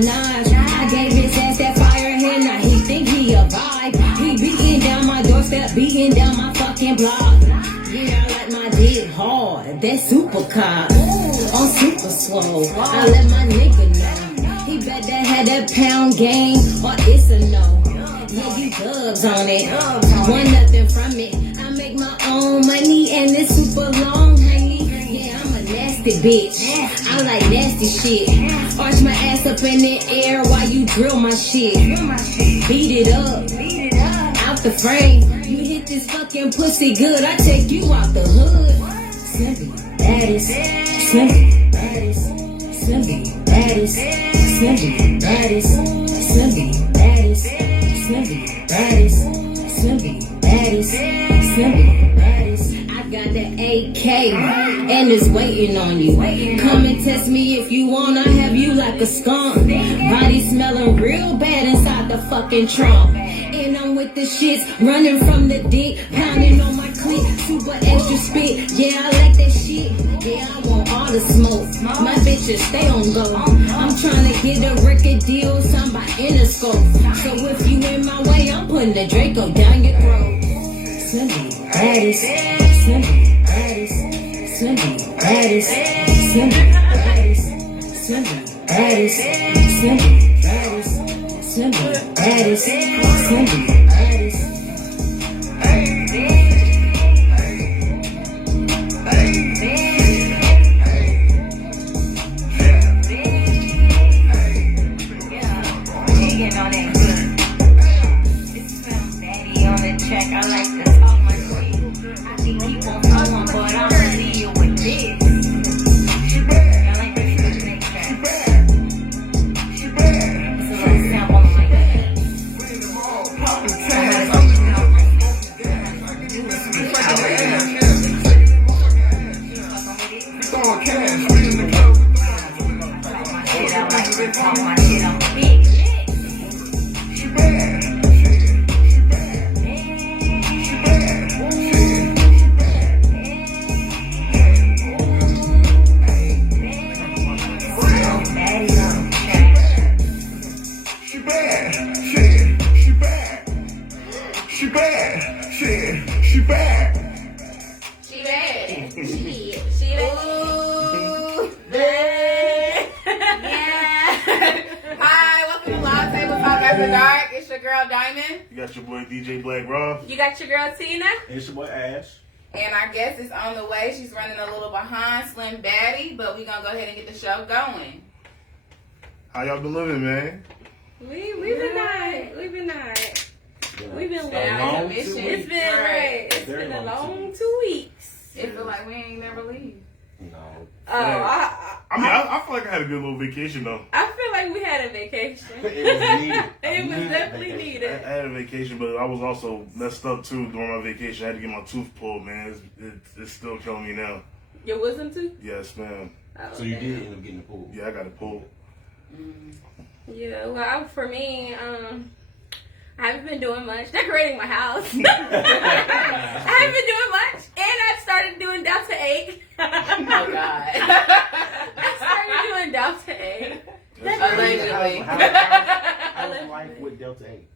knives. I gave his ass that fire hand, now he think he a vibe. He beating down my doorstep, beating down my fucking block. Yeah, I like my dick hard, that super cock. I'm super swole, I let my nigga know. He bet that had that pound game, or it's a no. Yeah, you dubs on it, want nothing from it. I make my own money and it's super long, honey. Yeah, I'm a nasty bitch, I like nasty shit. Arch my ass up in the air while you drill my shit. Beat it up, out the frame. You hit this fucking pussy good, I take you out the hood. Slippy, baddest, slippy, baddest, slippy, baddest, slippy, baddest, slippy, baddest, slippy, baddest, slippy, baddest, slippy, baddest. I got the AK and it's waiting on you. Come and test me if you want, I have you like a skunk. Body smelling real bad inside the fucking trunk. And I'm with the shits, running from the dick, pounding on my cleat, super extra spit. Yeah, I like that shit. Yeah, I want all the smoke. My bitches stay on go. I'm trying to get a record deal, signed by Interscope. So if you in my way, I'm putting the Draco down your throat. Slippy, baddest, slippy, baddest, slippy, baddest, slippy, baddest, slippy, baddest, slippy, baddest, slippy, baddest, slippy, baddest. I like to talk my shit. I think keep on going, but I'm gonna see you with this. She bad. I like this shit next track. She bad. It's a little sample on my head. I like to talk my shit on the beat. She bad. Dark, it's your girl Diamond. You got your boy DJ Black Raw. You got your girl Tina. And it's your boy Ash. And our guest is on the way. She's running a little behind, Slim Baddie, but we're gonna go ahead and get the show going. How y'all been living, man? We've been alright. We've been alright. We've been long. It's been right. It's been a long 2 weeks. It feel like we ain't never leave. No. I feel like I had a good little vacation though. I feel like we had a vacation. It was needed. It was definitely needed. I had a vacation, but I was also messed up too during my vacation. I had to get my tooth pulled, man. It's still killing me now. Your wisdom tooth? Yes, man. Oh, so you did end up getting it pulled? Yeah, I got it pulled. Yeah, well, for me, I haven't been doing much. Decorating my house. I haven't been doing much. And I started doing Delta 8. Oh, God. I started doing Delta 8. Allegedly. How's life with Delta 8?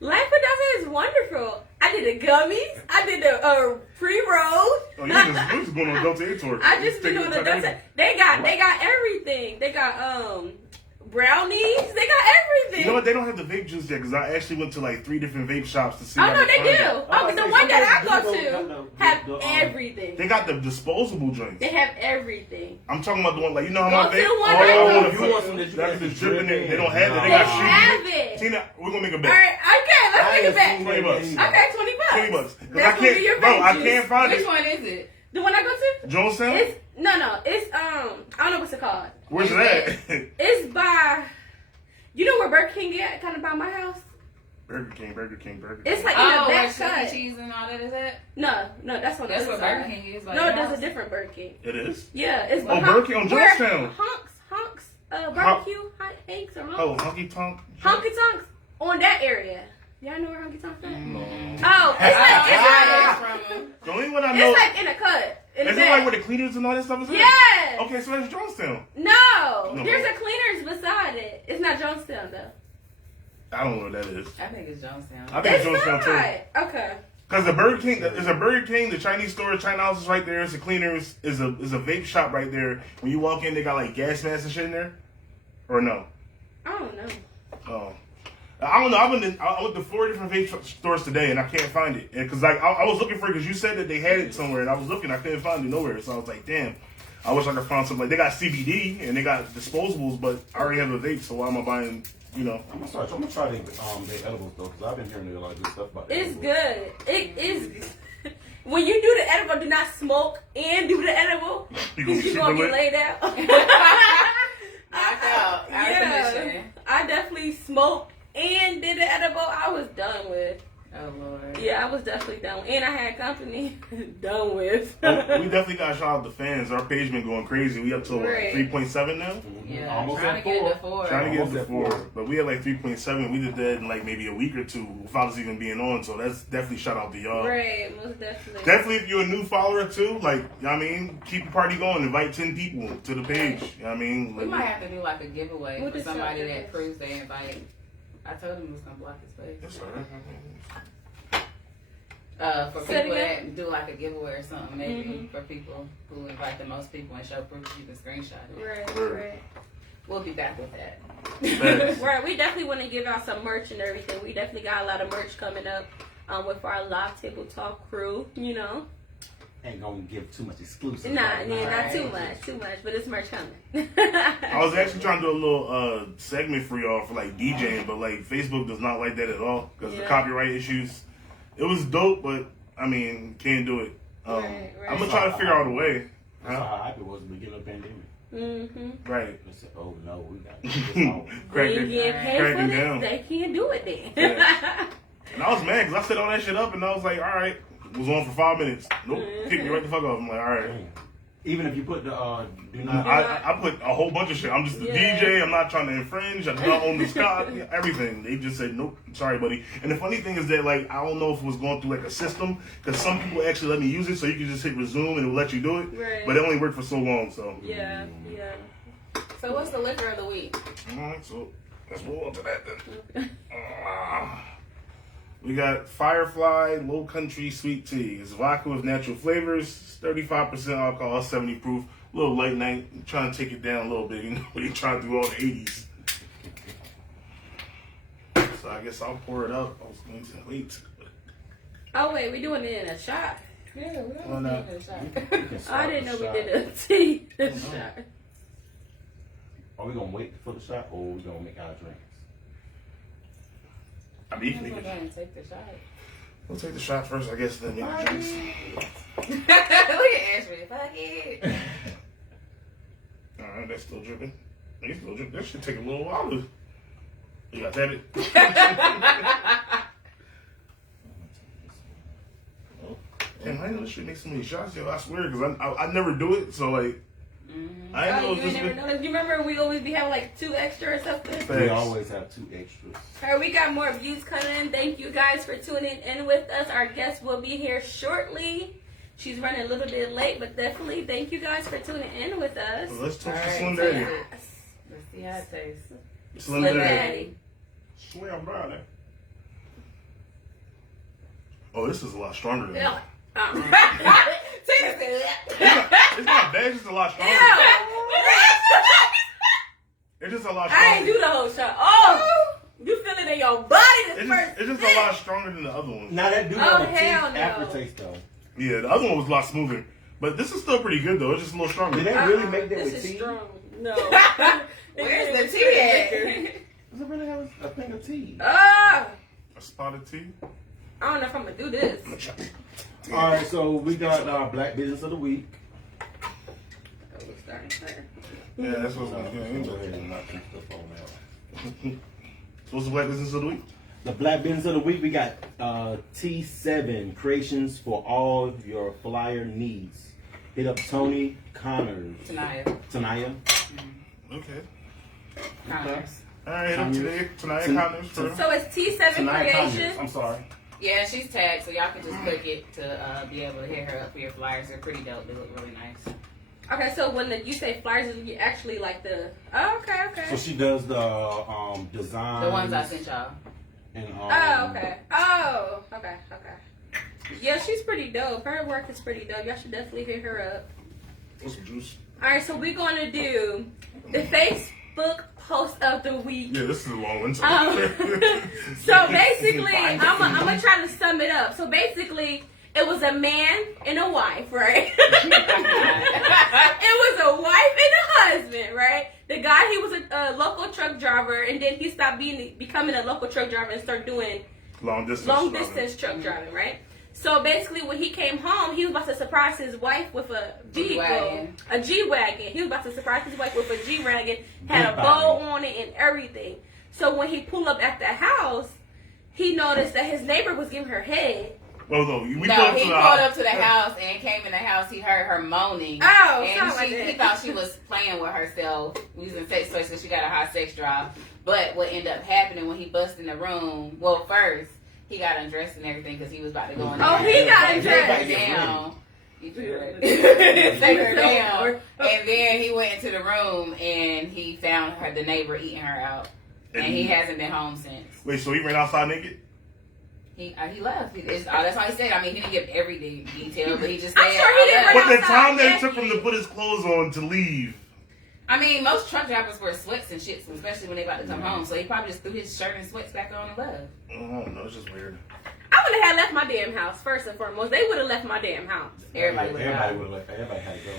Life with Delta 8 is wonderful. I did the gummies. I did the pre-roll. Oh, you just going on Delta 8 tour. I just been doing the Delta. They got everything. They got brownies. They got everything. You know what? They don't have the vape juice yet because I actually went to like 3 different vape shops to see. Oh no, they do. Oh, The one that I go to have everything. They got the disposable joints. They have everything. I'm talking about the one like you know how my vape. Oh, you want some that's the dripping it. They don't have it. They They got have shoes. it. Tina, we're gonna make a All bet. right, okay, let's make a bet. $20. Okay, $20. $20. 'Cause That's I gonna be your can't, bro. vape I juice. can't find Which it. one is it? The one I go to? Jonestown? It's it's I don't know what's it called. Where's it at? It's by, you know where Burger King at? Kind of by my house. Burger King. It's like in the where back Chuck E. cut. Cheese and all that is at? No, that's on the That's other what side. Burger King is. Like No, your there's house. a different Burger King. It is? Yeah, it's Oh, behind Burger King on where Jonestown. Honks, barbecue, Hanks or Honks. Oh, Honky Tonk? Honky Tonks on that area. Y'all know where Honky Tonks at? No. Oh, it's like from them. The only one I know. it's like in a cut. In the Is it back. like where the cleaners and all that stuff is? Yes. Okay, so that's Jonestown. No, No. there's a cleaners beside it. It's not Jonestown though. I don't know what that is. I think it's Jonestown. I think it's Jonestown too. not. Okay. Because the Burger King, there's a Burger King, the Chinese store, China House is right there. It's a cleaners, is a vape shop right there. When you walk in, they got like gas masks and shit in there, or no? I don't know. Oh, I don't know. I went to 4 different vape stores today and I can't find it. Because like I was looking for it because you said that they had it somewhere and I was looking, I couldn't find it nowhere. So I was like, damn. I wish I could find something. Like they got CBD and they got disposables, but I already have a vape, so why am I buying? You know. I'm gonna try the edibles though, because I've been hearing a lot of good stuff about it. It's good. It is. When you do the edible, do not smoke and do the edible because you're gonna get laid out. Knocked out. Yeah, I definitely smoked and did the edible. I was done with. Oh Lord. Yeah, I was definitely done. And I had company. Done with. We definitely got to shout out the fans. Our page been going crazy. We up to Right. 3.7 now. Yeah, Almost trying at to get it 4. to 4. Trying to get Almost to at 4, 4. but we had like 3.7. We did that in like maybe a week or two without us even being on. So that's definitely shout out to y'all. Right, most definitely. Definitely, if you're a new follower too, like you know what I mean, keep the party going. Invite 10 people to the page. You know what I mean, We might have to do like a giveaway What for is somebody that? that proves they invite. I told him he was gonna block his face. That's all right. For Say it people again? that do like a giveaway or something, maybe Mhm. for people who invite the most people and show proof, you can screenshot it. Right, Word. right. We'll be back with that. Thanks. Right, we definitely want to give out some merch and everything. We definitely got a lot of merch coming up with our live table talk crew, you know. Ain't gonna give too much exclusive. Not Right. too much, but it's merch coming. I was actually trying to do a little segment for y'all for like DJing, but like Facebook does not like that at all because the Yeah. copyright issues. It was dope, but I mean, can't do it. Right. I'm gonna try to figure out a way. That's how hype it was at the beginning of the pandemic. Mm-hmm. Right. I said, oh no, we got to get this on. Crack They it, get paid crack for it this, down. they can't do it then. Yeah. And I was mad because I set all that shit up and I was like, all right, it was on for 5 minutes. Nope, kick me right the fuck off. I'm like, all right. Even if you put the do not. I put a whole bunch of shit. I'm just the Yeah. DJ. I'm not trying to infringe. I do not own the spot. Everything. They just said nope. Sorry, buddy. And the funny thing is that like I don't know if it was going through like a system because some people actually let me use it, so you can just hit resume and it will let you do it. Right. But it only worked for so long. So Yeah. So what's the liquor of the week? all right. So let's move on to that then. We got Firefly Low Country Sweet Tea. It's vodka with natural flavors. It's 35% alcohol, 70 proof. A little late night. I'm trying to take it down a little bit. You know, we trying to do all the 80s. So I guess I'll pour it up. I was going to wait. Oh wait, we doing it in a shot. Yeah, we Why not? I didn't know we did a tea shot. Are we gonna wait for the shot or are we gonna make our drinks? I mean, you I'm can gonna make go it. and take the shot. We'll take the shot first, I guess, then make the drinks. Look at Ashley. Fuck it. Alright, that's still dripping. It's still dripping. That should take a little while to... You got that? Damn, I know this shit makes so many shots, yo. I swear, because I never do it, so like... I didn't know Oh, if you this ain't never was... noticed? You remember we always be having like 2 extra or something? We Thanks. always have 2 extras. Alright, we got more views coming in. Thank you guys for tuning in with us. Our guest will be here shortly. She's running a little bit late, but definitely thank you guys for tuning in with us. So let's talk to Alright, Slim taste Daddy. it. Let's see how it tastes. Slim Slim Daddy. Daddy. Slim brother. Oh, this is a lot stronger than that. Taste it. It's not bad, it's just a lot stronger. It's just a lot stronger. I ain't do the whole shot. Oh, you feel it in your body this first. It's just a lot stronger than the other one. Now that do Oh, have a hell taste no. aftertaste though. Yeah, the other one was a lot smoother. But this is still pretty good, though. It's just a little stronger. Did they really make that This with is tea? strong. No. Where's the tea at? Does it really have a thing of tea? Ah, A spotted tea? I don't know if I'm gonna do this. All right, so we got our Black Business of the Week. Oh, we're starting there. Yeah, that's what's Go going ahead and knock some stuff on out. So what's the Black Business of the Week? The Black Business of the Week, we got T7 Creations for all your flyer needs. Hit up Tony Connors. Tanaya. Okay. Connors. All right, Connors. today, tonight, Ton- Connors for... So it's T7 Tanaya Connors. Creations. I'm sorry. Yeah, she's tagged, so y'all can just click it to be able to hit her up for your flyers. They're pretty dope. They look really nice. Okay, so when you say flyers, you actually like the... Oh, okay. So she does the design. The ones I sent y'all. And, okay. Yeah, she's pretty dope. Her work is pretty dope. Y'all should definitely hit her up. What's some juice? All right, so we're going to do the Facebook post of the week. Yeah, this is a long one. So basically, I'm going to try to sum it up. So basically, it was a man and a wife, right? It was a wife and a husband, right? The guy, he was a local truck driver, and then he stopped becoming a local truck driver and started doing long distance truck driving, right? So basically, when he came home, he was about to surprise his wife with a G-Wagon. He was about to surprise his wife with a G-Wagon, had a bow on it and everything. So when he pulled up at the house, he noticed that his neighbor was giving her head. Well, no, he pulled up to the house and came in the house. He heard her moaning. Oh, and he thought she was playing with herself, using sex toys because she got a high sex drive. But what ended up happening when he bust in the room? Well, first he got undressed and everything because he was about to go in there. Oh, he got undressed. Down. Take her down. And then he went into the room and he found the neighbor eating her out. And he hasn't been home since. Wait, so he ran outside naked? He left. That's all he said. I mean, he didn't give every detail, but he just said. I'm sure he didn't. But the time that it took him to put his clothes on to leave. I mean, most truck drivers wear sweats and shit, especially when they about to come home. So he probably just threw his shirt and sweats back on and left. I don't know. It's just weird. I would have left my damn house first and foremost. They would have left my damn house. Everybody would have left. Everybody had to go.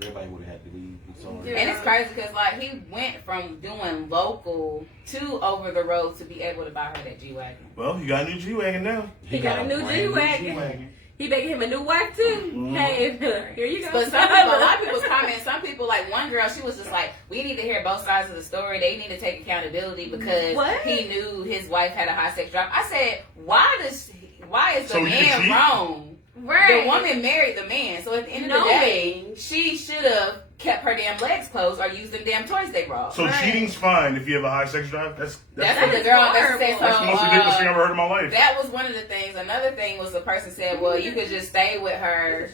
Everybody would have had to leave. Yeah. And it's crazy because like he went from doing local to over the road to be able to buy her that G-Wagon. Well, he got a new G-Wagon now. He got a new G-Wagon. He making him a new wife too. Mm-hmm. Hey, here you go. But a lot of people was commenting. Some people, like one girl, she was just like, "We need to hear both sides of the story. They need to take accountability because he knew his wife had a high sex drive." I said, "Why is the man wrong?" Right. The woman married the man, so at the end of the day, she should have kept her damn legs closed or used them damn toys they brought. So cheating's fine if you have a high sex drive? That's what the girl said. That's the most ridiculous thing I've ever heard in my life. That was one of the things. Another thing was the person said, well, you could just stay with her.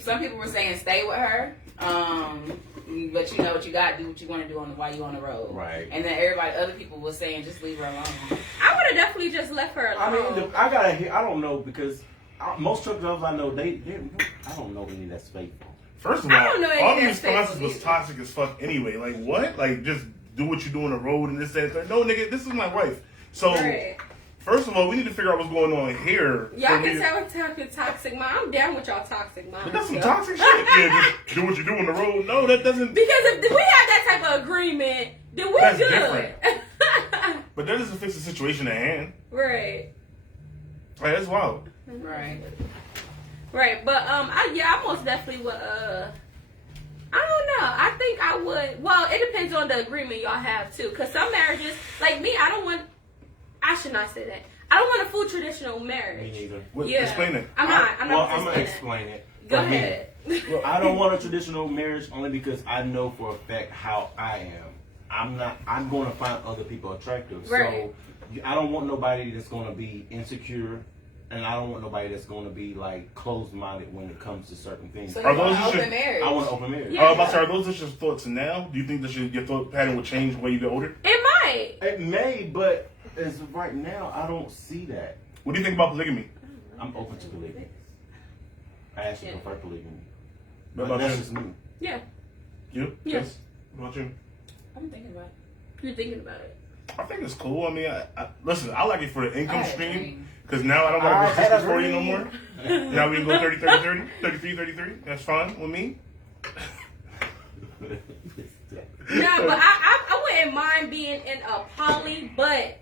Some people were saying stay with her. But you know what you got to do what you want to do while you're on the road. Right. And then other people were saying just leave her alone. I would have definitely just left her alone. I mean, I don't know because most truck drivers I know, I don't know any that's faithful. First of all the responses was toxic as fuck anyway. Like, what? Like, just do what you do on the road and this, that, and that. No, nigga, this is my wife. So, first of all, we need to figure out what's going on here. Y'all can tell we're toxic mom. I'm down with y'all toxic mom. But that's some toxic shit. Yeah, just do what you do on the road. No, that doesn't... Because if we have that type of agreement, then we're good. Different. But that doesn't fix the situation at hand. Right. Like, that's wild. Right, but I most definitely would. I don't know. I think I would. Well, it depends on the agreement y'all have too. Cause some marriages, like me, I should not say that. I don't want a full traditional marriage. Me neither. Explain it. I'm not I'm gonna explain it. Go ahead. Well, I don't want a traditional marriage only because I know for a fact how I am. I'm going to find other people attractive. Right. So I don't want nobody that's going to be insecure. And I don't want nobody that's going to be like closed-minded when it comes to certain things. So you want an open marriage? I want an open marriage. Yeah. Are those just your thoughts now? Do you think that your thought pattern will change when you get older? It might. It may, but as of right now, I don't see that. What do you think about polygamy? I'm open to polygamy. I actually prefer polygamy. What But about that's you? just me. Yeah. You? Yeah. Yes. What about you? I'm thinking about it. You're thinking about it. I think it's cool. I mean, listen, I like it for the income I stream. agree. Because now I don't got to go 60 40 no more. Now we can go 30 30 30, 33 33. That's fine with me. No, but I wouldn't mind being in a poly, but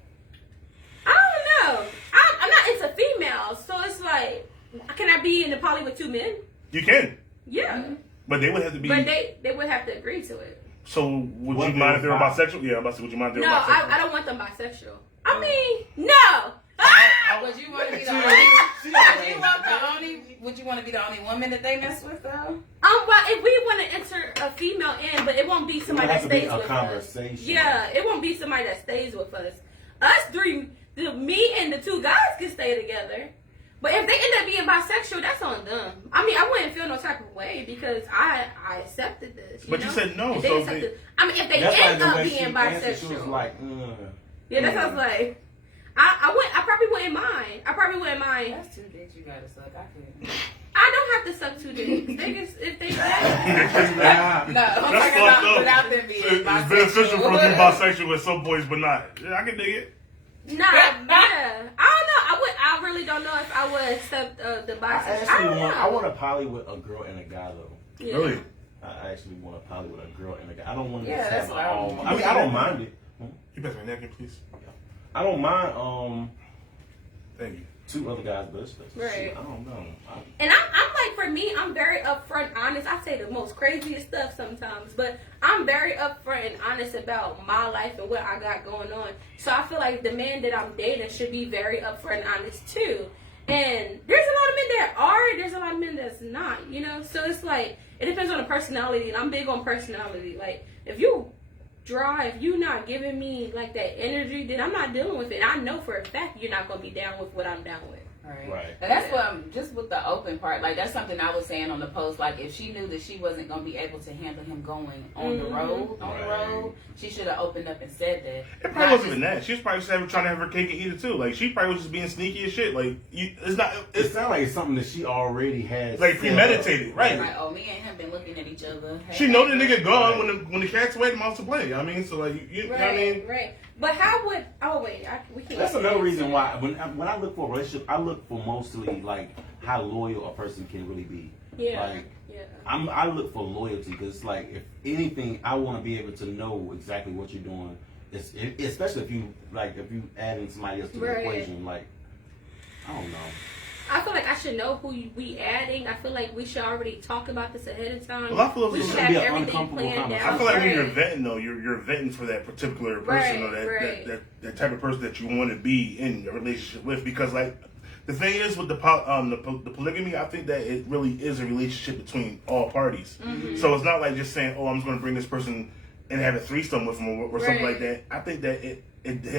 I don't know. I'm not into females, so it's like, can I be in a poly with two men? You can. Yeah. But they would have to be. But they would have to agree to it. So would you mind if they were bisexual? Yeah, I'm about to say, would you mind if they were No, bisexual? I don't want them bisexual. I mean, no. Would you want to be the only? Would you want to be the only woman that they mess with though? Well, if we want to enter a female in, but it won't be somebody that stays with us. Conversation. Yeah, it won't be somebody that stays with us. Us three me and the two guys can stay together. But if they end up being bisexual, that's on them. I mean, I wouldn't feel no type of way because I accepted this. But you said no, If they so accepted, I mean, if they That's end like up the way being she answered, she was bisexual, like, yeah, that's what I was like. I probably wouldn't mind. I probably wouldn't mind. That's two dicks you gotta suck. I couldn't. I don't have to suck two dicks. If they No, I'm That's talking fucked about up. without them being It's bisexual. beneficial for them bisexual with some boys, but not. Yeah, I can dig it. Nah, yeah. I don't know. I really don't know if I would accept the bisexual. I want a poly with a girl and a guy though. Yeah. Really? I actually want a poly with a girl and a guy. I don't want to Yeah, just that's have what I all. want. I mean, I don't mind it. You pass my napkin, please. I don't mind Thank you. two other guys, but it's Right. shit, I don't know. And I'm like, for me, I'm very upfront, honest. I say the most craziest stuff sometimes, but I'm very upfront and honest about my life and what I got going on. So I feel like the man that I'm dating should be very upfront and honest too. And there's a lot of men that are, there's a lot of men that's not, you know? So it's like, it depends on the personality, and I'm big on personality. Like, if you dry, if you not giving me like that energy, then I'm not dealing with it. I know for a fact you're not gonna be down with what I'm down with. Right. And that's what I'm, just with the open part, like that's something I was saying on the post, like if she knew that she wasn't going to be able to handle him going on the road, she should have opened up and said that. It probably wasn't even that. She was probably just trying to have her cake and eat it too. Like she probably was just being sneaky as shit. Like it's not. It It's sounds like it's something that she already has. like premeditated, right? Like, oh, me and him been looking at each other. She know the nigga gone when the cat's wet, mouse to play. I mean, so like you know what I mean. Right. But how would? Oh wait, we can't. That's another reason why when I look for a relationship, I look for mostly like how loyal a person can really be. Yeah. Like, yeah. I look for loyalty because it's like if anything, I want to be able to know exactly what you're doing. Especially if you add in somebody else to the equation. Like, I don't know. I feel like I should know who we adding. I feel like we should already talk about this ahead of time. Well, I feel we it should should have be an everything uncomfortable planned conversation. out. I feel like when right. you're vetting though, you're vetting for that particular person or that type of person that you want to be in a relationship with. Because like the thing is with the polygamy, I think that it really is a relationship between all parties. Mm-hmm. So it's not like just saying, oh, I'm just going to bring this person and have a threesome with them or something like that. I think that it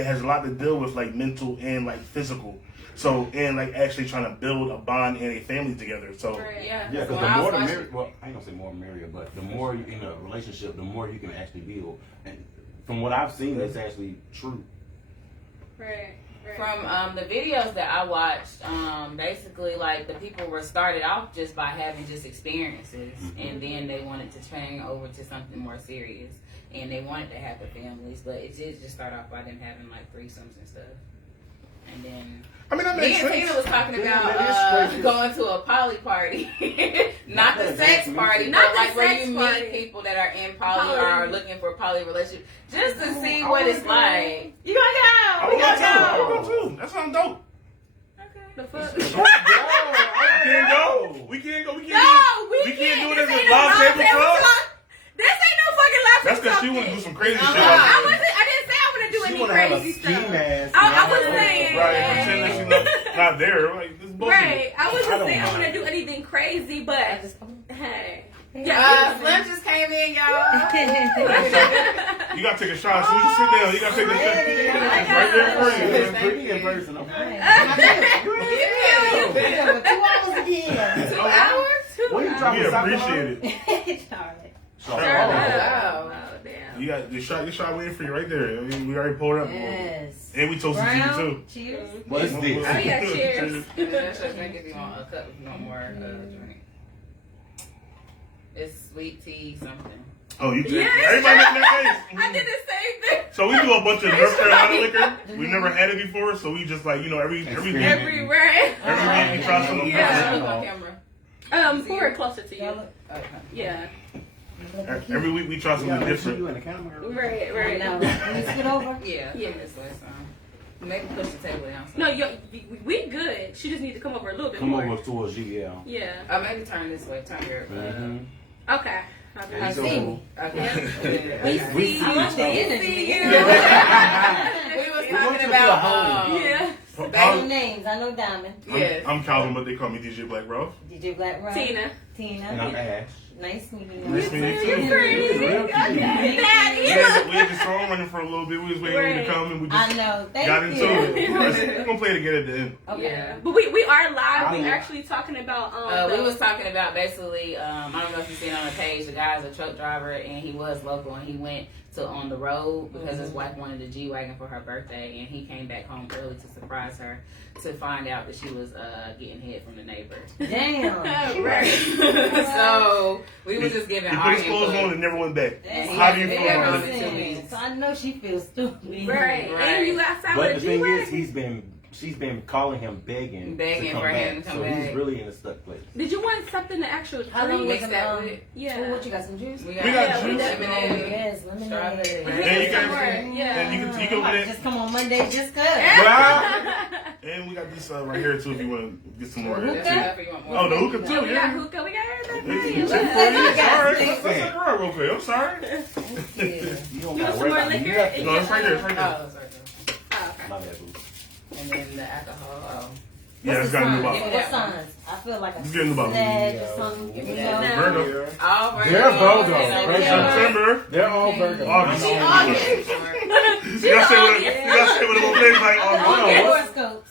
has a lot to deal with like mental and like physical. So, and like actually trying to build a bond and a family together. So, yeah, because the more the merrier, well, I ain't gonna say more merrier, but the more you in a relationship, the more you can actually build. And from what I've seen, that's actually true. Right. From the videos that I watched, basically like the people were started off just by having just experiences, and then they wanted to train over to something more serious, and they wanted to have the families, but it did just start off by them having like threesomes and stuff, and then. I mean, that Me makes and sense. Tina was talking Yeah, about that is going to a poly party, not the sex party, Not but the like where sex you party. meet people that are in poly or are looking for a poly relationship, just to see I what wanna it's go. like. You gonna I go? would We go gonna too. I go. would go too. That sounds dope. The fuck? I can't go. We can't go. We can't. No, we can't do it This as ain't a no live table talk. This ain't no fucking live That's table because talk. she want to do some crazy shit. I didn't say I want to do She any wanna have a crazy ski stuff. mask. I was saying. Right, pretend that she's not there. Like, this is bullshit. Right. I wasn't don't saying I want to mind. do anything crazy, but hey. Slim just came in, y'all. You gotta take a shot. So you sit down. You gotta take a shot. Right there for you. Thank Pretty in person. Yeah. 2 hours again. 2 hours? What you dropping? We soccer on? appreciate it. Charlotte. Oh, Wow. Oh, damn. You got your shot waiting for you right there. I mean, we already pulled up. Yes. And we toasted to you too. Cheers. What is this? Oh, yeah, cheers. That's just drink if you want a cup, if you want more drink. It's sweet tea something. Oh, you did. Yes. Everybody making that face. I did the same thing. So we do a bunch of North Carolina liquor. We never had it before, so we just like every week we Everywhere. try something Yeah. Look on camera. Pour it closer to you. Okay. Yeah. different. Every week we try something different. You in the camera. Right. Now, can you scoot over? Yeah. Yeah. This way, so. Maybe push the table down. No, we good. She just need to come over a little bit Come more. over towards you, yeah. Yeah. Maybe turn this way. Turn your. Okay. There I you see go. me. Okay. We see I like the you. energy. See you. We was talking about. Yeah. Name names. I know Diamond. Yes. I'm Calvin, but they call me DJ Black Ralph. DJ Black Rose. Tina. Tina. And I'm Ash. Nice meeting you. Nice meeting you too. You're pretty. Real cute. Okay. Daddy. We had the song running for a little bit. We was waiting for you to come, and we just I know. Thank got you. into it. We're gonna play it again at the end. Okay. Yeah. But we are live. We actually talking about We was talking about basically, I don't know if you've seen on the page, the guy's a truck driver and he was local and he went to on the road because his wife wanted a G-Wagon for her birthday and he came back home early to surprise her to find out that she was getting hit from the neighbor. Damn. right. So we was just giving He our put his clothes input. on and never went back. That's How do you Yeah, feel yeah, about yeah. it? So I know she feels stupid. Right. And you got found But with the a thing G-Wagon. is, she's been calling him begging Begging to come for him back. to come So back. he's really in a stuck place. Did you want something to actually How long drink? was that it? with? Yeah. What you got? Some juice? We got Yeah, we juice. lemonade. Yes, Strawberry. lemonade. And you guys, Yeah. and you can go over there. Just come on Monday, just cuz. And we got this right here too if you want to get some more. Hookah? Oh, the hookah too, We got yeah. hookah. We got everything. It's Yeah. Sorry, let's take a ride real quick. I'm sorry. You don't You gotta want some worry more about it. You liquor? have to- No, it's right there. It's right there. Oh, sorry. Oh, okay. My bad, boo. And then the alcohol. Oh. Yeah, it's got a new bottle. What signs? I feel like a It's getting the bottle. sledge or something. You know? Virgo. All Virgo. They're Virgo. September. They're all Virgo. August. August. You gotta say what it will be like August. Okay, horoscopes.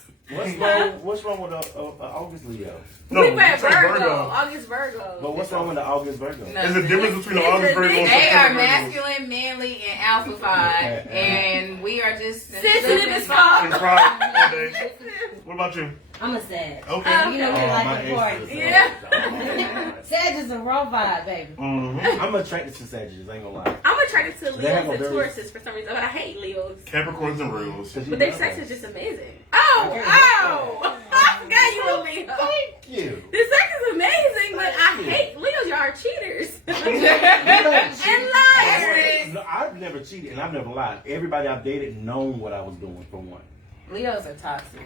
What's wrong with August Leo? No, we went it's like Virgo. August Virgo. But what's wrong with the August Virgo? No. There's a difference between the August Virgo and They are September Virgo. masculine, manly, and alpha-fied, and we are just Sensitive as And fuck. pride all day. What about you? I'm a sad. Okay. You know we Oh, like my the party. ace is, Yeah. Sag is a raw vibe, baby. Mm-hmm. I'm attracted to Sagittarius, I ain't gonna lie. I'm attracted to They have Leos a and very- Tauruses for some reason, but I hate Leos. Capricorns and Virgos. But their sex is just amazing. Oh! I forgot you were Leo. Thank you. The sex is amazing, but I hate Leos. Y'all are cheaters. and liars. No, I've never cheated and I've never lied. Everybody I've dated known what I was doing for one. Leos are toxic.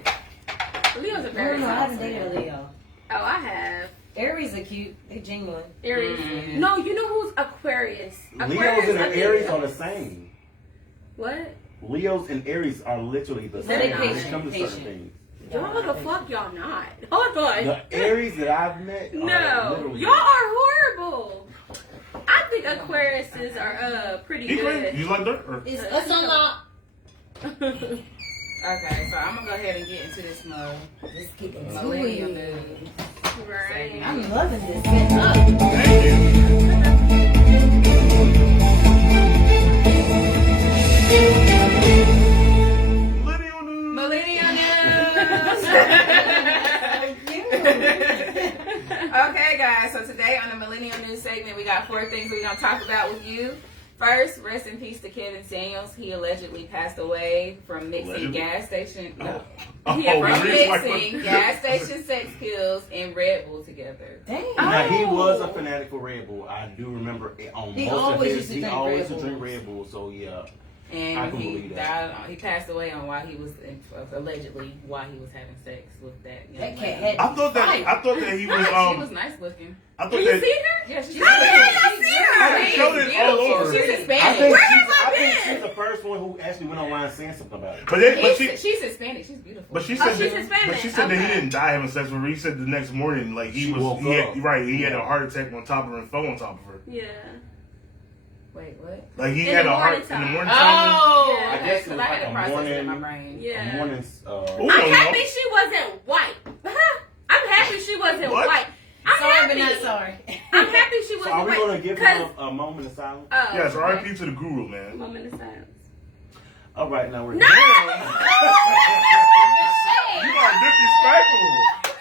Leos are I don't very know. I haven't toxic. dated a Leo. Oh, I have. Aries are cute. They genuine. Aries. Mm. No, you know who's Aquarius? Leos and I think- Aries are the same. What? Leos and Aries are literally the They're same when it patient, comes to certain patient. things. Y'all the fuck y'all not. Hold on. The Aries that I've met are No, literally y'all are horrible. I think Aquariuses are pretty You good. You like dirt? Or? It's unlocked. Okay, so I'm gonna go ahead and get into this Let's get into millennial it. mood. Right. I'm loving this. Get up. Thank you. Millennial news. Millennial news. Okay, guys. So today on the Millennial News segment, we got 4 things we're gonna talk about with you. First, rest in peace to Kevin Samuels. He allegedly passed away from mixing Allegedly? gas station. No. Oh, Yeah, from really? mixing gas station sex kills and Red Bull together. Damn. Now he was a Oh. fanatic for Red Bull. I do remember it on He most of always his. used to He drink always Red used to drink Bulls. Red Bull. So yeah, I And can he believe that. died. He passed away on why he was allegedly why he was having sex with that young That cat lady. had. I thought that he was She was nice looking. I thought Can you that see her? Yeah, she's How the hell y'all see her? They showed it all over. She's I Hispanic. think, Where she's, have I I think been? she's the first one who actually went online saying something about it. She's Hispanic. She's beautiful. But she Oh, said she's that, Hispanic. but she said that he Okay. didn't die having sex with her. He said the next morning, like She woke he up. had a heart attack on top of her and fell on top of her. Yeah. Wait, what? Like he In had the a heart morning in the time. morning time. Oh, Yeah. I okay. guess it Because was I had like to a process it in my morning. brain. Yeah. A morning. Ooh, I'm no. happy she wasn't white. I'm happy she wasn't What? white. I'm Sorry, happy. but not sorry. I'm happy she So wasn't are we white. gonna give him a moment of silence? Oh, Yes, okay. R.I.P. to the guru, man. Moment of silence. All right, now we're No! You are disrespectful.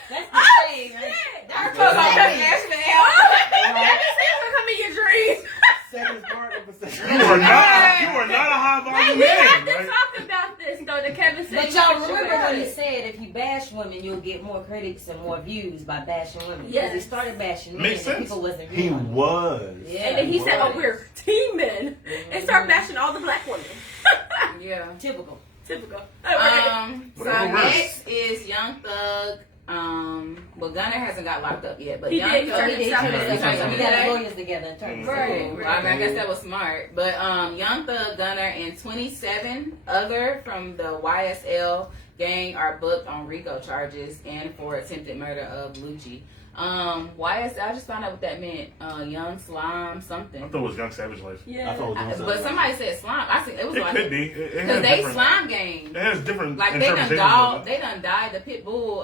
That's the Oh, shade. shit. That's Talk the about shade. Ashman Kevin Samuels will come in your dreams. Second part of the You are not a high Hey, volume we man. have to Right? talk about this though. The Kevin Samuels. But y'all remember when he situation. said if you bash women, you'll get more critics and more views by bashing women. Because Yes. he started bashing men Makes and sense. people wasn't He viewing. was. Yeah. And then he said, "Oh, Right. we're teaming," and start bashing all the black women. Yeah. Typical. Typical. All right. So Whatever works. next is Young Thug. Well, Gunner hasn't got locked up yet, but He Young did. He Thug. turned He himself turned in. himself in. We got today? lawyers together and turned Cool. himself in. I mean, I guess that was smart. But Young Thug, Gunner, and 27 other from the YSL gang are booked on RICO charges and for attempted murder of Lucci. YS, I just found out what that meant. Young Slime something. I thought it was Young Savage Life. Yeah. I thought it was But somebody said slime. I think it was It like could be. It has because they different- slime game. It has different Like they interpretations of it. done dyed the pit bull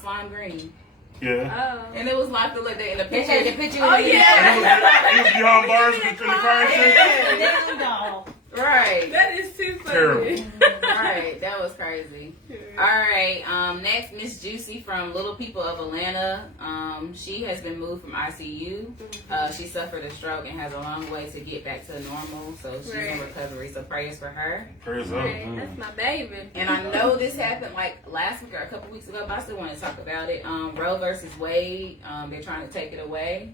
slime green, Yeah. Oh. and it was like the look in the They picture. had the picture. Oh, yeah. It was behind bars in the car and shit. Damn dog. Right. That is too funny. Terrible. Right, that was crazy. All right, next, Miss Juicy from Little People of Atlanta. She has been moved from ICU. She suffered a stroke and has a long way to get back to normal, so she's in recovery. So prayers for her. Prayers up. Right, that's my baby. And I know this happened like last week or a couple weeks ago, but I still want to talk about it. Roe versus Wade, they're trying to take it away.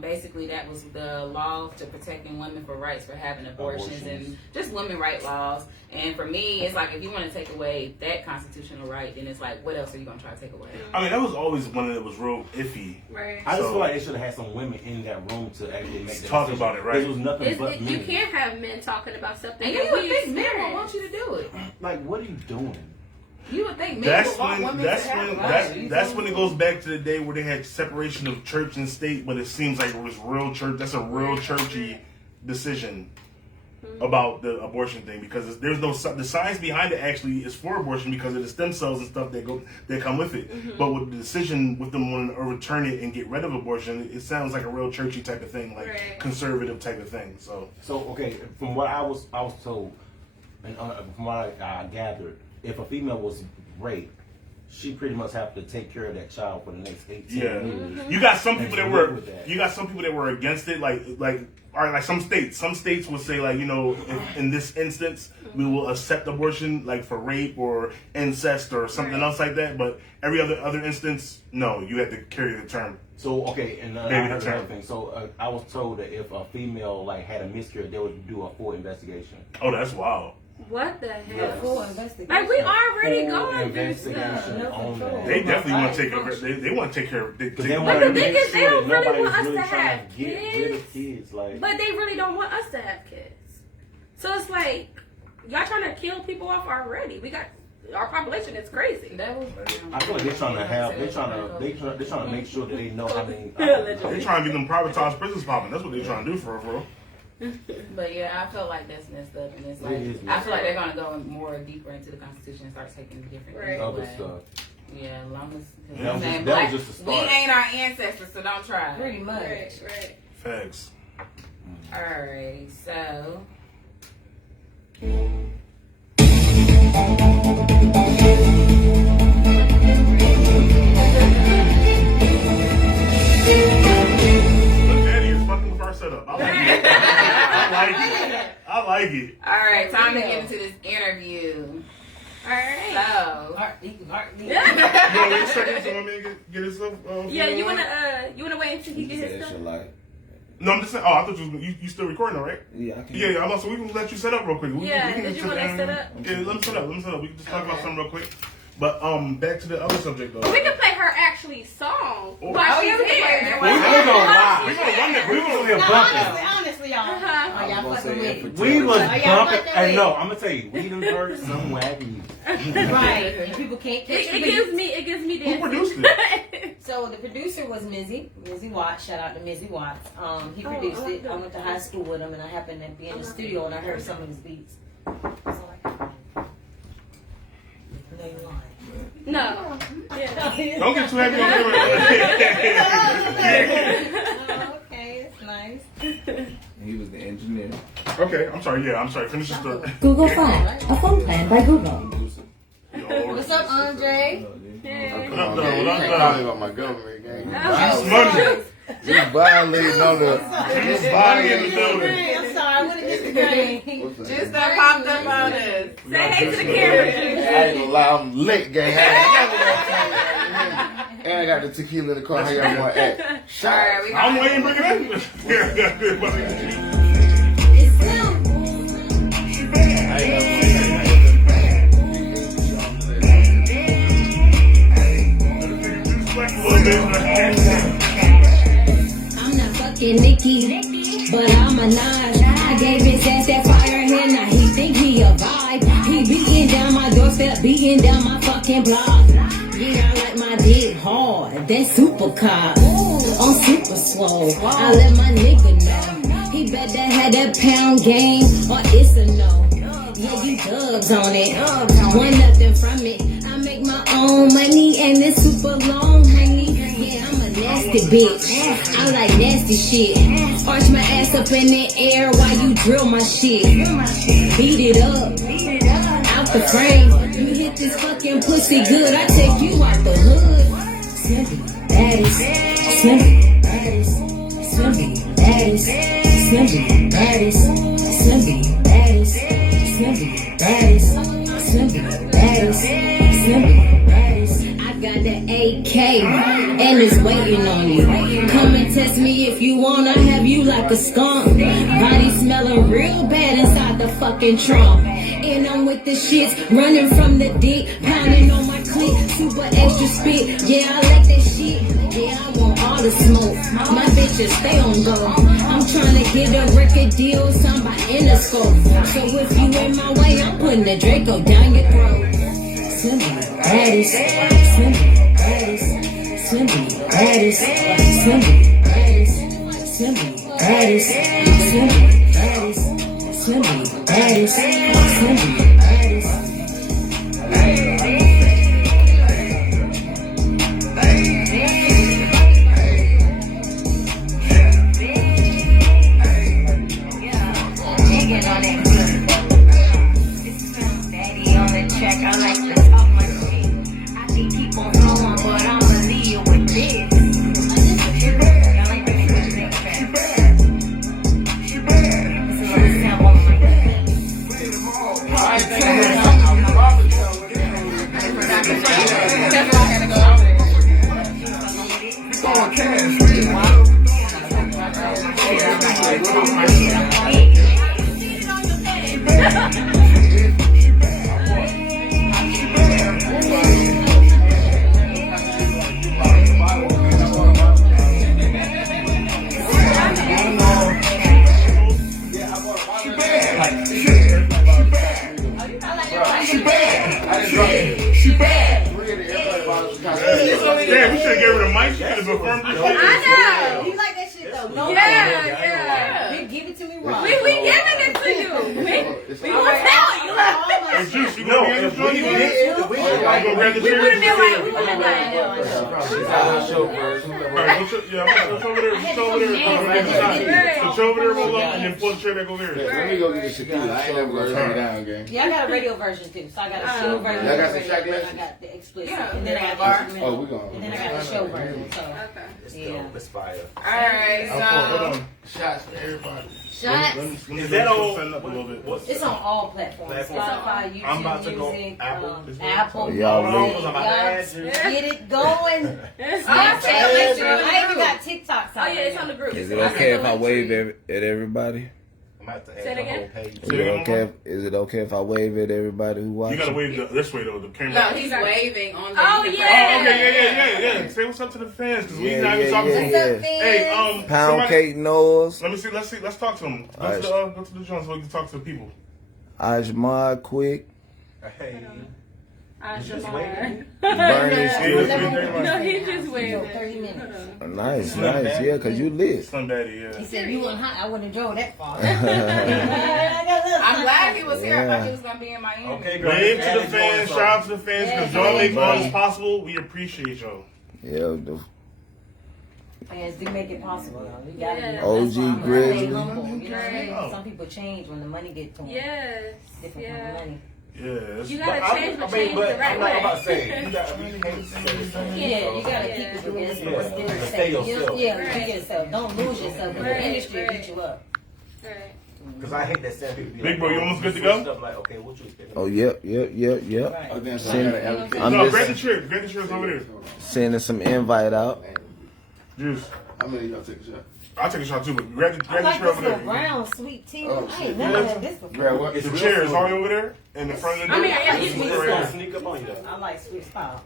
Basically, that was the law to protecting women for rights for having abortions and just women right laws. And for me, it's like if you want to take away that constitutional right, then it's like, what else are you going to try to take away? I mean, that was always one that was real iffy. Right. I just So- feel like they should have had some women in that room to actually make that Talk decision. about it, right? It was nothing but men. You can't have men talking about something. And you would think men would want you to do it. Like, what are you doing? You would think men That's would want when women that's to have when rights. that's when it goes back to the day where they had separation of church and state, but it seems like it was real church. That's a real churchy decision about the abortion thing because there's no the science behind it actually is for abortion because of the stem cells and stuff that come with it. But with the decision with them wanting to overturn it and get rid of abortion, it sounds like a real churchy type of thing, like conservative type of thing. So okay, from what I was told, and from what I gathered, if a female was raped, she pretty much have to take care of that child for the next 18 years. you got some people that were with that. you got some people that were against it, like all right, like some states will say like, you know, in this instance we will accept abortion like for rape or incest or something else like that, but every other instance, no, you have to carry the term. So okay, and I heard another thing. So I was told that if a female like had a miscarriage, they would do a full investigation. Oh, that's wild. What the hell? Yes. Full investigation. Like we already Full going through investigation stuff. on that. They definitely want to take care. They want to take care of. Because They they want want the to thing make is, they sure don't that really nobody's want us really to trying have to get rid of kids. Like, But they really don't want us to have kids. So it's like y'all trying to kill people off already. We got our population is crazy. That was, I feel like they're trying to make sure that they know how many. They trying to get them privatized prisons popping. That's what they trying to do for real. But yeah, I felt like that's messed up, and it's It like is I messed feel like they're gonna go more deeper into the Constitution and start taking different things Other away. stuff. Yeah, as long as That was man, that black, was just a we start. ain't our ancestors, so don't try. Pretty much. Right. Facts. Alright, so Look, Daddy is fucking with our setup. I like it. I like it. alright, time to get into this interview. Alright. So You want to wait a second so my man get his stuff? Yeah, you wanna wait until he get his stuff? No, I'm just saying. Oh, I thought you still recording, though, right? Yeah, I can. Yeah, I'm also we can let you set up real quick. Yeah, we can did you want to set up? Yeah, let me set up. We can just talk about something real quick. But back to the other subject though. We can play her actually song Oh. while she's yeah, we can play here. that. We gonna lie. We gonna run that. We was only a No, bumping. honestly, y'all. Uh-huh. Are y'all fucking with it? We was Oh, y'all bumping. bumping And with no, I'm gonna tell you, we done heard some wacky. Right. And people can't catch It gives me Who dancing. produced it? So the producer was Mizzy Watts. Shout out to Mizzy Watts. He produced it. I went to high school with him, and I happened to be in the studio, and I heard some of his beats. So no, you lying. No. Yeah. Don't get too happy on camera. Oh, okay, it's nice. He was the engineer. Okay, I'm sorry. Yeah, I'm sorry. Finish the story. Google Flash, a phone plan by Google. What's up, Andre? No, Talking about my government gang. Money. You violating on the. Just body in the building. I'm sorry, I want to get the game. What's that? just that popped up on us. Say hey to the camera. I ain't gonna lie, I'm lit, gang. And I got the tequila in the car. How y'all want to act? Alright, we I'm got waiting. Bring it in. I'm not fucking Nikki, but I'm a Nas. I gave his ass that fire here, now he think he a vibe. He beating down my doorstep, beating down my fucking block. Yeah, I like my dick hard. that super cop. On super swole, I let my nigga know. He better have that pound game or it's a no. Yeah, you dubs on it. Want nothing from it. I make my own money and it's super long, honey. Yeah, I'm a nasty bitch. I like nasty shit. Arch my ass up in the air while you drill my shit. Beat it up. Out the frame. You hit this fucking pussy good. I take you out the hood. Slimpy, baddest. Slimpy, baddest. Slimpy, baddest. Slimpy, baddest. Slimpy, baddest. Slimpy, baddest. Slimpy, baddest. Slimpy, baddest. I got the AK and it's waiting on you. Come and test me if you want. I have you like a skunk. Body smelling real bad inside the fucking trunk. And I'm with the shits running from the dick, pounding on my clit, super extra spit. Yeah, I like that shit. Yeah, I want all the smoke. My bitches stay on go. I'm trying to get a record deal, somebody in the scope. So if you in my way, I'm putting the Draco down your throat. Slimpy, baddest. Slimpy, baddest. Slimpy, baddest. Slimpy, baddest. Slimpy, baddest. Slimpy, baddest. Slimpy, baddest. Slimpy, baddest. I like to talk my shit. I can keep on going, but I'ma leave you with this. I like to keep it bad. This is what it sound like. Damn, we should have gave her the mic. She could have affirmed this shit. I know. You like that shit though? No. Yeah. Give it to me raw. We giving it to you. We want to tell you. Hey, Juice, you gonna be in the joint? You gonna grab the We chair? would have been like, we would have been like. She's out of show first. Alright, switch over there. Switch over there. Switch over there, roll up, and then pull the chair back over here. Let me go get the tequila. I ain't never gonna turn it down, gang. Yeah, I got a radio version too. So I got a show version. Y'all got some radio, shot and glasses? I got the explicit, and then I got the instrumental. Oh, we gonna. And then I got the show version. So yeah. It's fire. Alright, Hold so on. Shots for everybody. Shots. Is that all? Set up a little bit. It's on all platforms. Spotify, YouTube, I'm about to go Music, Apple. Apple. Y'all Music. lit. Y'all get it going. Snapchat, I even got TikToks. Oh yeah, it's on the group. Is it okay if I wave at everybody? I'm about to Say it add the again? whole page. Is it okay if I wave at everybody who You watches? gotta wave this way though, the camera. no, he's waving on the. Oh, Oh, yeah. okay, yeah. Say what's up to the fans, cause we not even talking to them. What's up, Hey, fans? Pound somebody- cake noise. Let me see. Let's talk to them. Go Alright. to the joint so we can talk to the people. Ajmad Quick. Hey. Bernie No, he's just Yo, waving. 30 minutes. Nice. Yeah, cause you lit. Slim Daddy, yeah. He said, you weren't hot. I wouldn't have drove that far. I'm glad he was here. I thought he was gonna be in Miami. Okay, Wave to the fans, shout out to the fans, because y'all make all this possible. We appreciate y'all. Yeah, Fans do make it possible. Though. We gotta Yeah. be OG stay Grizzly. humble. You know what I mean? Oh. Some people change when the money gets to them. Yes. Different from the Yeah. money. Yeah. You gotta change the change the right I'm not about to way. say, you gotta be Yeah, you gotta keep it within Yeah. Stay yourself. Yeah, keep yourself. Don't lose yourself. Because the Right, industry will right. beat you up. Right. Because I hate that sad people. be Big like, bro, you oh, almost good to go? Stuff like, okay, what you expect? Oh, yep. Right. Oh, damn, so I Send- gotta allocate. I'm No, just grab the chair. Grab the chairs over there. sending some invite out. Juice. How many of y'all take a shot? I'll take a shot too, but grab I the like chair this over little there. brown sweet tea. Oh, I shit. ain't never had this before. Grab what? It's The real chair is food. all over there in the front of the I door. mean, yeah, It's you gonna sneak up on you though. I like sweet style.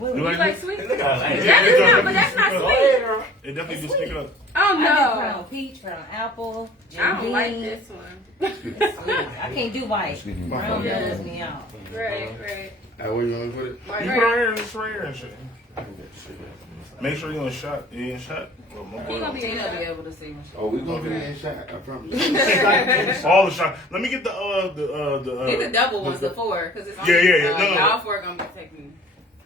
You You like like it? sweet? Hey, look at her. Yeah, That it is does not, but that's not definitely sweet. girl. It definitely do stick it up. Oh I do no. brown peach, brown apple, I don't Jim like Beam. this one. It's sweet. I can't do white. Brown Yeah. does me out. Right, right. Where you want to put it? You put it right here, just right here and shit. Make sure you're in shot. You in shot? He gonna be able to see me. Oh, we gonna get it in shot. I promise. All the shots. Let me get the Get the double ones, the 4, because it's y'all 4 gonna be taking.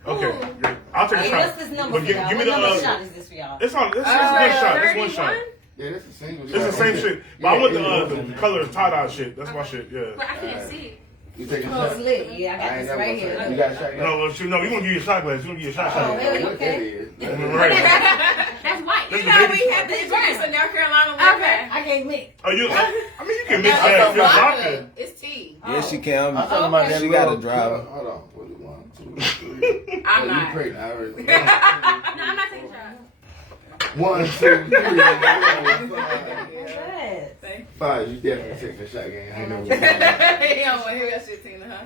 Okay, great. I'll take a Hey, shot. what's this number for Give y'all? me What the number shot is this for y'all? It's one shot. It's one shot. Yeah, that's the single shot. It's the same shit. But I want the color tie-dye shit. That's my shit, yeah. But I can't see. You take a Oh, shot? it's lit. Yeah, I got this right here. You got a shot? No, well, shoot, no, we gonna give you a shot glass. We gonna give you a shot. Oh, really? What Okay. that is? Right. That's white. That's You the know, baby we had the experience in North Carolina. Okay. I can't mix. Oh, you? I mean, you can mix I that. thought You're vodka. vodka. It's tea. Yeah, she can. I'm talking about that She got a little- driver. Hold on. What is 1, 2, 3? I'm You not. pregnant? I already. No, I'm not taking a shot. 1, 2, 3. Yes. 5. You definitely take a shot, gang. I know. He don't want to hear that shit, Tina, huh?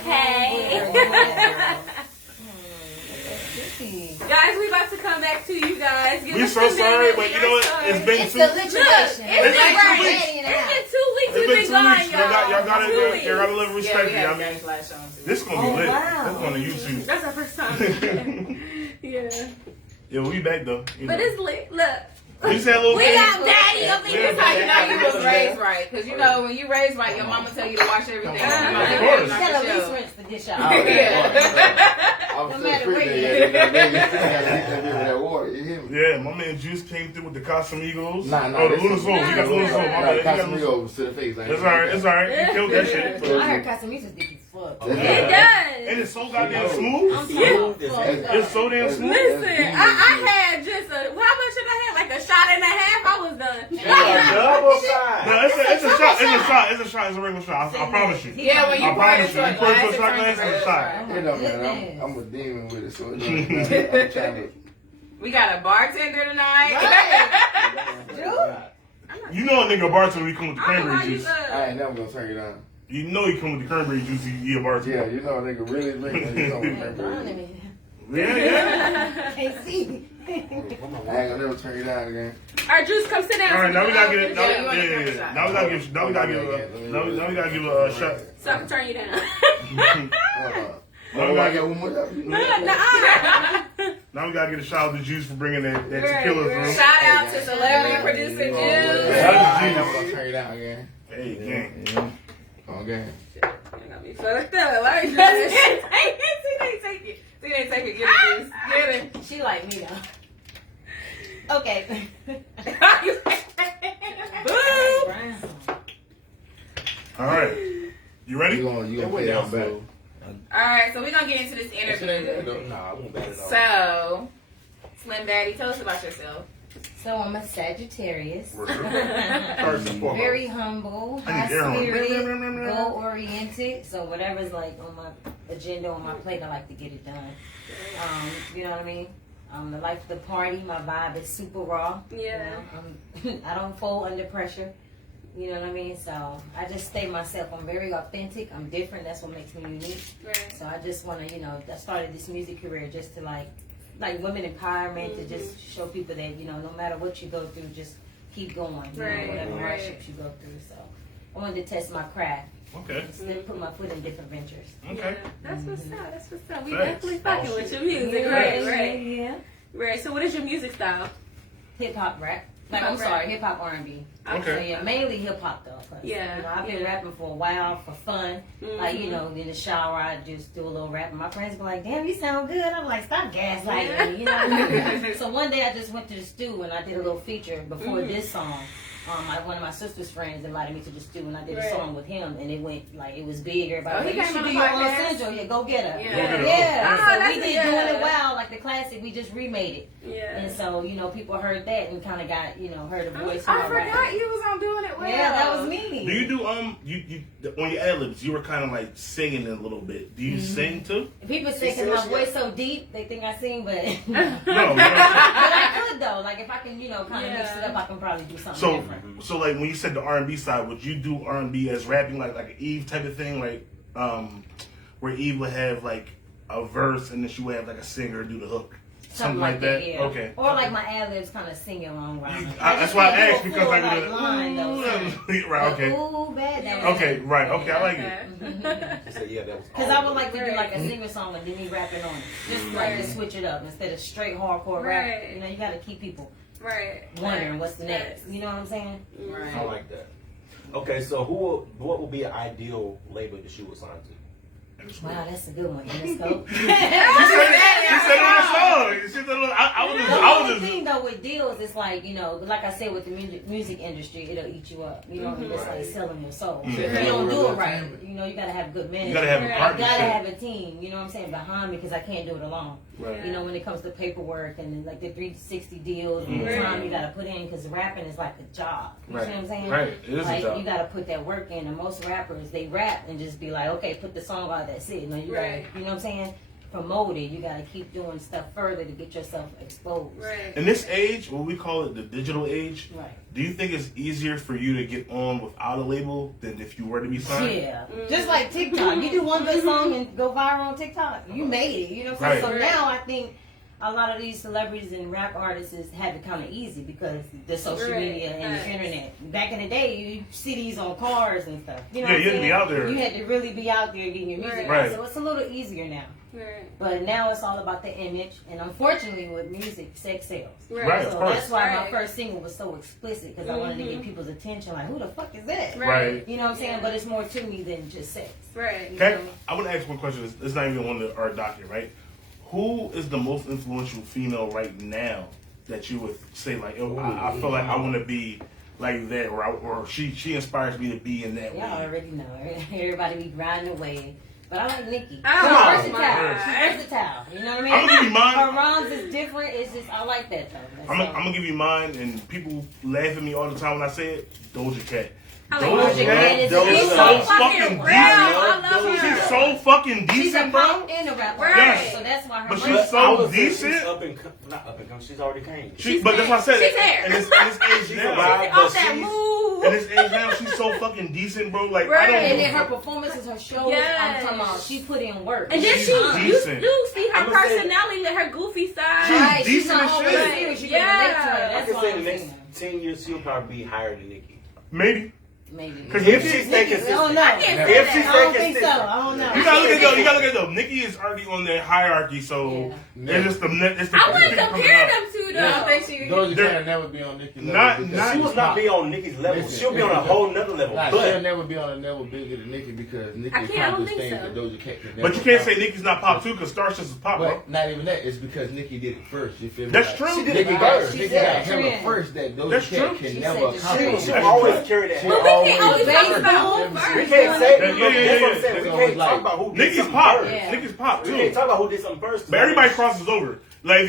Okay. Guys, we about to come back to you guys. Give We us so a sorry, minute. but We you are know what? sorry. It's been It's two. the Look, liquidation. it's been like 2 2 weeks. weeks. It's been 2 weeks. It's We've been been 2 gone, weeks. y'all. Y'all gotta 2 weeks. live a little Yeah, respect. we I had mean, backslash on too. this gonna be Oh, lit. wow. That's on the YouTube. That's our first time. Yeah. Yeah, we back though. You But know. it's lit. Look. We said a little We bit. got daddy up in Yeah, here. That's how you know you was raised right. Because you know, when you raised right, your mama tell you to wash everything. Of Like, course. You gotta at least rinse the dish out. I was No so matter freaking where you that. You still gotta hit that bitch with that water. You hear me? Yeah, my man Juice came through with the Casamigos. Nah, Oh, the this Luna is- Soul. He got the Luna Soul. My bad. He got the Luna Soul. Casamigos to the face. It's alright. It's alright. He killed that shit. I heard Casamitas dick is fucked. It And does. it's so goddamn smooth. It's so damn smooth. Listen, I had just how much did I have? Like a shot and a half? I was done. Double side. No, it's a shot. It's a shot. It's a shot. It's a regular shot. I promise you. Yeah, when you I pour it promise into you. a You pour it into a glass, shot glass, it it's a turns shot. red. It don't matter. I'm a demon with it, so it don't matter. I'm trying to. We got a bartender tonight. You know a nigga bartender when he come with the I don't know why cranberry you juice. I ain't never gonna turn it on. You know he come with the cranberry juice. He a bartender. Yeah, you know a nigga really drinking. You know Burning cranberry. me. Yeah. Can't see. I ain't gonna never turn it on again. All right, Juice, come sit down. All right, now we gotta get it. Now, Yeah, you wanna yeah, give a yeah. shot. Now we gotta give. Now we gotta give. Now we gotta give a shot. So I can turn you down. Oh, I got one more. Now we gotta get a shout out to Juice for bringing that tequila through. Shout out to celebrity producer Juice. I ain't never gonna turn it on again. Hey, gang. Okay. Got me fucked up. Like, See, they take it. See, they take it. Get it, Juice. Get it. She like me though. Okay. Boo! All right, you ready? You gonna pay that back. Alright, so we're going to get into this interview. Nah, I won't bet it all. So, Slim Daddy, tell us about yourself. So I'm a Sagittarius. First and foremost. Very humble, I high need air horn. spirited, goal oriented. So whatever's like on my agenda, on my plate, I like to get it done. You know what I mean? I like the party. My vibe is super raw. Yeah. You know? I don't fold under pressure. You know what I mean? So I just stay myself. I'm very authentic. I'm different. That's what makes me unique. Right. So I just want to, I started this music career just to like women empowerment, to just show people that, no matter what you go through, just keep going. Right, Whatever right. hardships you go through. So I wanted to test my craft. Okay. Just then put my foot in different ventures. Okay. That's what's up. That's what's up. We Thanks. definitely fucking with your music. Yeah, Right, right. Yeah. Right. So what is your music style? Hip hop rap. Like, Hip-hop I'm rap. sorry, hip hop R&B. Okay. So yeah, mainly hip hop though. 'Cause, Yeah, I've been yeah. rapping for a while for fun. Like, in the shower, I just do a little rap. And my friends be like, "Damn, you sound good." I'm like, "Stop gaslighting me," you know what I mean? So one day I just went to the stew and I did a little feature before this song. One of my sister's friends invited me to the stew and I did a Right. song with him and it went like it was big. Everybody Oh, was he like, came "You on should the do your own podcast? essential. Yeah, go get her." Yeah. Go get her. Yeah. Oh, So that's we did yeah. Doing It Wild, like the classic. We just remade it. Yeah. And so, people heard that and kind of got, heard a voice. I in my forgot rap. you was on Doing It Well. Yeah, that was me. Do you do you on your ad libs? You were kind of like singing a little bit. Do you sing too? People say because my voice so deep, they think I sing, but No. but I could though. Like if I can, kind of mix it up, I can probably do something So, different. so like when you said the R&B side, would you do R&B as rapping, like an Eve type of thing, like where Eve would have like a verse and then she would have like a singer do the hook? Something like that? Yeah. Okay. Or like my ad libs kind of singing along rhyme. That's why I asked, because like like line though. right, okay. Ooh, bad. That Okay, right, okay, I like it. She said, yeah, that was. Because I would like to do like a singer song and then me rapping on it. Just like to switch it up instead of straight hardcore rap. You know, you got to keep people wondering what's the next. You know what I'm saying? Right. I like that. Okay, so what would be an ideal label that she would sign to? Wow, that's a good one. Interscope. You said on the song. You said I The only thing though with deals is like, you know, like I said with the music industry, it'll eat you up. You know, it's like selling your soul. If you don't do it right, you know, you gotta have good management. You gotta have a partnership. I gotta have a team. You know what I'm saying, behind me because I can't do it alone. Right. You know, when it comes to paperwork and like the 360 deals and the time you gotta put in because rapping is like a job. You see what I'm saying? Right. It is like a job. you gotta put that work in, and most rappers they rap and just be like, okay, put the song out. That's it. No, you gotta, you know what I'm saying? Promote it. You gotta keep doing stuff further to get yourself exposed. Right. In this age, what we call it the digital age, Right. do you think it's easier for you to get on without a label than if you were to be signed? Yeah. Just like TikTok. You do one good song and go viral on TikTok. You made it. You know what I'm saying? So now I think a lot of these celebrities and rap artists have it kind of easy because the social media and the internet. Back in the day, you see these on cars and stuff. You know what I'm you had to be out there. You had to really be out there getting your music out. Right. So it's a little easier now. Right. But now it's all about the image, and unfortunately, with music, sex sells. Right, of So course. that's why my first single was so explicit because I wanted to get people's attention. Like, who the fuck is that? Right. You know what I'm saying? But it's more to me than just sex. Right. Okay, I want to ask one question. It's not even on our docket, right? Who is the most influential female right now that you would say like, oh, I feel like I want to be like that, or she inspires me to be in that Y'all way? already know. Everybody be riding away. But I like Nicki. Oh, She's my versatile. God. She's versatile. You know what I mean? I'm gonna give you mine. Her rhymes is different. It's just I like that though. I'm gonna give you mine, and people laugh at me all the time when I say it. Doja Cat. I Doja like Cat is is so fucking real. decent. I love her. She's so fucking She's a decent, bro. pop and a rapper. Right. Yes. So that's why her But money- she's so I would say decent. She's not up and coming. She's already came. But that's what I said. She's there. In this age She's now, alive, Off but that she's. move. in this age now, she's so fucking decent, bro. Like I Right. don't. And give then a her fuck. performances, her shows, Yes. I'm talking about, she put in work. And then She's you decent. see her I'ma say- personality, her goofy side. She's Right, she's decent not as always shit. serious. You Yeah. can relate to her. I That's can why say I'm the next saying 10 years she'll probably be higher than Nicki. Maybe. maybe. Because If she stay I don't consistent. know. I can't say If she that. I stay don't think so. consistent. I don't know. You gotta look at though. You gotta look at though. Nikki is already on that hierarchy, so it's just the it's the I want to people coming compare up. them two though. I don't think she. Doja They're- Cat never be on Nicki's level. Not- because not- She will not be on Nicki's level. Listen, She'll be on a whole nother level. Nah, she'll But never be on a level bigger than Nicki because Nicki I can't- I don't accomplished think things so. that Doja Cat could never. But you can't say accomplish. Nicki's not pop too, because Star Sisters pop, bro. But not even that. It's because Nicki did it first. You feel me? That's Like, true. She did Nicki it got first. Nicki She said got the hella trend. first that Doja That's Cat true. can She never said the accomplish. she'll That's always true. carry that. But we can only But talk about baseball- who We first. can't say Yeah, that's yeah, what I'm yeah. saying. We It's can't always talk like- about who did Nicki's something pop. first. Yeah. Nicki's pop We too. can't talk about who did something first. But everybody crosses over. Like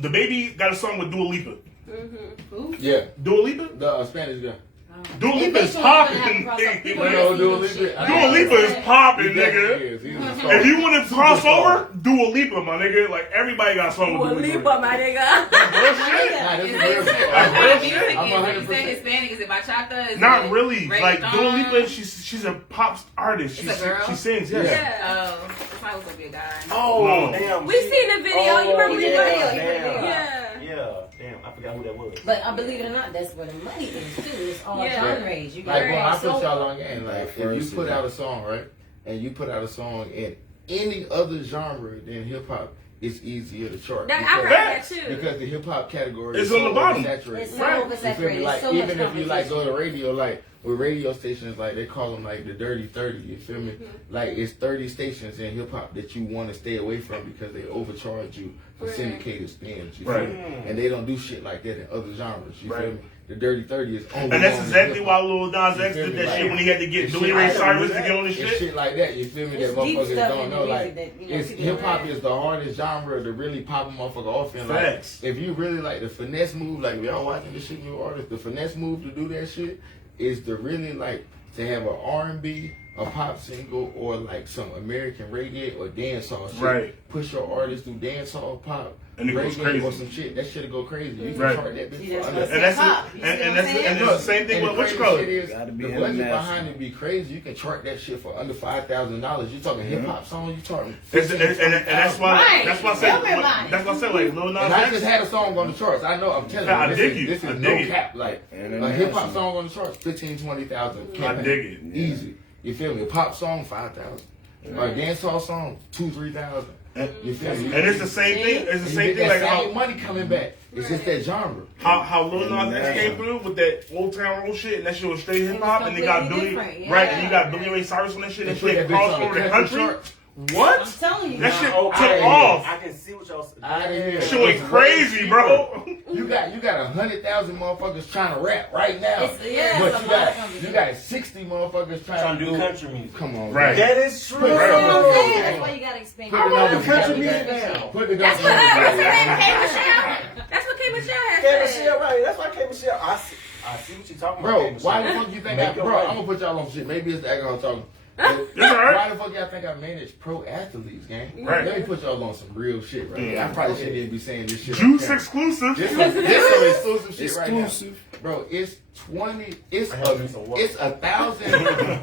the baby got a song with Dua Lipa. Yeah, Dua Lipa. the Spanish girl. Dua If Lipa they is show up and popping. have a crossover, people Well, gonna no, see Dua you Lipa- shit. Dua Lipa is popping, He definitely nigga. is. He's a star. If you want to cross Superstar. over, Dua Lipa, my nigga. Like everybody got a song with Dua Lipa. my nigga. Real shit. Nah, this is Is real this shit. That's what real music shit. is? I'm When you 100%. say Hispanic, is it bachata? Is Not it really. Like reggaeton? Dua Lipa, she's a pop artist. It's a girl? She sings. Yes. Yeah. Oh, it's probably supposed to be a guy. Oh, No. damn. We seen the video. You remember the yeah, video? damn. Yeah. Yeah, damn. I forgot who that was. But I believe it or not, that's where the money is too. It's all Yeah. genres. You got Like, well, I so put y'all on game. Like, if you First, put yeah. out a song, right, and you put out a song in any other genre than hip hop, it's easier to chart. That, I heard Facts. that too. Because the hip hop category It's is on the bottom. oversaturated. It's so Right. You feel me? oversaturated. Like, So much even if you like go competition. to radio, like with radio stations, like they call them like the dirty 30. You feel me? Like it's 30 stations in hip hop that you want to stay away from because they overcharge you for Right. syndicated spins. You Right. feel me? And they don't do shit like that in other genres. You Right. feel me? The dirty 30 is only. And that's known in exactly hip-hop. why Lil Nas You X feel did me? that Like, shit when he had to get it's Billy shit Ray like Cyrus to that. get on the It's shit. shit like that. You feel me? It's That deep motherfuckers stuff don't in know. Like, music that, you know, it's people hip hop don't is the hardest genre to really pop a motherfucker off in. Like, Facts. if you really like the finesse move, like if y'all watching this shit, new artists, the finesse move to do that shit is to really like to have a R&B, a pop single or like some American reggae or dancehall shit. Right. Push your artist through dancehall, pop, And it goes reggae crazy. or some shit. That shit'll go crazy. You can Right. chart that bitch See, for that's under. what And that's Pop, you see and what I'm that's saying? the same thing with what you call Shit it. is, Gotta be the budget international. behind it be crazy. You can chart that shit for under $5,000. You talking hip hop song? You talking? And that's why Right. that's why I said Everybody. that's why I said like Lil Nas And I just X. had a song on the charts. I know. I'm telling I you, dig you. this I is dig no it. cap. Like a International. hip hop song on the charts, 15, 20,000. I dig it. Easy. You feel me? A pop song, 5,000. Or a dancehall song, 2,000, 3,000. You feel me? And it's the same thing. It's the And same you thing get like that same how money coming back. It's just that genre. how Lil Nas X came through with that Old Town Road shit, and that shit was straight hip hop, and they got completely Billy different, right, yeah. and you got Billy Ray Cyrus on that shit, and They put shit that bitch crossed on the over the country country. chart. What? I'm telling you. That shit Oh, took I off. can see what y'all said. Out of here. Shit went crazy, bro. You got 100,000 motherfuckers trying to rap right now. It's- yeah, but it's a you lot got of competition. you got 60 motherfuckers Trying to do country music. Come on, Right. man. That is true. Put it Right. on the That's video. why you gotta expand. Put it on the country video. music now. Put it That's on what the what's her video. name? K. Michelle. That's what K. Michelle K. has said. Michelle, right? That's why K. Michelle. I see what you're talking about. Bro, K. why Michelle. the fuck you think Make I, your bro, money. I'm gonna put y'all on shit. Maybe it's the alcohol talking. It's alright. Why the fuck y'all think I manage pro athletes, gang? Right. Let me put y'all on some real shit right here. I probably shouldn't even be saying this shit. on Juice camera. exclusive. This is some exclusive shit right now. Exclusive. Bro, it's 20, it's I have me some water. it's 1,000,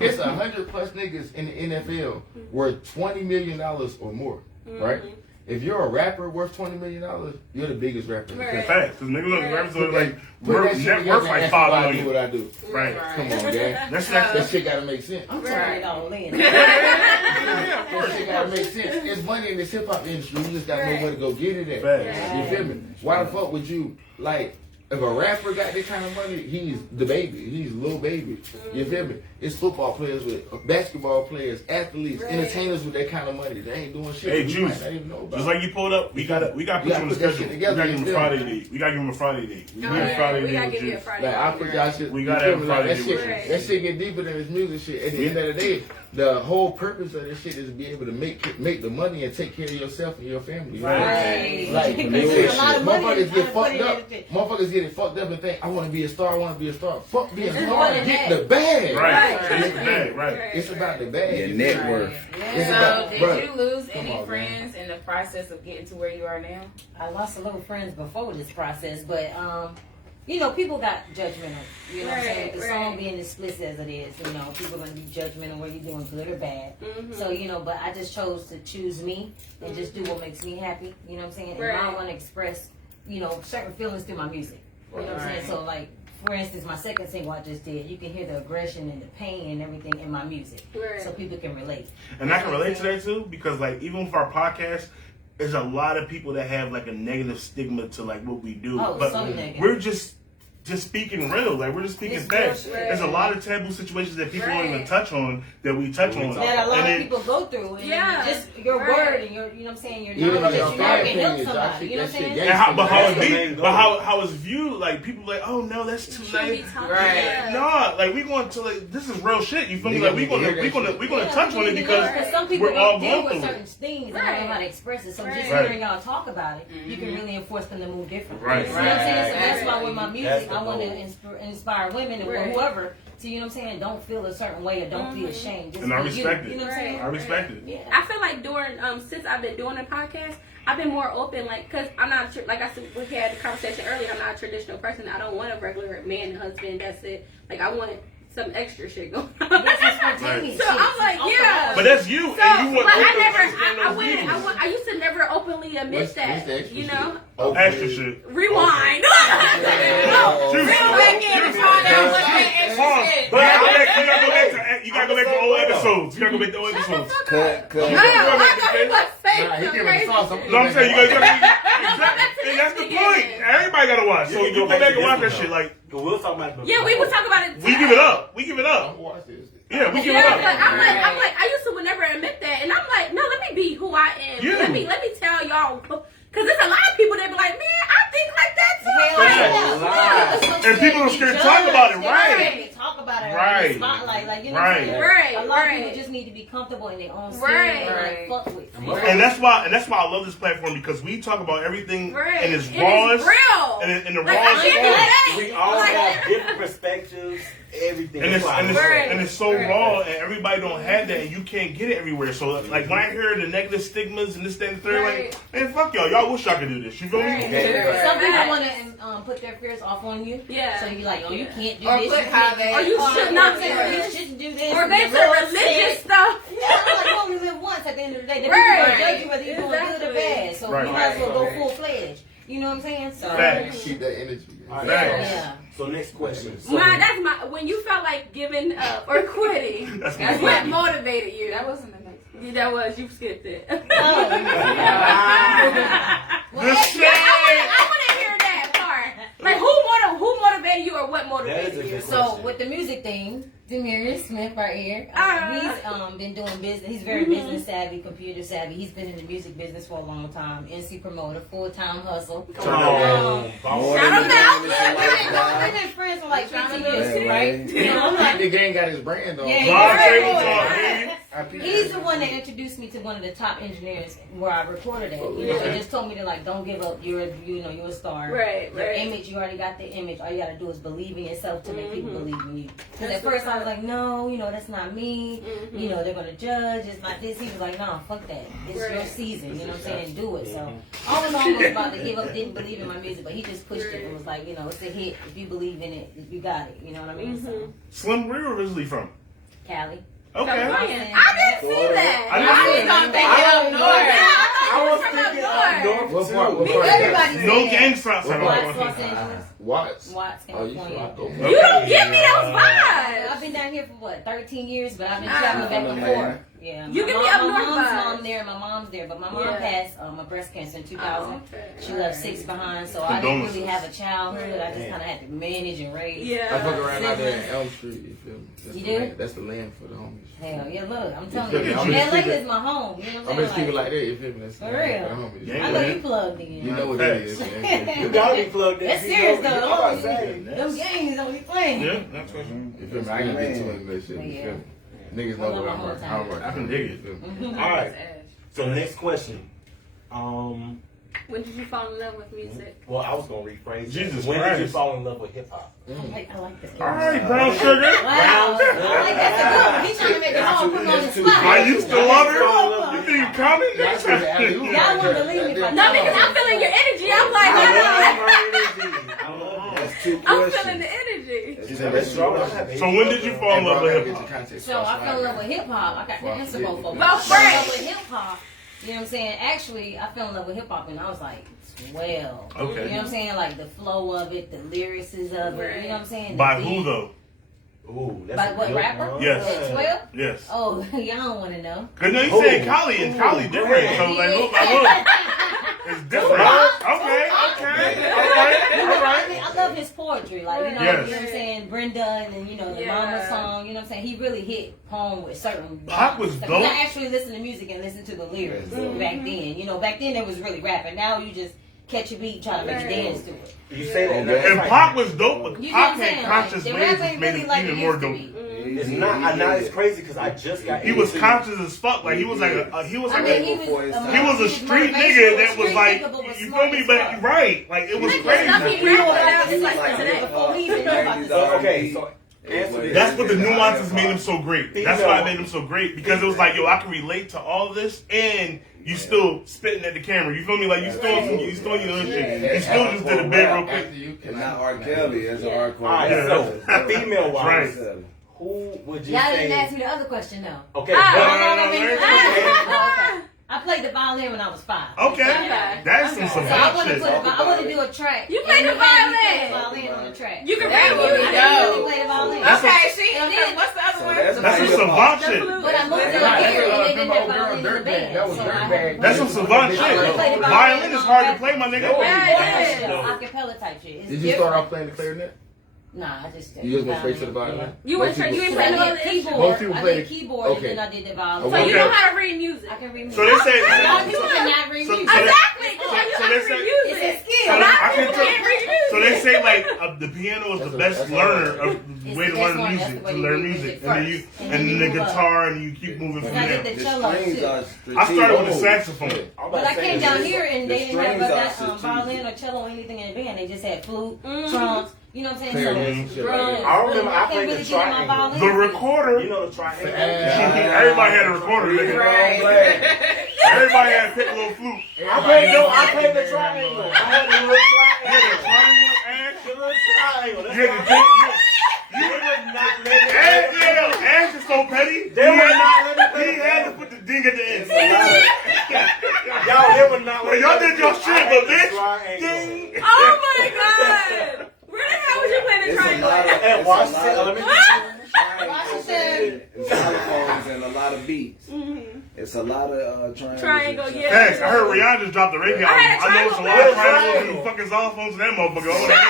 it's 100 plus niggas in the NFL worth $20 million or more, right? If you're a rapper worth $20 million, you're the biggest rapper. in the Right. country. Facts, because niggas on rappers are like Put that worth shit net together worth and like ask me why I $5 do million. what I do. Right. Come on, gang. That's That shit gotta make sense. I'm turning it all in. That shit gotta make sense. It's money in this hip hop industry. You just gotta know where to go get it at. Facts. You feel me? Why the fuck would you like? If a rapper got that kind of money, he's the baby. He's Lil Baby. You feel me? It's football players with basketball players, athletes, entertainers with that kind of money. They ain't doing shit. Hey, we Juice. might not even know about. Just like you pulled up, we got put you on the put that schedule. shit We together, gotta give him you a feel Friday me? date. We gotta give him a Friday date. We Oh, need a yeah, Friday we date gotta with give you a Juice. Friday. Like I put y'all shit. We you gotta feel have me? Friday Like, with that you. shit. That shit get deeper than his music shit. At the end of the day, the whole purpose of this shit is to be able to make the money and take care of yourself and your family. Right. Like, It's a lot of money motherfuckers to get put fucked in up. everything. Motherfuckers get it fucked up and think, I want to be a star. I want to be a star. Fuck being a It's star. more than Get that. the bag. Right. Right. It's the bag, right. It's about the bag. Your you net feel me? worth. It's So, about, did bro. you lose Come any on, man. friends in the process of getting to where you are now? I lost a little friends before this process, but you know, people got judgmental. You know what I'm saying? The song Right. being as explicit as it is, you know, people are gonna be judgmental whether you're doing good or bad. Mm-hmm. So, you know, but I just chose to choose me and just do what makes me happy. You know what I'm saying? And Right. I want to express, you know, certain feelings through my music. You know what I'm saying? Right. So, like, for instance, my second single I just did, you can hear the aggression and the pain and everything in my music, Right. so people can relate. And I can relate to that too, because like even for our podcast, there's a lot of people that have like a negative stigma to like what we do. Oh, but so negative. we're just speaking real, like we're just speaking It's facts. bullshit. There's a lot of taboo situations that people don't even Right. touch on that we touch on. That a lot And of then- people go through, and Yeah. just your Right. word and your, you know what I'm saying, your Yeah, knowledge like that your you fan have can help opinions, I somebody. think You know that what I'm shit saying? gangster. And how, but how That's it's the viewed, main but goal. how it's viewed, like people like, oh no, that's too Shouldn't be late. talking Right. about it. No, like we going to like this is real shit. You feel me? Nigga, Like we we can gonna hear that we gonna Yeah, touch on it because some people we're all don't deal going with through certain it. things and Right. don't know how to express it. So just Right. hearing y'all talk about it, you can really enforce them to move different. Right. You know what I'm saying? So that's why Right. with my That's music, the I want to goal. inspire women and Right. whoever to, you know what I'm saying, don't feel a certain way or don't be ashamed. Just And I be respect you. it. You know what I'm saying? I respect it. Yeah. I feel like during since I've been doing the podcast, I've been more open, like, cause I'm not like I said, we had the conversation earlier. I'm not a traditional person. I don't want a regular man and husband. That's it. Like I want some extra shit going on. That's just spontaneous So shit. I'm like, Off the yeah. wall. But that's you, So, and you want but I open never, understand I those went, views. I used to never openly admit What's that, the extra you shit? know. Oh, Extra shit. Rewind. Juice. You gotta go back to old episodes. You gotta go back to old episodes. Cut. I thought he was saying Nah, he some giving crazy sauce. I'm shit. No, I'm saying you gotta Exactly. and that's the point. Everybody gotta watch. So You you can go back and watch that shit. Like We'll talk about it. Yeah, we would talk about it. we give it up. We give it I'm up. gonna watch this. Yeah, we give it Yeah, but up. I'm like, I used to would never admit that, and I'm like, no, let me be who I am. You. Let me tell y'all, because there's a lot of people that be like, man, I think like that too. Hell Right. yeah. And people are scared to talk about it, right. They talk about it Right. in the spotlight, like, you know Right. what I'm saying? Right, A lot of right. people just need to be comfortable in their own skin Right. and like, fuck with. And that's why I love this platform, because we talk about everything Right. in its And rawest it's real. and in the Like, rawest I can't do form. that. We all Like- have different perspectives, everything. And Right. it's so raw, and everybody don't have that, and you can't get it everywhere. So, like, when I hear the negative stigmas and this, that, and the third, like, man, fuck y'all. Y'all wish y'all could do this. You feel me? Some people want to put their fears off on you. Yeah. So you're like, oh, you can't do Or this. put how they- Or you should not do You this. shouldn't do this. Or they Your say Lord religious said- stuff. Yeah, I'm like, you only live once at the end of the day. They're Right. going to judge you whether you're doing good or Exactly. bad. So Right. you might as well go full-fledged. You know what I'm saying? So, Facts. Keep that energy. Alright. Facts. yeah. So next question. So, That's my when you felt like giving up or quitting. That's That's my what motivated you. That wasn't the next. Yeah, that was you skipped it. The I shade. want to hear that part. Like who motivated you or what motivated That is a you? good So with the music thing, Demarius Smith right here, he's been doing business. He's very business savvy, computer savvy. He's been in the music business for a long time. NC promoter, full-time hustle. come on. More Shout than him out. We've been friends for like 15 years, right? You know, I'm like, The gang got his brand on. Yeah, Live he's table very talk, good. baby. He's the one that introduced me to one of the top engineers where I recorded at. You know, he just told me to like, don't give up. You're a star. Right, Your right. image, you already got the image. All you got to do is believe in yourself to make people believe in you. Because at first I was like, no, that's not me. They're gonna judge. It's not this. He was like, no, fuck that. It's your season. You know what I'm saying? Do it. So I was almost about to give up. Didn't believe in my music, but he just pushed it and was like, it's a hit. If you believe in it, you got it. You know what I mean? So Slim, where you originally from? Cali. Okay. California. I didn't see that. I didn't see Don't think up north. I was thinking up north. What part? What Me part? Everybody No said gangster outside Watts, of Los Angeles. Watts. Watts, Oh, you California. should rock over. You don't give me those vibes. I've been down here for 13 years, but I've been traveling back and forth. Yeah, You my give me mom- up my north mom's vibes. mom there, my mom's there, but my mom Yeah. passed of breast cancer in 2000. okay. She left 6 behind, so I didn't Condolences. really have a childhood. I just kind of had to manage and raise. I fuck Yeah. around out there in Elm Street. You feel me? That's You the do? land- That's the land for the homies. Hell yeah, look, I'm telling feel you, me? I'm just LA keep it- is my home. You know I'm what gonna keep I'm it like saying? that. You feel me? That's the For land real. for the homies. Yeah. I know you plugged in. You know what it is, man. You gotta be plugged in. That's serious though. I'm about to say. Them gangs don't be playing. Yeah, that's what you You feel me? I ain't get too into that shit. You Yeah. feel me? Niggas know what I'm working. I'm working. I can dig it. You feel me? All right. So next question. When did you fall in love with music? Well, I was gonna rephrase. Jesus When did you Christ. fall in love with hip hop? I like this. All right, brown sugar. Wow. I like that's a good one. He's trying to make it hard, put him on the spot. I used to love her. You think you coming? Y'all wouldn't believe me if I No, told because you. I'm feeling your energy. I'm like, I no, love her energy. I love That's two I'm questions. feeling the energy. She said that's strong. So when did you fall in love with hip hop? So I fell in love with hip hop. I got to answer both of them. Both I fell in love right. with hip hop. You know what I'm saying? Actually, I fell in love with hip hop when I was like 12. Okay. You know what I'm saying? Like the flow of it, the lyrics of it. You know what I'm saying? By The who beat. though? Ooh, that's By a what good rapper? one. Yes. At 12? Yes. Oh, y'all don't want to know. Cause no, you said Cali and Cali different. So like, look, it's different. Okay. All right. I love his poetry. Like, Yes. you know what I'm saying? Brenda and then, the Yeah. Mama song. You know what I'm saying? He really hit home with certain. Pac was stuff. dope. I actually listened to music and listened to the lyrics back then. Back then it was really rapping. Now you just catch a beat, try to make you dance to it. You say that. And Pac was dope, but You know what Pac I'm had saying? conscious The ways rap which ain't made really it like even it more used to dope. be. It's not. Now it's crazy because I just got. He was into- conscious as fuck. Like he was like he was I like mean, a, he was a street motivational, nigga that was street like, nigga, but was you smart feel me? as But fuck. right, like it was Stuff crazy. he rapped about is like like today. Before he even knew about this. Okay, so answer this. That's what the nuances made him so great. That's why it made him so great because it was like, yo, I can relate to all this, and you still spitting at the camera. You feel me? Like you still your own shit. You still just did a bit real quick. And not R. Kelly as an R. All right, Kelly. so female wise, Right. who would you Y'all say? didn't ask me the other question though. Okay, No, but- no, no, no, Oh, okay. I played the violin when I was 5. Okay, that's some So I savant want to shit. I want to do a track. You played And the we had me violin. play the violin on the track. You can That rap would be music. I didn't really dope. play the violin. Okay, she. And And then- what's the other one? That's some savant shit. But I moved to here and they didn't have violin in the band. That was So dirt I- bag. That's some savant shit. Violin is hard to play, my nigga. Yeah, acapella type shit. It's Did you start off playing the clarinet? Nah, I just. You just went straight to the violin? You went straight. You ain't I playing no did other keyboard. Most people I play did the- keyboard okay. and then I did the violin. So Okay. you know how to read music. I can read So music. they say. A lot of people cannot read So- music. so they- Exactly. So- So you so know they how to say- read It's music. a skill. So A lot I of can people can't read music. So they say like the piano is the best learner of the It's way the to best learn one, music, that's the to way you learn read music, music and then first, and and then then you the move up. guitar, and you keep moving from And I there. did the The cello strings too. are I started with the strategic. saxophone. I'm But about I to say came this. down here and the they didn't have strings are that strategic. violin or cello or anything in the band. They just had flute, trumps, You know what I'm Clear saying? and So, shit bro, like that. I remember I can't played really the get in my triangle. violin. The recorder. You know the triangle. Everybody had a recorder, nigga. Everybody had a piccolo flute. I played the triangle. I had the little You had a triangle. triangle and The little triangle. you had the You would not let me. Ash is so petty. They would not let me play He had to put the ding at the end. Y'all, they would not let Well, me. y'all did your shit, but bitch, Triangle. ding. Oh my god! Where the hell was you playing the It's a triangle? lot of, And it's Washington a lot of Elementary. Washington. and xylophones and a lot of beats. It's a lot of triangles. Triangle, yeah. Thanks. I heard Rihanna just dropped the reggae album. I had a I know it's a lot triangle. of triangles and fucking xylophones and that motherfucker.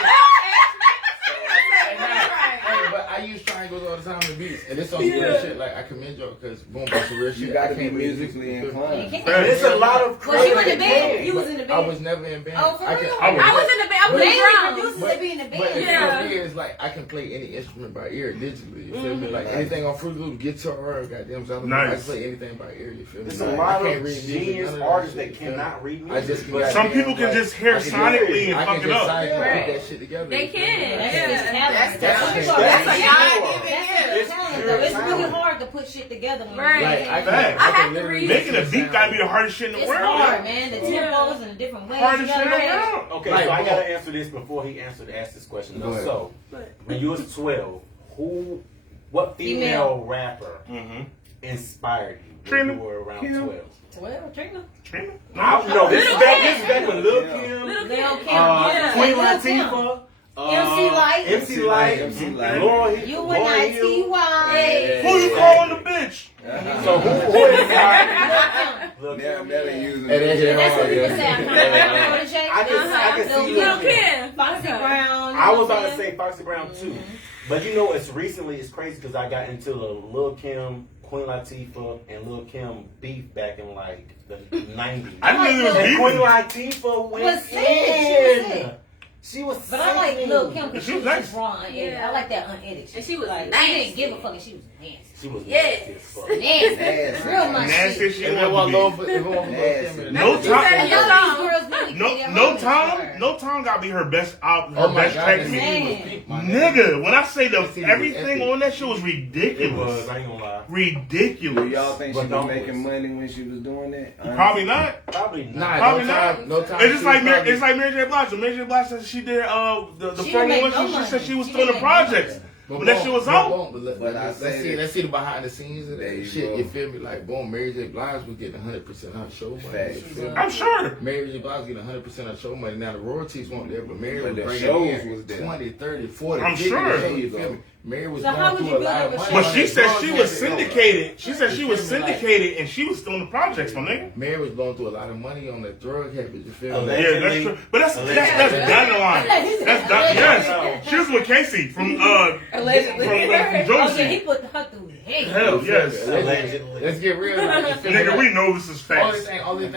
Hey, but I use triangles all the time in beats, and it's on some real shit. Like I commend y'all because boom, that's some real shit. You gotta I be can't really- musically You inclined. can't. It's a lot of. Was you in the band? You was in the I band. was never in band. Oh, for I can, real? I was, I was in the band. I was in Mainly drums. producers But- that be in the But band. the Yeah. thing is, like, I can play any instrument by ear digitally. You feel me? Like anything on Fruit Loops, guitar, goddamn, xylophone. Nice. I can play anything by ear. You feel me? There's a Like, lot I can't of read music, genius none of artists shit, that you feel me? cannot read I music. just but Some people can just hear I can sonically and I fuck can it just up. silently Right. put that shit together. They you feel me? can. That's Yeah. just talent. That's That's a a God talent, given though. It's talent. really hard to put shit together. When Right. Like, I Facts. I have can to literally read. Making a listen to beat sound. gotta be the hardest shit in the It's world. hard, man. The Yeah. tempos and the different ways. Hardest you shit in gotta the manage. world. Okay, Like, so I boom. gotta answer this before he asked this question. Go ahead. So, when you was 12, what female rapper inspired you when Trina. you were around Trina. 12? Well, Trina. Trina? No, this is Lil' back. Kim. This is back when Lil Yeah. Kim, Little Lil' kid. Kim. Yeah. Queen Lil' Kim. Latifah, MC Light. MC Light, MC Light. Laura You Laura and I Hill. T.Y. Who you calling the bitch? So who inspired Lil' Lil' Now, Kim? now they using Hey, that shit That's what hard, people yeah. say. I'm kind of I can see Little Kim. Foxy Brown. I was about to say Foxy Brown too, but you know, it's crazy because I got into the Lil Kim, Queen Latifah, and Lil Kim beef back in like the 90s. I didn't know And it Queen was Latifah went Was sick. She was in. sick. She was But I like singing. Lil' Kim because She she was was nice. just raw and unedited. Yeah. I like that unedited. And she was like, nasty. she didn't give a fuck and she was nasty. She was Yes. nasty as fuck. Nasty. Nasty. Real much Nasty shit. shit. If it wasn't low for Lil' Nasty. No You said it time. yourself. These girls really No, pay their no homage for time. her. No time got to be her best album. Her Oh my best God, track that to me. CD was Man. peak, my Nigga, when I say That CD was everything epic. on that shit was It was. ridiculous. I ain't gonna lie. Ridiculous. Do y'all think she But was don't making listen. money when she was doing that? Probably not. Probably Nah, not. Probably no time. No time. It's just like Probably- it's like Mary J. Blige. When Mary J. Blige said she did the She former didn't one. make no She money. said she was She still in the didn't make no projects. money. But When that shit was out. But I say that- let's see the behind the scenes of There that you shit. go. You feel me? Like, boom, Mary J. Blige was getting 100% of her show money. Facts. You feel me? I'm sure. Mary J. Blige was getting 100% of her show money. Now the royalties weren't there, but Mary But was the bringing shows in was there. 20, 30, 40, I'm 50 sure. shows, you feel me? Mary was So how going would through you a build lot up of a money. show? But she said she was Drug habit. syndicated. She said she was You feel me? Like, syndicated and she was still in the projects, my nigga. Mary was going through a lot of money on that drug habit. You feel me? Yeah, that's true. But that's down the line. That's done. Yes, she was with Casey from Allegedly. from Oh, yeah, he Josie. put her through hell. Hell yes, Let's get real. Like, you feel me? nigga. Like, We know this is facts. only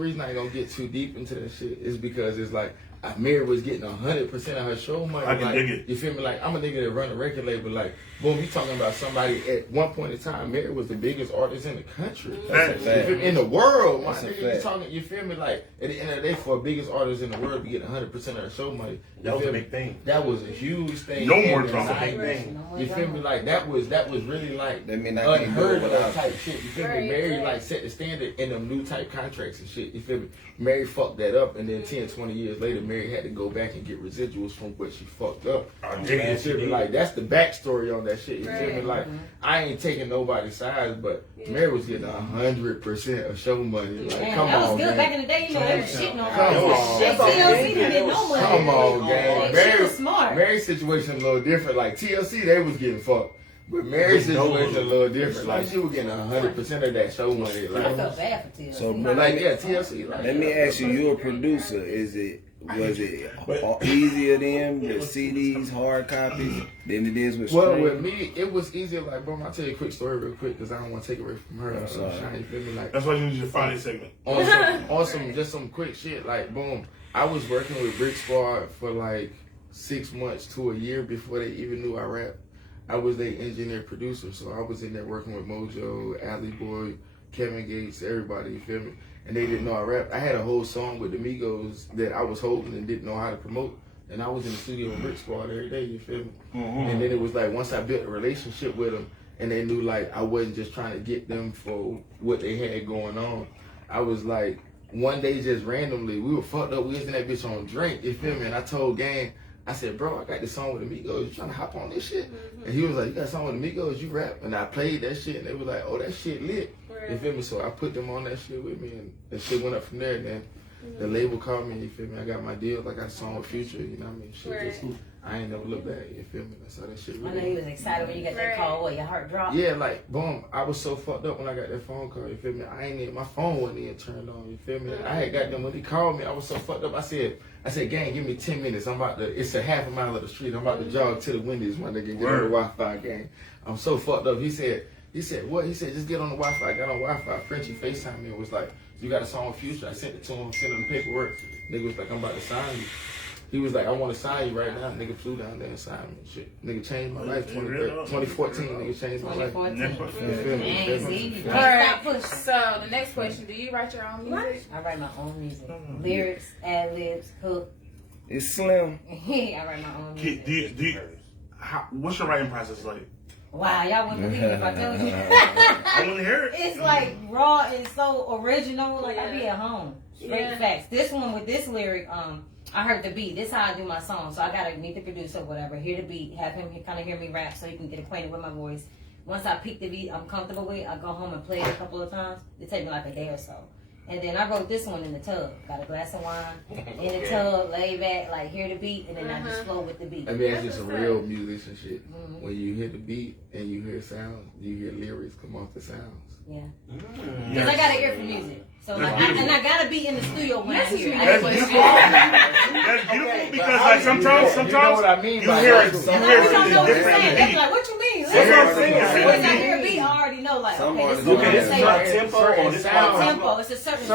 reason I ain't gonna get too deep into that shit is because it's like Mary was getting 100% of her show money. I can like, dig it. You feel me? Like I'm a nigga that run a record label. Like boom, you talking about somebody at one point in time. Mary was the biggest artist in the country. Facts. You feel me? In the world. My That's a nigga, you fact. talking? You feel me? Like at the end of the day, for a biggest artist in the world to get 100% of her show money, you That was feel a me? big thing. That was a huge thing. No in more the drama. night. Thing. You feel me? Like that was really like That mean I can't do unheard it of without type shit. You feel me? Right, Mary right. like set the standard in them new type contracts and shit. You feel me? Mary fucked that up, and then 10, 20 years later, Mary had to go back and get residuals from what she fucked up. I You dig it. feel me? Like that's the backstory on that shit. You feel me? Right. Like I ain't taking nobody's sides, but Mary was getting 100% of show money. Like Man, come that was on, good man. back in the day. You know, they were shitting on Come her. on. That TLC didn't get no money. Come on, gang. She Mary, was smart. Mary's situation a little different. Like TLC, they was getting fucked. But Mary's situation a little different. Like she was getting 100% of that show money. I Like, felt bad for TLC. So, but like yeah, TLC. Like, Let me ask you, you're a producer. Was it easier then with CDs, hard copies, than it is with Well, streaming? with me, it was easier. Like, bro, I'll tell you a quick story real quick because I don't want to take away from her. I'm sorry. Shine, you feel me? Like, That's why you need your finance segment. on some, just some quick shit. Like, boom, I was working with Brick Squad for like 6 months to a year before they even knew I rap. I was their engineer producer, so I was in there working with Mojo, Alley Boy, Kevin Gates, everybody. You feel me? And they didn't know I rap. I had a whole song with the Migos that I was holding and didn't know how to promote. and I was in the studio with Rick Squad every day. You feel me? And then it was like once I built a relationship with them, and they knew like I wasn't just trying to get them for what they had going on. I was like, one day just randomly, we were fucked up. We was in that bitch on drink. You feel me? And I told Gang, I said, bro, I got this song with the Migos. You trying to hop on this shit? And he was like, you got a song with the Migos? You rap? And I played that shit, and they was like, oh, that shit lit. You feel me? So I put them on that shit with me, and that shit went up from there. And then the label called me. You feel me? I got my deal. I got a song with Future. You know what I mean? Shit just, I ain't never looked back. You feel me? That's how that shit really. I know you was excited when you got that call. What, your heart dropped? Yeah, like boom. I was so fucked up when I got that phone call. You feel me? I ain't even, my phone wasn't even turned on. You feel me? I had got them when he called me. I was so fucked up. I said, Gang, give me 10 minutes. I'm about to. It's a half a mile of the street. I'm about to jog to the Wendy's when they can get on the Wi-Fi. Gang, I'm so fucked up. He said, what? He said, just get on the Wi-Fi. I got on Wi-Fi. Frenchie FaceTime me and was like, you got a song with Future? I sent it to him, sent him the paperwork. Nigga was like, I'm about to sign you. He was like, I want to sign you right now. Nigga flew down there and signed me. Shit. Nigga changed my life. 2014, nigga changed my life. 2014. All right. So the next question: do you write your own music? I write my own music. Lyrics, ad libs, hook. It's slim. I write my own music. What's your writing process like? Wow, y'all wouldn't believe it if I told you. I want to hear it. It's like raw and so original. Like I be at home. Straight facts. This one with this lyric, I heard the beat. This is how I do my song. So I gotta meet the producer or whatever, hear the beat, have him kind of hear me rap so he can get acquainted with my voice. Once I pick the beat I'm comfortable with, I go home and play it a couple of times. It takes me like a day or so. And then I wrote this one in the tub. Got a glass of wine in the tub, lay back, like hear the beat, and then I just flow with the beat. I mean, that's just a real musician shit. When you hear the beat and you hear sounds, you hear lyrics come off the sounds. Yeah. Because I got an ear for music. So like, I gotta be in the studio when I hear it. That's beautiful. That's beautiful because like sometimes you know what I mean you hear it. Some people don't know what you're saying. They be like, what you mean? Once I hear a beat, I already know like, okay, this is what I'm saying. Tempo. It's a certain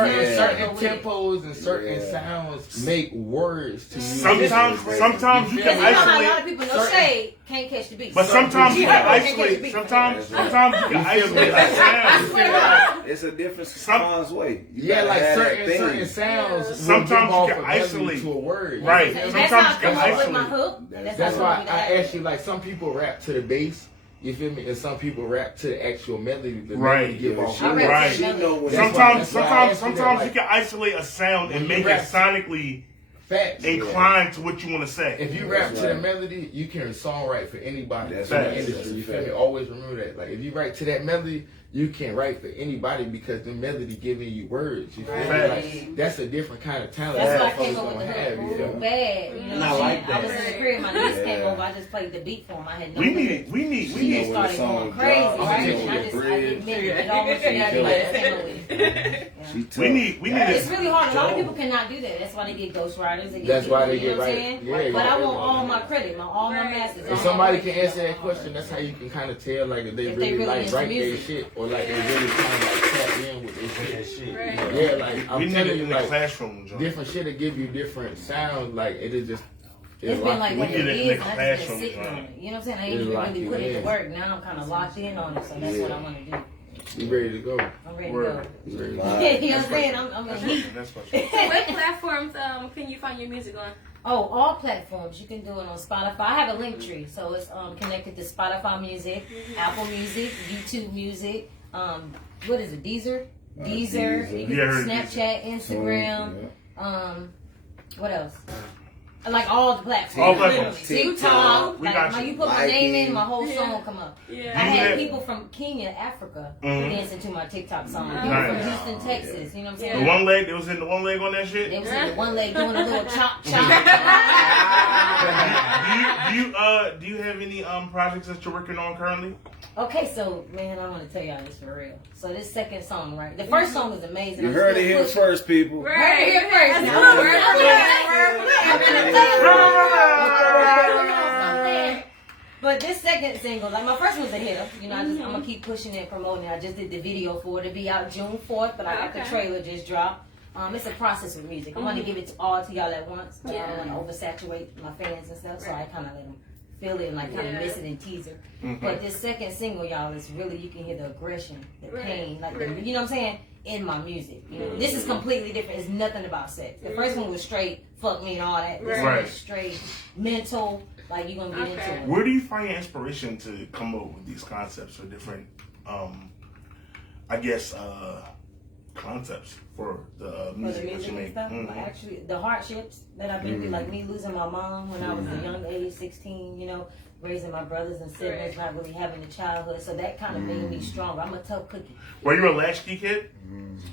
tempos and certain sounds make words to you. Sometimes you can isolate. A lot of people know shade can't catch the beat. But sometimes you can isolate. Sometimes you can isolate the sounds. It's a different sounds way. Yeah, like certain sounds. Sometimes you can isolate to a word. Right. Sometimes you can isolate. That's why I asked you. Like some people rap to the bass. You feel me? And some people rap to the actual melody. The melody give off. Right. Sometimes you can isolate a sound and make it sonically inclined to what you want to say. If you rap to the melody, you can songwrite for anybody in the industry. You feel me? Always remember that. Like if you write to that melody, you can write for anybody because the melody giving you words. You feel me? Like, that's a different kind of talent. That's why I came up with the hook. Bad. You know what I'm saying? I was in the crib, my niece came over, I just played the beat for him. I had no We need started going crazy, right? And I didn't make it almost We need It's really hard. A lot of people cannot do that. That's why they get ghostwriters. That's why they get right. But I want all my credit, all my masters. If somebody can answer that question, that's how you can kind of tell like if they really like write their shit or like they really kind of like tap in with their shit. Yeah, like I'm telling you, like classroom, different shit that give you different sounds. Like it is just. It's been like what it is, and I just been sitting on it. You know what I'm saying? I ain't even really put it to work. Now I'm kind of locked in on it, so that's what I want to do. You ready to go? I'm ready to go. You know what I'm saying? I'm a heat. What platforms can you find your music on? Oh, all platforms. You can do it on Spotify. I have a link tree, so it's connected to Spotify Music, Apple Music, YouTube Music. What is it? Deezer. Snapchat, Instagram. What else? Like all the platforms. TikTok. Like you put my name in, my whole song will come up. Yeah. I had people from Kenya, Africa, dancing to my TikTok song. People from Houston, Texas. You know what I'm saying? The one leg, they was in the one leg on that shit? They was in the one leg doing a little chop chop. Do you have any projects that you're working on currently? Okay, so man, I want to tell y'all this for real. So this second song, right? The first song was amazing. You heard it here first, people. Heard it here first. But this second single, like my first one was a hitter. You know, I'm gonna keep pushing it, promoting it. I just did the video for it to be out June 4th, but I got the trailer just dropped. It's a process with music. I want to give it all to y'all at once. I don't want to oversaturate my fans and stuff, so I kind of let them feel it and like kind of miss it in teaser. But this second single, y'all, is really, you can hear the aggression, the pain, like the, you know what I'm saying? in my music. You know, this is completely different. It's nothing about sex. The first one was straight fuck me and all that. This one is straight mental. Like you're gonna get into it. Where do you find your inspiration to come up with these concepts or different, I guess, concepts for the music that you make? Stuff. Mm-hmm. Actually, the hardships that I've been through, like me losing my mom when I was a young age, 16. You know, raising my brothers and siblings, not really having a childhood. So that kind of made me stronger. I'm a tough cookie. Were you a latchkey kid?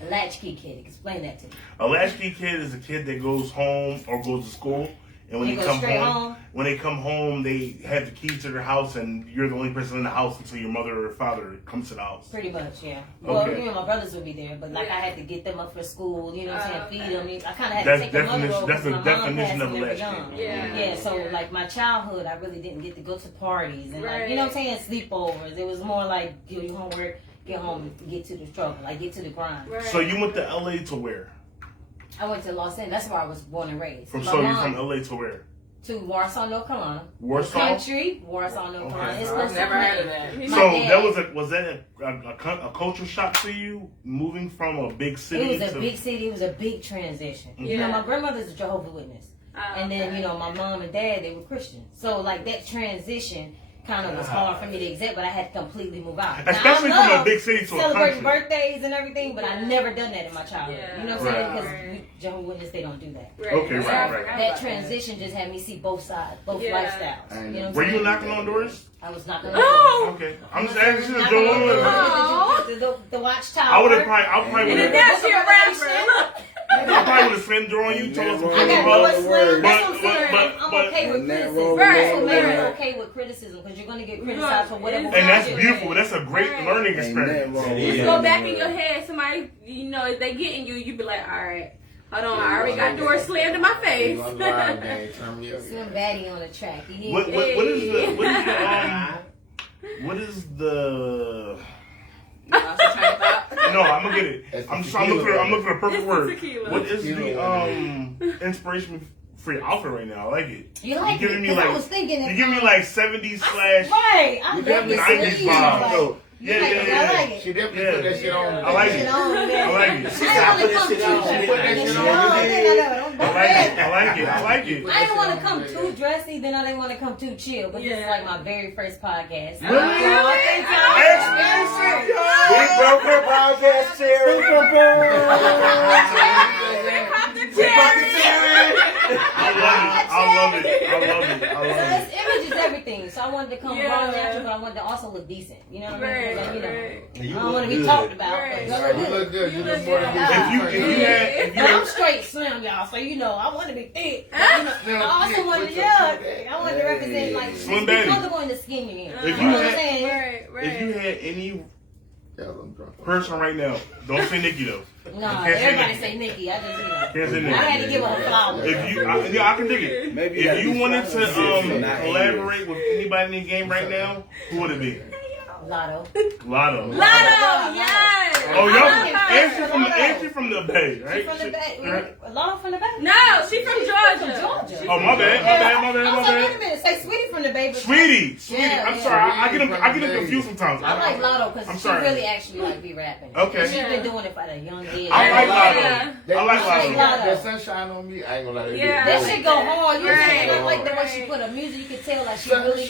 A latchkey kid. Explain that to me. A latchkey kid is a kid that goes home or goes to school, and when they come home, they have the keys to their house, and you're the only person in the house until your mother or father comes to the house. Pretty much, yeah. Well, you know, my brothers would be there, but like I had to get them up for school. You know what I'm saying? Feed them. I kind of had to take them on the road. That's the definition of a latchkey. Yeah. So like my childhood, I really didn't get to go to parties and like you know what I'm saying, sleepovers. It was more like do your homework, get home, get to the struggle, like get to the grind. So you went to LA to where? I went to Los Angeles. That's where I was born and raised. You're from LA to where? To Warsaw, North Carolina. Warsaw? Country, Warsaw, North Carolina. It's I've never heard of that. So was that a culture shock to you, moving from a big city? It was a big city. It was a big transition. Mm-hmm. You know, my grandmother's a Jehovah's Witness. And then, you know, my mom and dad, they were Christians. So, like, that transition kind of was hard for me to accept, but I had to completely move out. Especially from a big city to a country. Celebrating birthdays and everything, but I never done that in my childhood. You know what I'm saying? Because Jehovah's Witness, they don't do that. Okay, right. That transition just had me see both sides, both lifestyles. You know were you knocking on doors? I was knocking on doors. Okay. I'm just asking you to go on. The watchtower. I probably would have. That's your rapper. I probably would have slammed the door on you, told us to I got no slam. But I'm okay with criticism. That's what made me okay with criticism, because you're going to get criticized for whatever. And that's beautiful. That's a great learning experience. Just go back in your head. Somebody, you know, if they getting you, you be like, all right. Hold on, I already got doors slammed in my face. Slim Batty on the track. What is the no, I'm gonna get it. I'm looking for a perfect word. What is the inspiration for your outfit right now? I like it. You like it? I was thinking you give me like 70s / right. I'm 90s vibe. Yeah. I like it. She definitely put that shit on. I like it. I like it. I like it. I didn't want to come too dressy, then I didn't want to come too chill. But this is like my very first podcast. Really? Big Broker Podcast Cherry. I love it. So this image is everything. So I wanted to come raw natural, but I wanted to also look decent. You know what I mean? Like, I don't want to be talked about. You look good. You look more than I'm straight slim, y'all. So you know, I want to be thick. I also want to I want to represent like Slim be comfortable in the skin you're in. If you had any person right now, don't say Nikki though. No, everybody say Nikki. I just, can't say Nikki. I had to give her flowers. I can dig it. Maybe if you wanted to collaborate with anybody in the game right now, who would it be? Lotto, yes. Oh, y'all, Angie from the Bay, right? She from the Bay. Lotto from the Bay? No, she from Georgia. Oh, my bad. Wait a minute. Say Sweetie from the Bay. Sweetie. I'm sorry. I get them confused sometimes. I like Lotto because she really actually like be rapping. Okay. She's been doing it at a young age. I like Lotto. That sunshine on me, I ain't gonna lie to you. That shit go hard. You know, like the way she put her music, you can tell like she really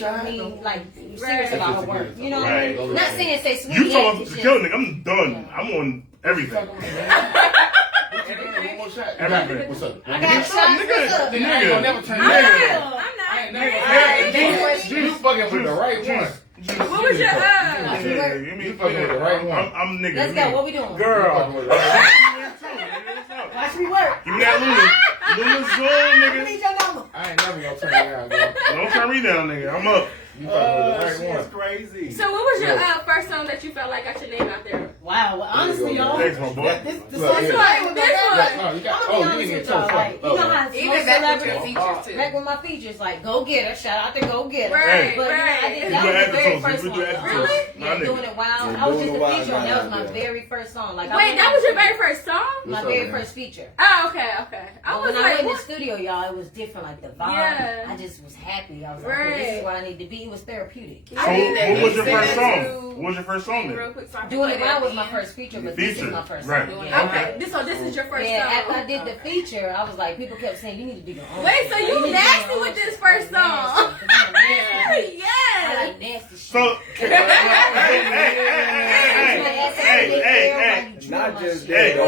like serious about her work. You know what I mean? Not saying say Sweetie. You talking to kill nigga? I'm done. I'm on everything. Everything. What's up? I got shots. What's up? I ain't gonna never turn you down. I ain't never. You fucking with the right one. What was your You fucking with the right one. I'm nigga. Let's go. What we doing? Girl. Watch me work. Give me that Luna Zoom, I need nigga. your number. I ain't never gonna turn you down, girl. Don't turn me down, nigga. I'm up. You fucking with the right one. Crazy. So what was your first song that you felt like got your name out there? Wow. Well, honestly, y'all. Thanks, my boy. This one. No, you got. Oh, you didn't get told. You know how Even back with your features too. Back with my features, like Go Getter. Shout out to Go Getter. Right, But right. I did, that was the very first one. Really? Yeah, Doing It Wild. I was just a feature on. That was my very first song. Like, Wait, that was your very first song? My very first feature. Oh, okay. I was when I like, went in the what? studio, y'all, it was different. Like the vibe, Yeah. I just was happy. I was like, okay, this is where I need to be. It was therapeutic. So what was your first song? What was your first song then? Real quick, so I can Doing play It that Wild was again. my first feature, but this is my first Right. song. Okay, so this is your first Yeah, song. after I did the feature, I was like, people kept saying, you need to do your own Wait, shit. so Like, you need to do nasty your with own this shit. first I'm song? nasty, 'cause I'm nasty. I Yes. like nasty shit. So, hey. Not just Hey, that.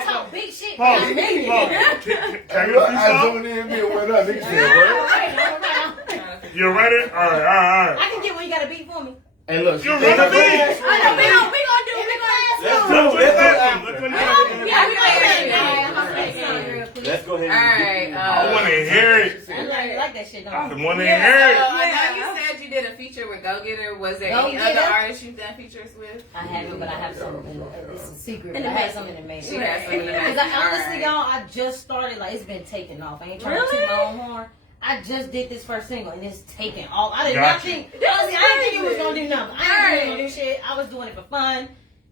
I talk big shit. Pause. but I mean it. Can you I zoomed in, me and went up. Nigga said, what? All right. You a writer? All right. I can get one. You got a beat for me. Hey, look, You run a beat. I know, we gonna do. Let's do it. Yeah, we Let's go ahead. Alright, I want to hear it. I like that shit, I don't I? want to hear it. I know you said you did a feature with Go Getter. Was there any Go Getter? other artists you've done features with? I haven't, but I have some. It's a secret. In the I have making. some in the making. She has some in the Because making. honestly, Alright. y'all, I just started. Like, it's been taking off. I ain't trying to Really? toot my own horn. I just did this first single and it's taking off. I did not Gotcha. think. Honestly, I didn't think it was gonna do nothing. I didn't think it was gonna do shit. I was doing it for fun.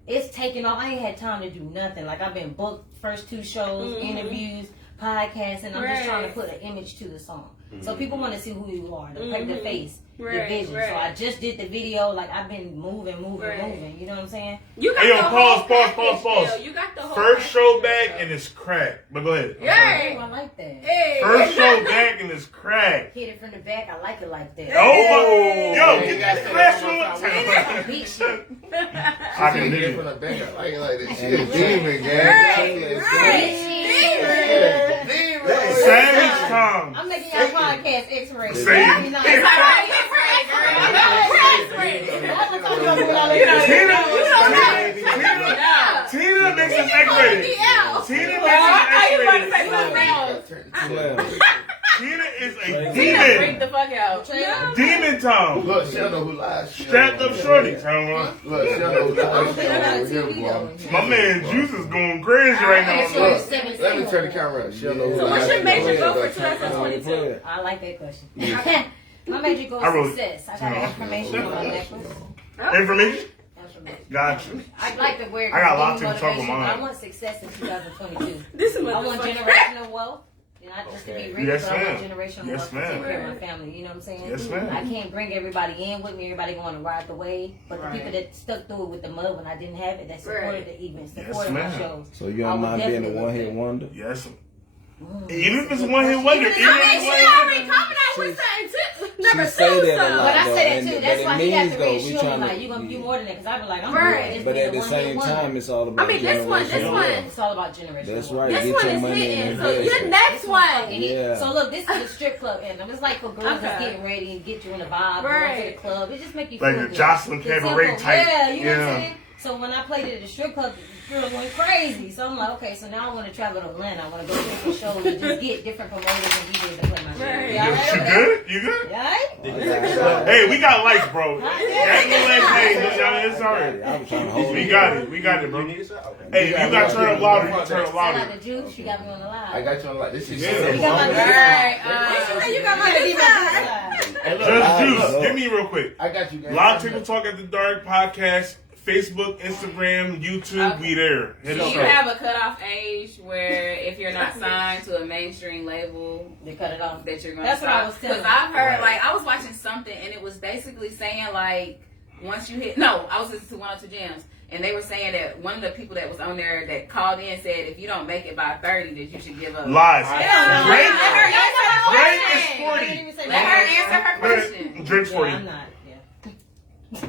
It's taking off. I ain't had time to do nothing. Like, I've been booked first 2 shows, interviews, podcasts, and I'm just trying to put an image to the song. So people want to see who you are, the face, your vision. So I just did the video. Like, I've been moving. You know what I'm saying? You got Hey, yo, the whole pause. package still. You got the whole First package show still. back and it's crack. But go ahead. Yeah. Oh, I like that. Hey. First show back and it's crack. Hit it from the back. I like it like that. Oh, yo, You get got the to class say that on. Big shit. I can dig from it. the back. I like it like that. She a demon, gang. Savage Tom. I'm making y'all podcast X-ray. Say it. You know, It's all right. It's right, girl. We're X-rated. Tina makes us X-rated. Tina makes us X-rated. Tina is a Freak the demon. fuck out. Demon Tom. Look, she don't know who lies. Strapped up shorty. Tom. Look, she don't know who I don't lies. think I got a She don't TV know who though. My man Juice is going crazy right now. Look, let me turn the camera up. She don't know who So lies. what's your major goal for Look, 2022? I like that question. My major goal I wrote- is success. I got information on my necklace. Information? Information. Gotcha. I'd like to wear it. I got a to lot give me to talk motivation, about but I mine. want success in 2022. This is I want motherfucker. generational wealth. Not just to be rich, Yes, but I want ma'am. generational Yes, wealth to ma'am. take care of my family. You know what I'm saying? Yes, ma'am. I can't bring everybody in with me. Everybody going to ride the wave. But the people that stuck through it with the mud when I didn't have it, that supported the events, supported my ma'am. shows. So you I don't would mind being a definitely one hit look wonder? Yes. Even if it's one hit wonder. Even Even if I if mean, it's she one hit already wonder. coming out with something too. Number She say two that a stuff. lot. But I say that And- too. but That's it why he has means, to though, we reassure me tryna- like, you're going to be more than that. Because I be like, I'm Right. good. Just But being at the a one-hit same wonder. time, it's all about I mean, this one- generational this wealth. It's all about generation. That's right. This Get one your is money hitting. in So the your next one. Yeah. So look, this is the strip club anthem. It's like for girls that's Okay. getting ready and get you in the vibe, going to Right. the club. It just make you Like feel the good. Jocelyn The Cabaret simple- type. Yeah, you know what Yeah. I'm saying? So when I played it at the strip club, the girls went crazy. So I'm like, okay, so now I want to travel to Atlanta. I want to go to different shows and just get different promoters and DJs to play my shit. Right. Y'all right You over there? good? You good? Y'all right? Hey, we got lights, bro. That's no lights. Hey, it's alright. I'm trying to hold We it. got it. We got it, bro. You need a shot? Okay. Hey, if you got to turn it louder, you can turn it Shout louder. out to Juice. You got me on the live. I got you on like this. Is Yeah. You got my All good right. side. You got my You good got side. my good side. Hey, look, Just look, Juice, hit me real quick. I got you guys. Live Table Talk at the Dark podcast, Facebook, Instagram, YouTube. Okay. We there. Hit Do us you up. have a cutoff age where if you're not signed to a mainstream label They cut it off. that you're going to That's what I stop? was telling Because I've heard, Right. like, I was watching something and it was basically saying, like, once you hit, no, I was listening to 102 Gems. And they were saying that one of the people that was on there that called in said if you don't make it by 30, that you should give up. Lies. Yeah. Drake, Let her answer her Drake question. is 40. Let her answer her question. Drake's Yeah, 40. I'm not. Yeah.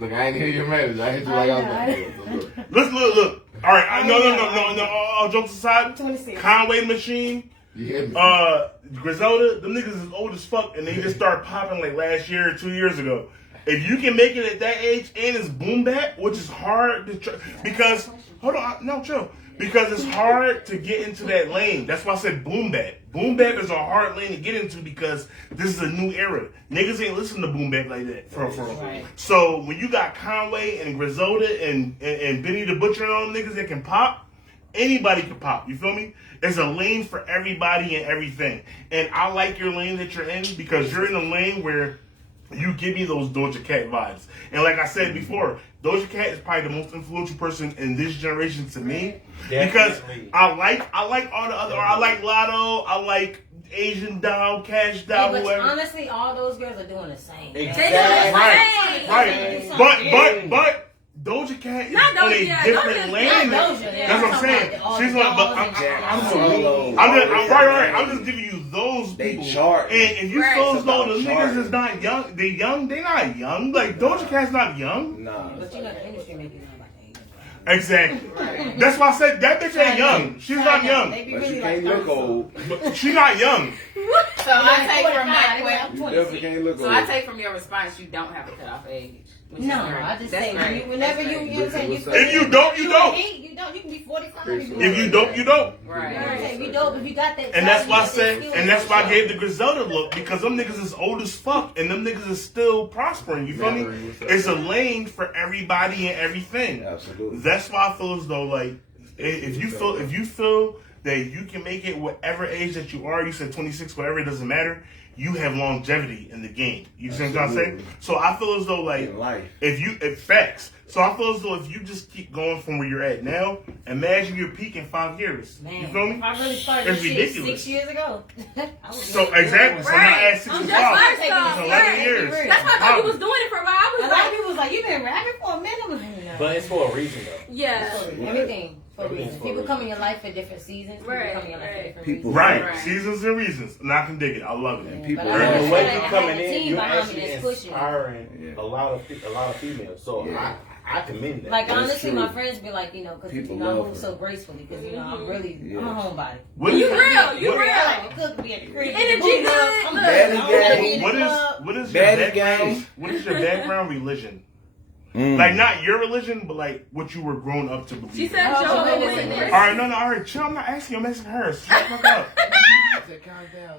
Look, I ain't hear your message. I hit you like I was like, Look. All right. No. All jokes aside, 26. Conway Machine, you hear me? Griselda, them niggas is old as fuck, and they just started popping like last year or 2 years ago. If you can make it at that age and it's boom bap, which is hard to because hold on, no, chill. Because it's hard to get into that lane. That's why I said boom bap. Boom bap is a hard lane to get into because this is a new era. Niggas ain't listen to boom bap like that. For Right. So when you got Conway and Griselda and Benny the Butcher and all them niggas that can pop, Anybody can pop. You feel me? There's a lane for everybody and everything. And I like your lane that you're in because you're in a lane where you give me those Doja Cat vibes. And like I said before, Doja Cat is probably the most influential person in this generation to me. Because I like all the other, I like Lotto, I like Asian Doll, Cash Doll, But whoever. honestly, all those girls are doing the same. Exactly. Right. But Doja Cat is on a different lane. That's what I'm saying. She's like, but I'm just giving you those people. And if you feel as though the niggas is not young, they're not young. Like Doja Cat's not young. Nah. But you know the industry making it like age. Exactly. That's why I said that bitch ain't young. She's not young. But she can't look old. But she's not young. So I take from my You definitely can't look So old. I take from your response, you don't have a cutoff age. No, I just say whenever you say If you don't, you don't. You don't. You can be 45. If you don't, you don't. Right. If you don't, if you got that. And that's why I said, and that's why I gave the Griselda look, because them niggas is old as fuck, and them niggas is still prospering. You feel me? It's a lane for everybody and everything. Absolutely. That's why I feel as though like if you feel that you can make it whatever age that you are, you said 26, whatever, it doesn't matter. You have longevity in the game. You see what I'm saying? So I feel as though like if facts. So I feel as though if you just keep going from where you're at now, imagine your peak in 5 years. Man, you feel me? if I really started It's shit ridiculous. 6 years ago. So exactly. So now add 6 and 5. It's 11 years. That's why I thought you was doing it for a while. I was A lot of people was like, "You been rapping for a minute." But it's for a reason though. Yeah. Everything. For a reason. People come in your life for different seasons. People Right, come in your life for right. different People- reasons. Right. Seasons and reasons. And I can dig it. I love it. And people But I And know the way I you're had coming a in, team you're behind me actually that's pushing me. inspiring a lot of females. So I commend that. Like That's honestly, true. my friends be like, because People I love move her. so gracefully. Because I'm really, I'm a homebody. What You is real. You what- real. I like to cook, be at the crib. Energy Move good. up, I'm Daddy good. I wanna gang. be in the club. what is your Daddy background? gang. What is your background religion? Mm. Like not your religion, but like what you were grown up to believe. She in. said Oh, Jehovah's wait, Witness. All right, no, all right, chill. I'm not asking you. I'm asking her. Shut the fuck up.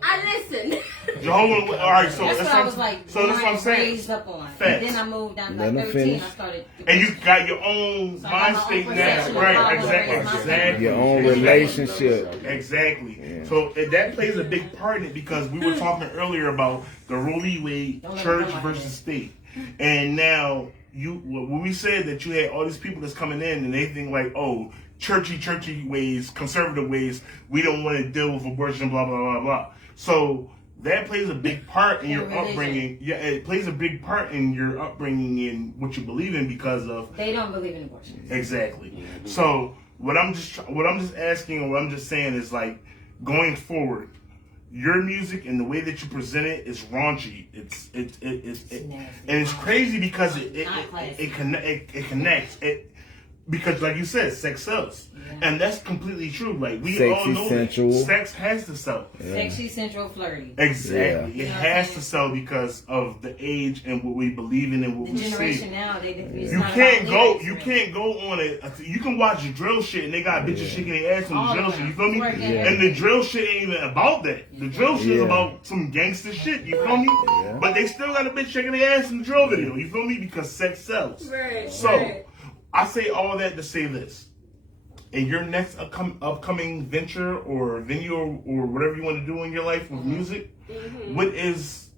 I listened. Jehovah. All right, so That's what I what was like. So that's what I'm saying. Raised up on. Facts. And then I moved down to Let like her 13. finish. I started. And you got your own So I got mind my own state now, perception of right? how I wanna Exactly. raise my Exactly. Your own relationship. Exactly. Yeah. So that plays a big part in it because we were talking earlier about the Roe v. Wade Don't let church me know my versus name. state, and now when we said that you had all these people that's coming in and they think like, oh, churchy ways, conservative ways, we don't want to deal with abortion, blah blah blah blah. So that plays a big part in your religion. upbringing. Yeah, it plays a big part in your upbringing in what you believe in because of They don't believe in abortion. exactly. So what I'm just asking and what I'm just saying is like going forward, your music and the way that you present it is raunchy. It's and it's crazy because it connects. Because like you said, sex sells. And that's completely true. Like we Sexy, all know sensual. that sex has to sell. Sexy, sensual, flirty. Exactly. Yeah. It has to sell because of the age and what we believe in and what The we see. generation now, it's You not can't about go. lyrics, You really. can't go on it. You can watch drill shit and they got bitches shaking their ass on All the drill of shit. You them. feel me? Twerking. And the drill shit ain't even about that. The drill shit is Yeah. about some gangster shit. You feel me? Yeah. But they still got a bitch shaking their ass in the drill video. You feel me? Because sex sells. Right. So right. I say all that to say this. In your next upcoming venture or venue or whatever you want to do in your life with music, what is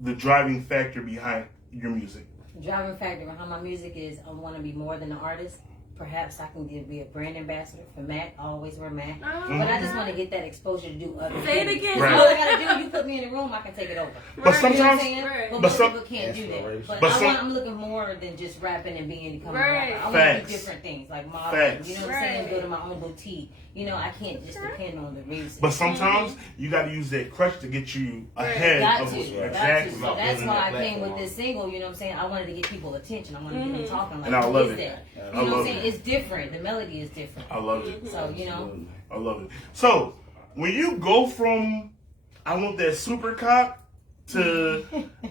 the driving factor behind your music? The driving factor behind my music is I want to be more than an artist. Perhaps I can be a brand ambassador for Mac. I always wear Mac. But I just want to get that exposure to do other Say it things. again. Right. All I gotta do, you put me in the room, I can take it over. But You know what I'm sometimes, saying? Right. But But most some- people can't do that. But, But some- I'm looking more than just rapping and becoming a Right. rapper. I want to Facts. do different things, like modeling. Facts. You know what I'm saying? Right. Building my own boutique. You know, I can't just depend on the music. But sometimes you got to use that crutch to get you ahead Got of to, what got exactly. to. So that's why I came with this single. You know what I'm saying? I wanted to get people attention. I wanted to get them talking. Like, And I what love is it. that? I You know what I'm love saying? it. It's different. The melody is different. I love it. So you know, I love it. So when you go from I want that super cop to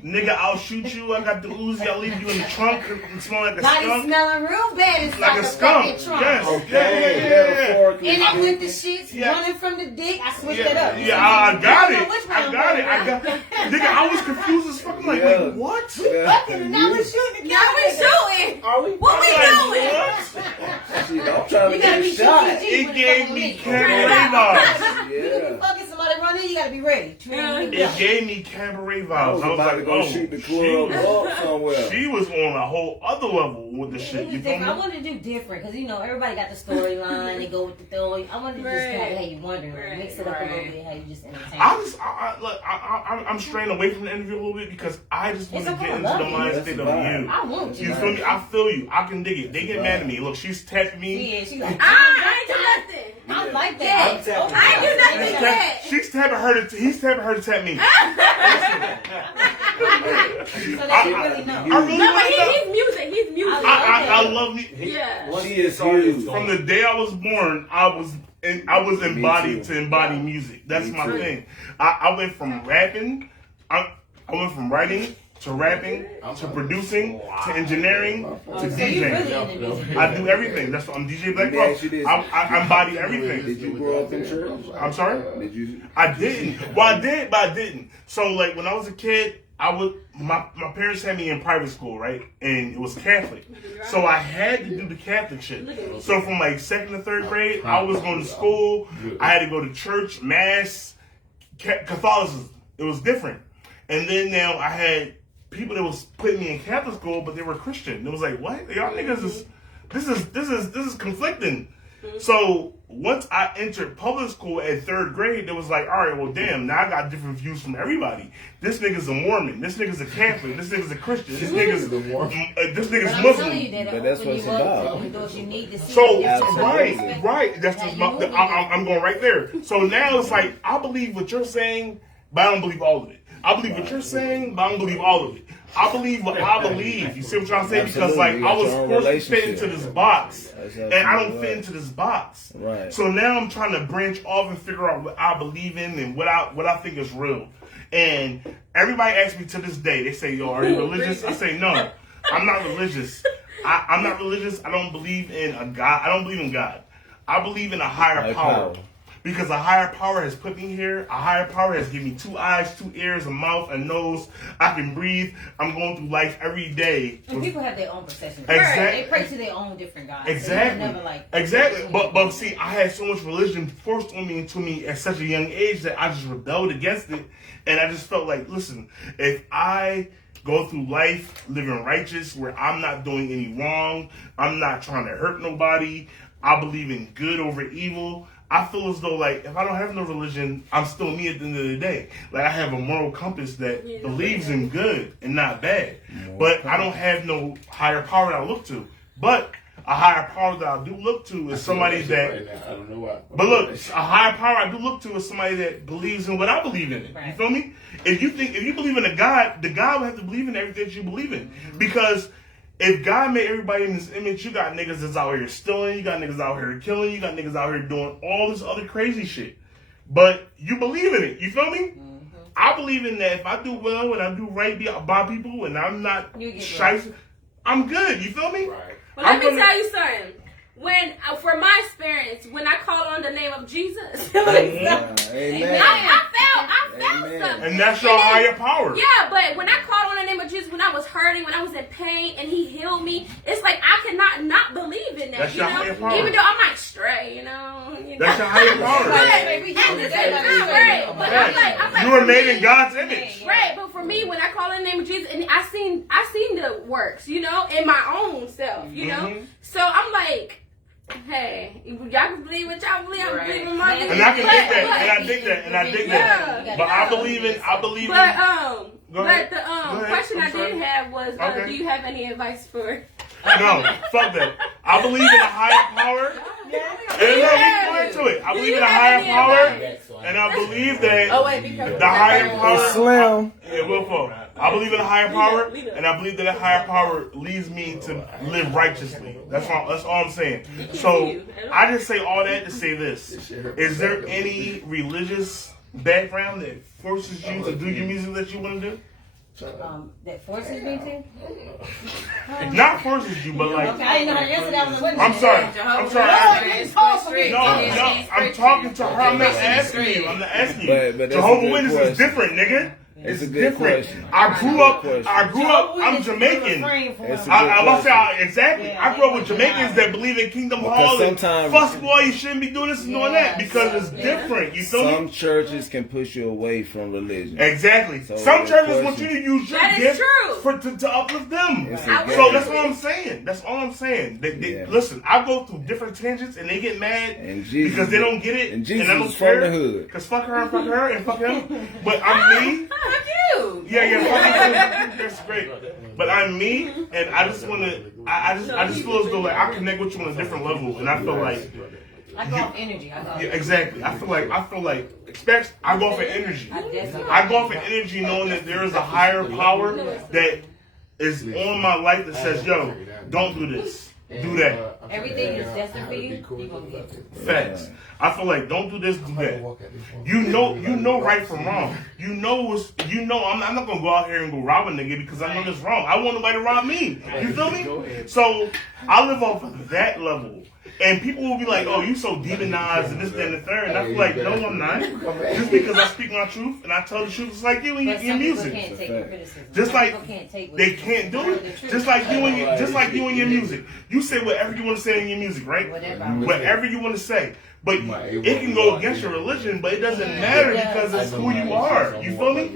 nigga, I'll shoot you. I got the Uzi. I'll leave you in the trunk and smell like a Got it skunk. smelling real bad inside Like a the skunk. fucking trunk. Yes. Okay. And it with the shits Yeah. running from the dick. I switched it up. Yeah, I got don't it. know which I round got it. I'm I got Nigga, I was confused as fuck. I'm like, Yeah. wait, what? Fucking and now we're shooting. Now we shooting. Are we? What we I'm doing? like, what? Shit, I'm trying to You gotta get a be shot. CCG It when gave fucking me with cabaret vibes. Yeah. Fucking somebody run in, you gotta be ready. It gave me cabaret vibes. I was I was about to like, go oh, shoot the club up somewhere. she was on a whole other level with the shit. It You was feel different. I me? wanted to do different because everybody got the storyline. They go with the story. I wanted to just kind Right. of have you wondering, Right. mix it up a little Right. bit, how you just entertain. I'm straying away from the interview a little bit because I just want to It's okay, get I into love the you. mind That's state a of vibe. you. I want You you. feel me? I feel you. I can dig it. They get mad at me. Look, she's tapped me. Yeah, she like, I ain't do nothing. I like Yeah. that. Okay. I ain't do nothing yet. She's tapping her to. He's tapping her to tap me. So that you really know. I really No, but want to know. he's music. He's music. I love me. Yeah. She is huge. From the day I was born, I was embodied to embody music. That's my thing. I went from rapping. I went from writing to rapping to producing to engineering to So you really DJing. into music. I do everything. That's what I'm DJ Black Let me Bro. ask you this. I embody everything. Did you grow up in church? I'm sorry? Did you? I didn't. Well, I did, but I didn't. So, like, when I was a kid, my parents had me in private school, right? And it was Catholic. So I had to do the Catholic shit. So from like 2nd to 3rd grade, I was going to school. I had to go to church, mass, Catholicism. It was different. And then now I had people that was putting me in Catholic school, but they were Christian. It was like, what? Y'all niggas this is conflicting. So once I entered public school at 3rd grade, it was like, all right, well, damn, now I got different views from everybody. This nigga's a Mormon. This nigga's a Catholic. This nigga's a Christian. This nigga's I'm Muslim. telling you that But that's open what it's you up to about. open doors you need to see. So Give you some respect. right. That's just I'm going right there. So now it's like I believe what you're saying, but I don't believe all of it. I believe what you're saying, but I don't believe all of it. I believe what I believe. You see what I'm trying to say? Because like I was forced to fit into this box, and I don't fit into this box. Right. So now I'm trying to branch off and figure out what I believe in and what I think is real. And everybody asks me to this day, they say, "Yo, are you religious?" I say, "No, I'm not religious. I'm not religious. I don't believe in a God. I don't believe in God. I believe in a higher power." Because a higher power has put me here. A higher power has given me 2 eyes, 2 ears, a mouth, a nose. I can breathe. I'm going through life every day. And people have their own perception. Exactly. They pray to their own different gods. Exactly. So never like Exactly. But see, I had so much religion forced on me into me at such a young age that I just rebelled against it. And I just felt like, listen, if I go through life living righteous, where I'm not doing any wrong, I'm not trying to hurt nobody, I believe in good over evil, I feel as though, like, if I don't have no religion, I'm still me at the end of the day. Like, I have a moral compass that believes in good and not bad. But I don't have no higher power that I look to. But a higher power that I do look to is somebody that... I don't know why. But look, a higher power I do look to is somebody that believes in what I believe in. You feel me? If you believe in a God, the God will have to believe in everything that you believe in. Because... if God made everybody in His image, you got niggas that's out here stealing, you got niggas out here killing, you got niggas out here doing all this other crazy shit. But you believe in it, you feel me? I believe in that if I do well and I do right by people and I'm not shy, I'm good, you feel me? Right. Well, let me tell you something. When, from my experience, when I call on the name of Jesus, Amen. I felt something. And that's your higher power. Yeah, but when I called on the name of Jesus, when I was hurting, when I was in pain, and He healed me, it's like I cannot not believe in that. That's you your know, higher power. even though I might stray, you know. That's your higher power. But I'm like, you were made in God's image. Right, but for me, when I call on the name of Jesus, and I seen the works, you know, in my own self, you know. So I'm like, hey, y'all can believe what y'all believe. I'm believing my And I can dig that. But I believe in. But the question I did have was, do you have any advice for? No, fuck that. I believe in a higher power. I believe in a higher power, and I believe that the higher power. Slim. Yeah, will fall. I believe in a higher power, and I believe that a higher power leads me to live righteously. That's all I'm saying. So I just say all that to say this: is there any religious background that forces you to do your music that you want to do? That forces me to? Not forces you, but like. Okay, I didn't know how to answer that one. I'm sorry. I'm sorry. No, I'm talking to her. I'm not asking you. I'm not asking you. But Jehovah's Witness is different, nigga. It's a good question. I grew up. I'm Jamaican. Exactly. I grew up with Jamaicans that believe in Kingdom Hall and fuss boy, you shouldn't be doing this and doing that because it's different. You feel me? Some churches can push you away from religion. Exactly. So some churches want you to use your gift to uplift them. So that's all I'm saying. That's all I'm saying. Listen, I go through different tangents and they get mad because they don't get it. And I don't care. Because fuck her and fuck her and fuck him. But I'm me. Fuck you. Yeah, that's great. But I'm me, and I just want to. I just feel as though like I connect with you on a different level, and I feel like I go off energy. Exactly. I feel like I go off of energy. I go off of energy knowing that there is a higher power that is on my life that says, "Yo, don't do this, do that." Everything is destined for you. You gonna get it. Facts. I feel like don't do this, do that. You know right from wrong. I'm not gonna go out here and go rob a nigga because I know that's wrong. I want nobody to rob me. You feel me? So I live off of that level. And people will be like, "Oh, you so demonized and this, that, and the third." And I feel like, no, I'm not. Just because I speak my truth and I tell the truth, it's like you and your music. Just like they can't do it. Just like you and your music. You say whatever you want to say in your music, right? Whatever you want to say. But it can go against your religion, but it doesn't matter because it's who you are. You feel me?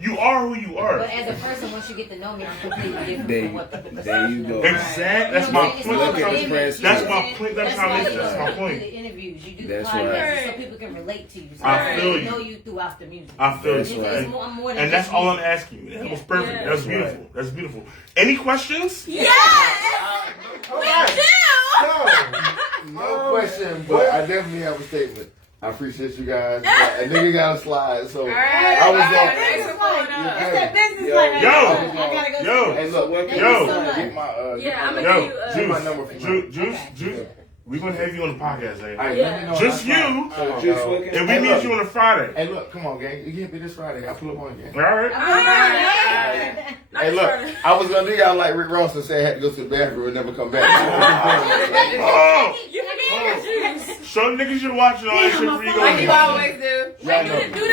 You are who you are. But as a person, once you get to know me, I'm completely different from what people perceive. There you go. Exactly. That's my point. That's my point. That's my point. The interviews, you do the podcasts so people can relate to you. So I feel you. Know you throughout the music. I feel you. And that's all I'm asking you. That was perfect. That's beautiful. That's beautiful. Any questions? Yes! We do! No question, but I definitely have a statement. I appreciate you guys. A nigga got a slide, so I was Hey, look, I'm gonna give you my number for Juice. We're gonna have you on the podcast, eh? Right, Just you. And we meet you on a Friday. Hey, look, come on, gang. You hit me this Friday. I'll pull up on you. All right. Hey, look, I was gonna do y'all like Rick Ross and say I had to go to the bathroom and never come back. You can be in your juice. Some niggas should watch it all that shit for you. Like you always do. Do the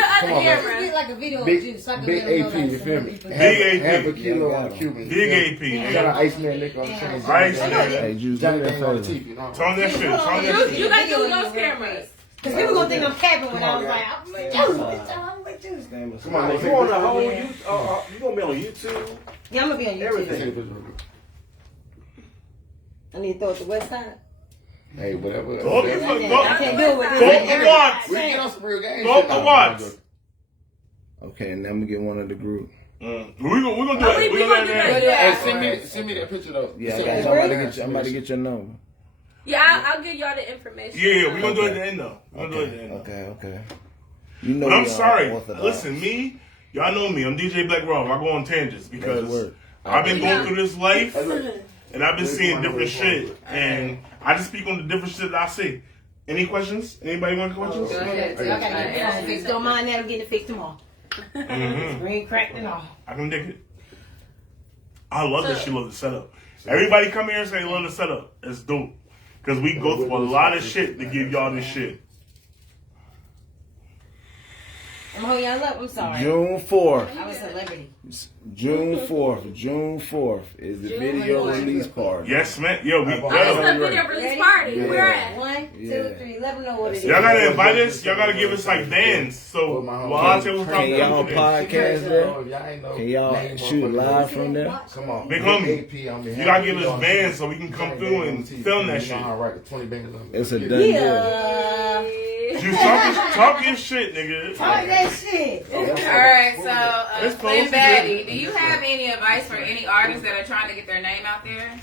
other camera. Like a video Big, of juice. big AP, you feel me? Big Half a AP. kilo on Cuban. Big AP. Shout out Iceman Nick on the train. Hey, Juice, Johnny do that Dang on the favor. teeth, you know? Turn that shit. You gotta do those cameras. Because people gonna think I'm capping when I was like, I'm with juice. Come on, You on the whole you gonna be on YouTube? Yeah, I'm gonna be on YouTube. Everything. I need to throw it to West Side. Hey, whatever. I can't do it with Go to watch. We get on some real game. Go to watch. Okay, and then we get one of the group. We're gonna do it. We gonna do that. Hey, send me that picture though. Yeah, I'm about to get your number. Yeah, I'll give y'all the information. Yeah, we're gonna do it at the end though. Okay. You know, But I'm sorry. Listen, y'all know me. I'm DJ Black Rob. I go on tangents because I've been going through this life and I've been seeing different shit, and I just speak on the different shit that I see. Any questions? Anybody want questions? Go ahead. I gotta get the phone fixed. Don't mind that. I'm getting it fixed tomorrow. Screen cracked and all. I can dig it. I love that she loves the setup. Everybody come here and say they love the setup. It's dope. Because we go through a lot of shit to give y'all this shit. I'm holding y'all up. I'm sorry. June 4th. I'm a celebrity. June 4th is the video release party. Yes, man. Yo, It's the video release party. Yeah. Where at? 1, 2, 3. Let them know what it is. Y'all gotta invite us. Y'all gotta give us like bands. So while I tell you Can y'all podcast there? Can Can y'all shoot live from there? Come on. Big homie, you gotta give us bands so we can come through and film that shit. It's a done deal. Yeah. You talk your shit, nigga. Talk that shit. Alright, so It's Slim close, Baddie, do you have any advice for any artists that are trying to get their name out there?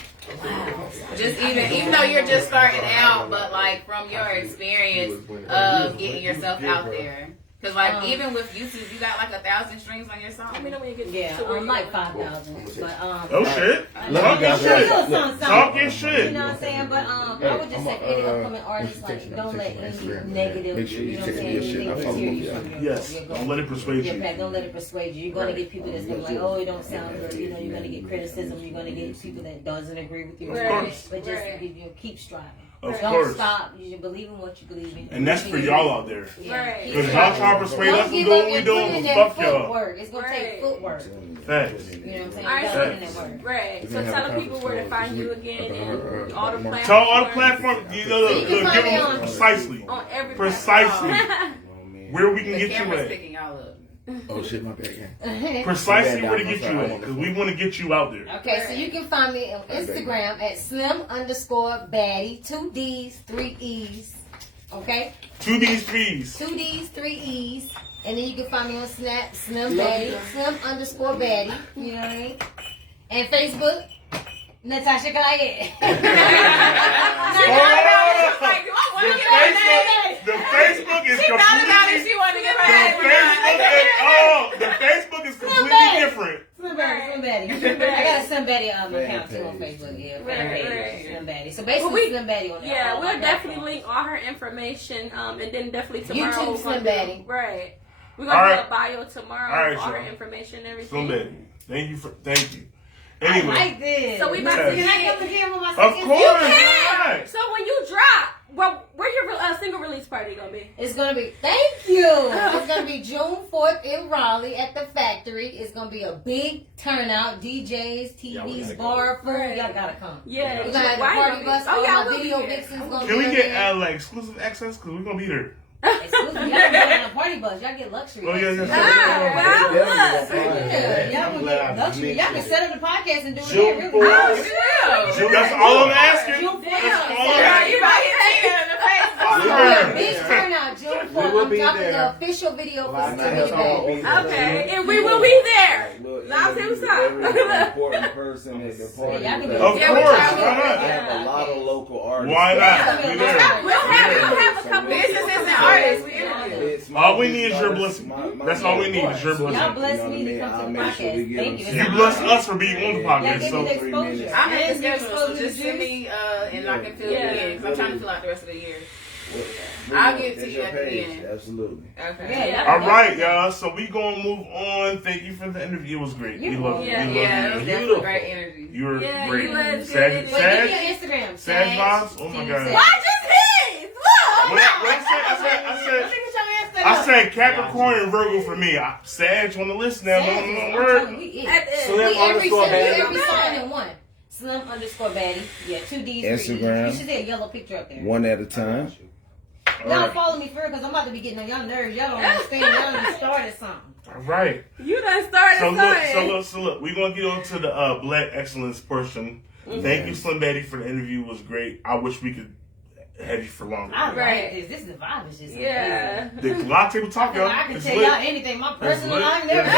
Just even though you're just starting out, but like from your experience of getting yourself out there. Because like even with YouTube, you got like 1,000 streams on your song. I mean, when you get Yeah, to where like you 5,000. But Oh shit! Talk your shit. Talk your shit. You know what I'm saying? But I would just say any upcoming artists, like, don't let any negative, Make sure you know what I'm text me your saying, shit. I things follow steer both you of from y'all. your Yes, goal. don't let it persuade Yeah, you. Pat, don't let it persuade you. You're going to get people that's going to be like, oh, it don't sound good. You know, you're going to get criticism. You're going to get people that doesn't agree with you. Right. course. But just keep striving. Of Don't course. stop. You should believe in what you believe in. And that's for y'all out there. Right. Because y'all trying to persuade us to do what we doing, but fuck y'all. Footwork. It's going to take footwork. Facts. You know what I'm saying? All right, You gotta put in that work. Right. So tell the people where to find you again and all the platforms. Tell all the platforms, you know, You can give find me them on- precisely. On every Precisely. platform. Where we can The get you camera's at. picking y'all up. Oh shit, my bad. Precisely where to get you at. Because we want to get you out there. Okay, so you can find me on Instagram at slim_baddie, 2 D's, 3 E's. Okay? 2 D's, 3's. 2 D's, 3 E's. And then you can find me on Snap, Slim Baddie, Slim_baddie. You know what I mean? And Facebook, Natasha Clayette. The Facebook is She thought about it. completely. She wanted to get The Facebook is completely different. Slim Baddie. I got a Slim Baddie account too on Facebook. Yeah, fan page, Slim Baddie. So basically, Slim Baddie on there. Yeah, we'll definitely link all her information. And then definitely tomorrow. YouTube we're Slim gonna Baddie. Right. We're All gonna right. do a bio tomorrow All right, with all her y'all. information and everything. Slim Baddie. Thank you. I Anyway. like this. So we about to Yes. Can I come again with my Of second course. single? Why? So when you drop, where your single release party gonna be? It's gonna be, thank you. It's gonna be June 4th in Raleigh at the Factory. It's gonna be a big turnout. DJs, TVs, bar, food. Y'all gotta come. Yeah. We're gonna have the Why party not? bus. Oh All yeah, my we'll video be there. vixens gonna Can be we get there. like exclusive access? Because we're going to be there. Exclusive. Y'all can get on a party bus. Y'all get luxury. Oh, yeah, access. Ah, well, Yeah, y'all can get luxury. Y'all can set up the podcast and do it June there. 4th. Really. That's all I'm asking. June 4th. That's all Girl, I'm you about to hit Tina in the face. Yeah, big turnout, June 4th. We will I'm be dropping there. the official video for Live Security night. Bag. Okay, and we will be there. Look, I'll say what's up. every important person at the party. Yeah, y'all can Of go. Yeah, course. we Why try. not? I have a lot of local artists. Why not? Yeah. We there. We'll have a couple Businesses and artists. We interview. It's my All we need is your business, blessing. my That's all we need is your Y'all blessing. blessed me to come to the I'll make sure we podcast. get Thank them you. You blessed us for being on the Y'all podcast. give me So the exposure. I'm in the And you schedule, so exposed just the send juice. me and I can fill you in. 'Cause I'm trying to fill out the rest of the year. Well, I'll get to that's you your at the page. end. Absolutely. Okay. Yeah, all right, y'all. So we gonna move on. Thank you for the interview. It was great. We love you. Yeah. We Yeah, it love was you. definitely a great interview. You were Yeah, great. you was Sad, good. Wait, give sad, me your Instagram. sad vibes. Oh my god. Why just his? Look. What I said Capricorn and Virgo for me. Sag on the list now. No word. We At the end. every sign in one. Slim_baddie. Yeah, 2 D's, 3 E's. Instagram. You should see a yellow picture up there. One at a time. All Y'all right. follow me first because I'm about to be getting on y'all nerves. Y'all don't understand. Y'all done started something. All right. You done started So look. We're gonna get on to the Black Excellence portion. Thank you, Slim Baddie, for the interview. It was great. I wish we could have you for longer. I Right. like this. This is the vibe. Is just Yeah. The lot of people talk, y'all. I can It's tell lit. y'all anything. My personal lit. life, never.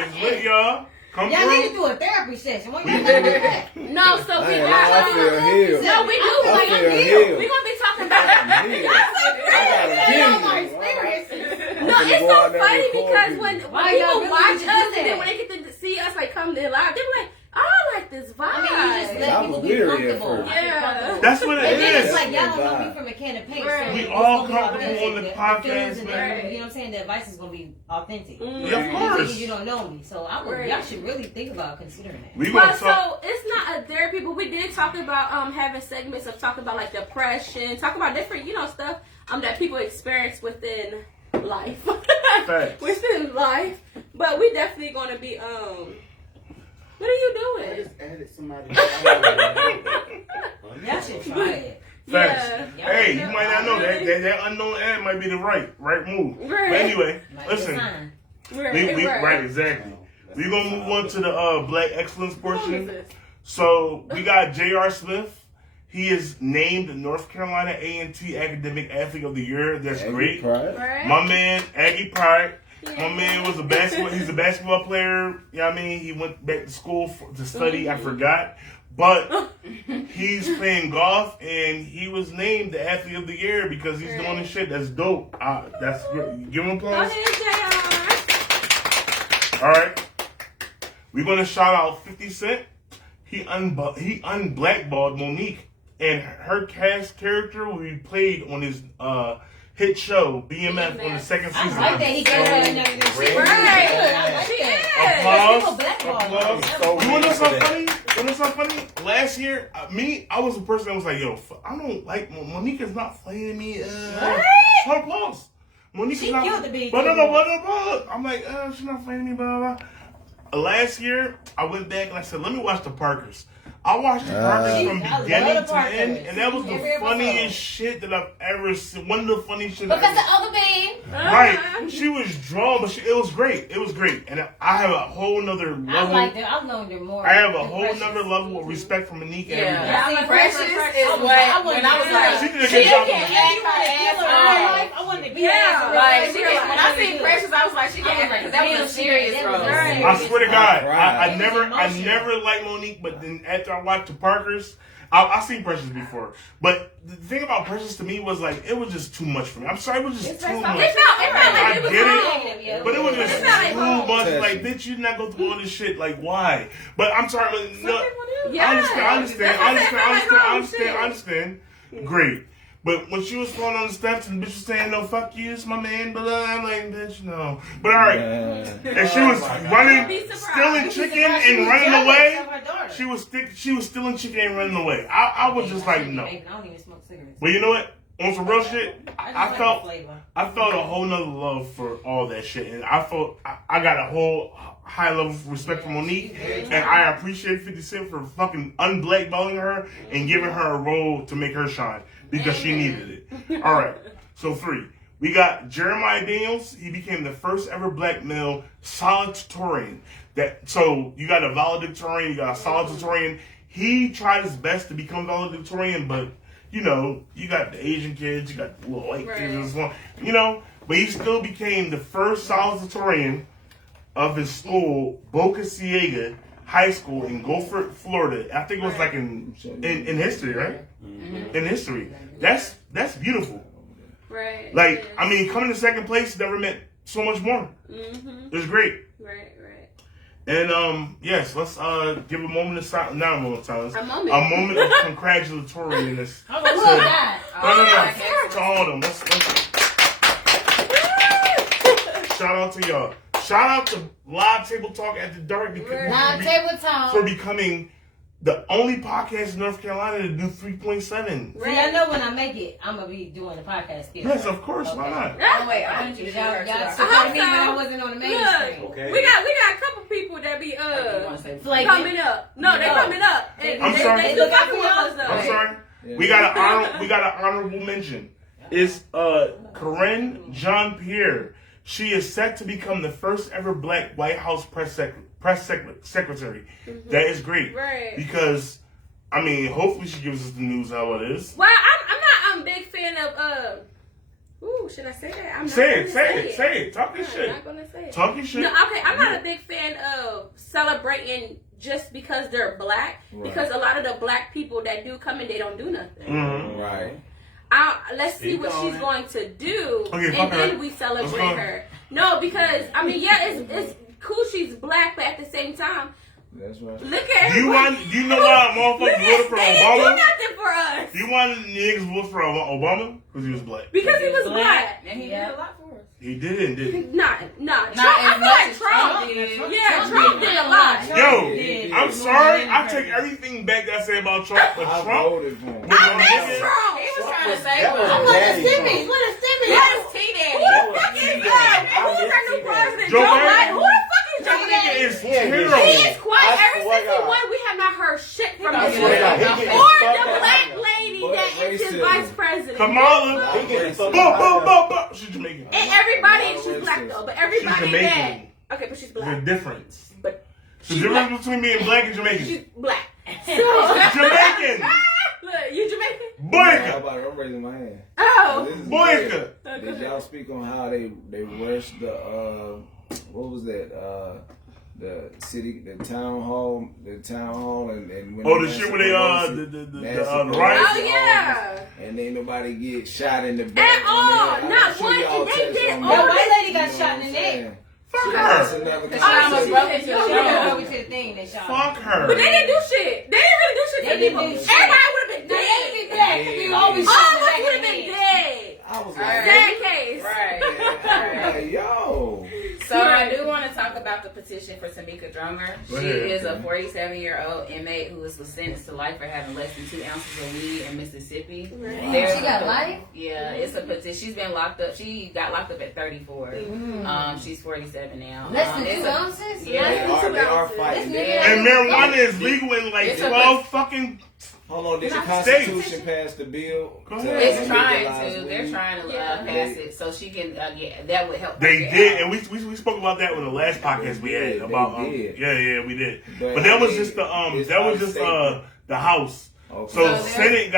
It's lit, y'all. Come Y'all need to through. do a therapy session. When y'all gonna do that? No, so we I feel healed. No, we do. I feel We're healed. gonna be talking about I'm healed. I Y'all got my a vision. experiences. No, I'm it's gonna go so out there funny and record because people. when Why people y'all really watch need to do us and that? then when they get to see us like come to live, they be like, I like this vibe. I mean, you just I let people was be weary at comfortable. first. I feel Yeah. comfortable. That's what it And then is. it's like y'all don't know Vibe. me from a can of paint. Right. So We it's all gonna be comfortable authentic. on the feelings podcast, and man. you know what I'm saying? The advice is gonna be authentic. Mm. Yeah, of course. Because you don't know me, so I would, Right. y'all should really think about considering that. We gonna Well, talk. so it's not a therapy, but we did talk about having segments of talking about like depression, talking about different stuff that people experience within life, Facts. within life. But we definitely gonna be What are you doing? just added somebody. Y'all should try it. Facts. Yeah. Hey, you might not know that unknown ad might be the right move. Right. But anyway, Might be a listen. sign. Right, exactly. We're gonna move on to the Black Excellence What is portion. this? So we got J.R. Smith. He is named the North Carolina A&T Academic Athlete of the Year. That's great. Pride. Right? My man, Aggie Pride. Yeah. My man was a basketball. He's a basketball player. You know what I mean? He went back to school to study. I forgot. But he's playing golf, and he was named the athlete of the year because he's doing this shit. That's dope. That's great. Give him applause. Go ahead, JR. All right. We're going to shout out 50 Cent. He unblackballed Monique, and her cast character will be played on his hit show BMF on the second season. I like that he got her in there. Applause. You want to know something funny? Last year, I was the person that was like, yo, I don't like Monique is not flaying me. Her applause. Monique She is not. killed the beat. But I'm like, she's not flaying me, blah, blah, blah. Last year, I went back and I said, let me watch the Parkers. I watched the Parkers from beginning to end, and that was the funniest shit that I've ever seen. One of the funniest shit. Because the other babe. Right. She was drawn, but it was great. It was great. And I have a whole nother level. I like that. I've known her more. I have a whole nother level of respect for Monique. Yeah. And Precious is what, when I was like, she did a good job. I wanted to be like, when I seen Precious, I was like, she can't act because that was a serious role. I swear to God, I never liked Monique, but then after I watched the Parkers, I've seen Precious before. But the thing about Precious to me was like, it was just too much for me. I'm sorry, it was just too much. It felt like it was wrong. But it was just too much. Like, bitch, you did not go through all this shit. Like, why? But I'm sorry. I understand. Great. But when she was falling on the steps and the bitch was saying, no, fuck you, it's my man, blah, I'm like, bitch, no. But all right. And she was stealing chicken and running away. She was stealing chicken and running away. I was just like, no. But you know what? On some real shit, I felt a whole nother love for all that shit. And I felt I got a whole high level of respect for Monique. And I appreciate 50 Cent for fucking unblackballing her and giving her a role to make her shine. Because she needed it. All right. So 3. We got Jeremiah Daniels. He became the first ever black male salutatorian. So you got a valedictorian, you got a salutatorian. He tried his best to become valedictorian, but you know, you got the Asian kids, you got the little white kids, you know, but he still became the first salutatorian of his school, Boca Ciega High School in Gulfport, Florida. I think it was like in history, right? Mm-hmm. In history. That's beautiful. Right. Like, I mean, coming to second place never meant so much more. Mm-hmm. It was great. Right. And yes, let's give a moment of silence. Not a moment of silence. A moment of congratulatoriness. No. To all of them. Let's shout out to y'all. Shout out to Live Table Talk at the Dark for becoming the only podcast in North Carolina to do 3.7. See, I know when I make it, I'm going to be doing the podcast still. Yes, of course. Okay. Why not? Oh, wait. I want you to y'all supported me when I wasn't on the main screen. Okay. We got a couple people that be coming up. No, they coming up. I'm sorry. They still fucking with us though. I'm sorry. We got an honorable mention. It's Corinne Jean-Pierre. She is set to become the first ever black White House press secretary. Mm-hmm. That is great. Right. Because, I mean, hopefully she gives us the news how it is. Well, I'm a big fan of, should I say that? Say it. Talk your shit. I'm not going to say it. Talk your shit. No, okay, I'm not a big fan of celebrating just because they're black. Right. Because a lot of the black people that do come in, they don't do nothing. Mm-hmm. Right. Let's see what she's going to do, and then we celebrate her. No, because I mean, yeah, it's cool she's black, but at the same time, that's right. Look at her. You know why motherfuckers voted for Obama? They didn't do nothing for us. You want niggas vote for Obama because he was black? Because he was black, and he did a lot for us. He did, didn't he? Not Trump. I feel like Trump did. Yeah, Trump did a lot. Yo, I'm sorry. I take everything back that I say about Trump, but Trump. I miss Trump. He was trying to save us. What is Timmy? What is T-Daddy? Who the fuck is who's our new president? Joe Biden. Who the fuck is Joe Biden? Is terrible. He is quiet. Ever since he won, we have not heard shit from him. Or the black lady that is his vice president. Kamala. She's Jamaican. And everybody, she's black though, but everybody she's Jamaican. Okay, but she's black. There's a difference. But the difference between being black and Jamaican. She's black. So, Jamaican. Look, you Jamaican? Boyka. I'm raising my hand. Oh. Boyka. Did y'all speak on how they rushed the what was that? the city, the town hall, and when Oh, the shit where they the riots. Oh yeah. And ain't nobody get shot in the back. At all. And Not sure one. y'all And they touched did on all The that. white lady got You know shot what in I'm the neck. saying? Fuck That's her. another Cause she almost broke into She the didn't show. go to the thing that shot. Fuck her. But they didn't do shit. They didn't really do shit They to didn't people. do shit. Everybody would have been Now, dead. they be black. We always All shot of in the us back would of have the been head. dead. I was All like, right. Sad case. Right. like, yo. So I do want to talk about the petition for Tamika Drummer. Go She ahead. is a 47-year-old inmate who was sentenced to life for having less than 2 ounces of weed in Mississippi. Right. There's She got a- life? Yeah, it's a petition. She's been locked up. She got locked up at 34. She's 47 now. Less than It's 2 a- ounces? Yeah. They are fighting. This Yeah. And marijuana is legal in like It's a- 12 fucking. Hold on, did the Not Constitution pass the bill? Go to ahead. It's trying legalize to. They're weed? trying to Yeah. pass it so she can get that would help. They her get did, out. and we spoke about that with the last podcast we had They about did. yeah we did. But But that was I just the mean, it's that was not just safe. the House. Okay. So So Senate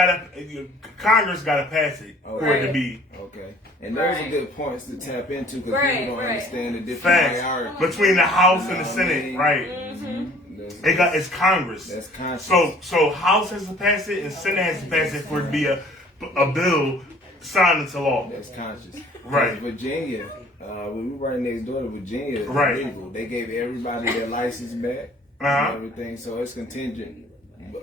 Congress gotta pass it for it to Right. be Okay. And those are Right. good points to tap into because Right, people don't right. understand the different facts priorities. between the House and the You know what I Senate, mean? right? It's Congress. That's conscious. So House has to pass it and Senate has to pass it for it to be a bill signed into law. That's conscious. Right. Virginia, when we were right next door to Virginia, it's Right. illegal. They gave everybody their license back Uh-huh. and everything, so it's contingent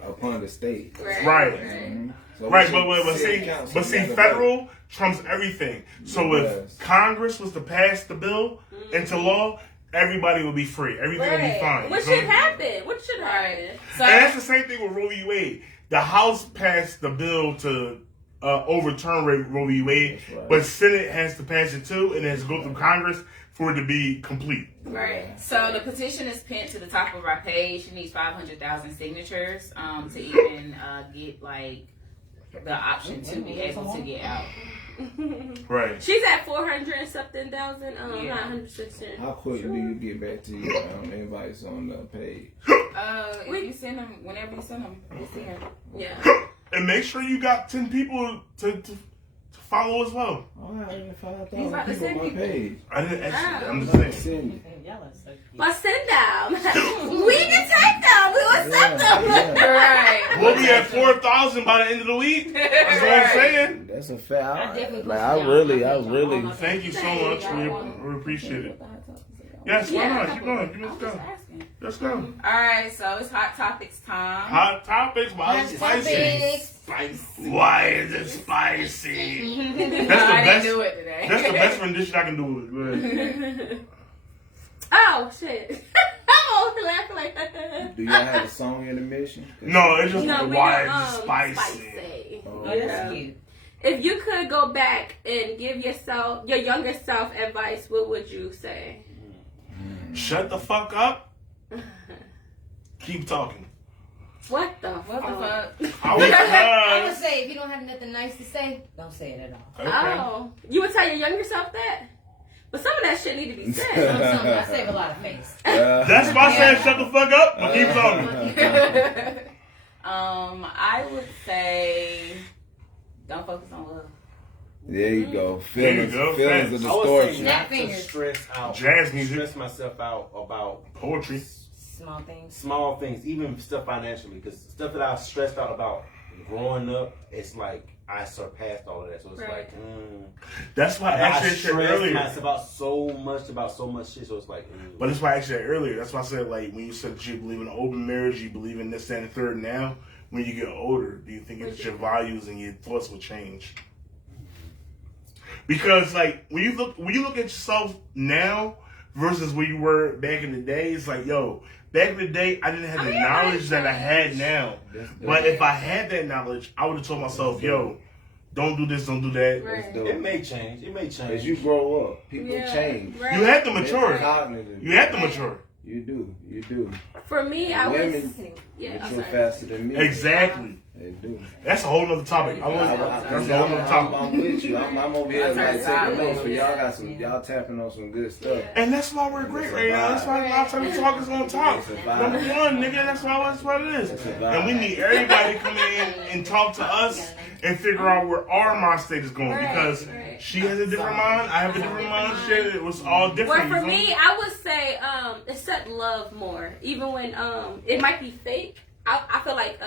upon the state. Right. Mhm. So Right, we but should see, city council but see, together. federal trumps everything. So It if does. Congress was to pass the bill into law, everybody would be free. Everything would be fine. What You know should happen? What should happen? So And that's the same thing with Roe v. Wade. The House passed the bill to overturn Roe v. Wade, That's right. but Senate has to pass it too, and it has to go through Congress for it to be complete. Right. So the petition is pinned to the top of our page. She needs 500,000 signatures to even get like the option to be able to get out. Right. She's at 400 and something thousand. Yeah. Not 100%. How quick do you get back to your invites on the page? If you send them, whenever you send them, we'll see her. Yeah. And make sure you got 10 people to follow as well. Oh, I haven't found He's about out to people on send my people. page. I didn't actually. I'm just I'm saying. sending you. But send them. We can take them. We will send them. Right. We'll be at 4,000 by the end of the week. That's what I'm saying. That's a fact. definitely Like, put I you really. down. Thank you so much. We appreciate it. Yes, why not? Keep going. Let's go. Let's go. All right, so it's hot topics time. Hot topics. Why is it spicy? Spicy. Why is it spicy? I That's the didn't best. do it today. That's the best rendition I can do. Go ahead. Oh, shit. I'm over laughing like that. Do y'all have a song intermission? No, it's just No, we why don't, is it spicy? Oh, Oh, that's cute. If you could go back and give yourself, your younger self advice, what would you say? Shut the fuck up. Keep talking. What the What the fuck? fuck? I would I would say if you don't have nothing nice to say, don't say it at all. Okay. Oh, you would tell your younger self that? But some of that shit need to be said. I save a lot of face. That's why I said shut the fuck up, but keep talking. I would say don't focus on love. There you go. There you Feelings, go. feelings of I would say distortion. Snap not to fingers. stress out. Jazz music. Stress myself out about Poetry. Small things. small things, even stuff financially, because stuff that I was stressed out about growing up, it's like I surpassed all of that. So it's Right. like, That's why I I asked that shit stressed earlier. myself about so much shit. So it's like, But that's why I asked that earlier. That's why I said, like, when you said that you believe in open marriage, you believe in this, that, and the third now, when you get older, do you think that your values and your thoughts will change? Because, like, when you look at yourself now versus where you were back in the day, it's like, yo, back in the day, I didn't have the knowledge that I had now. But if I had that knowledge, I would have told myself, yo, don't do this, don't do that. Right. it may change. It may change. As you grow up, people Yeah, change. right. You have to mature. Cognitive. You have to mature. You do. You do. For me, I was. Women Yeah, I'm mature sorry. faster than me. Exactly. They do. That's a whole nother topic. That's a whole nother topic. I'm with you. I'm over here like taking notes, but y'all tapping on some good stuff. And that's why we're great right now. That's why our time talk is on top. Number one, nigga, that's what it is. And we need everybody to come in and talk to us and figure out where our mind state is going. Because she has a different mind, I have a different mind. Shit, it was all different. Well, for me, I would say accept love more. Even when it might be fake. I feel like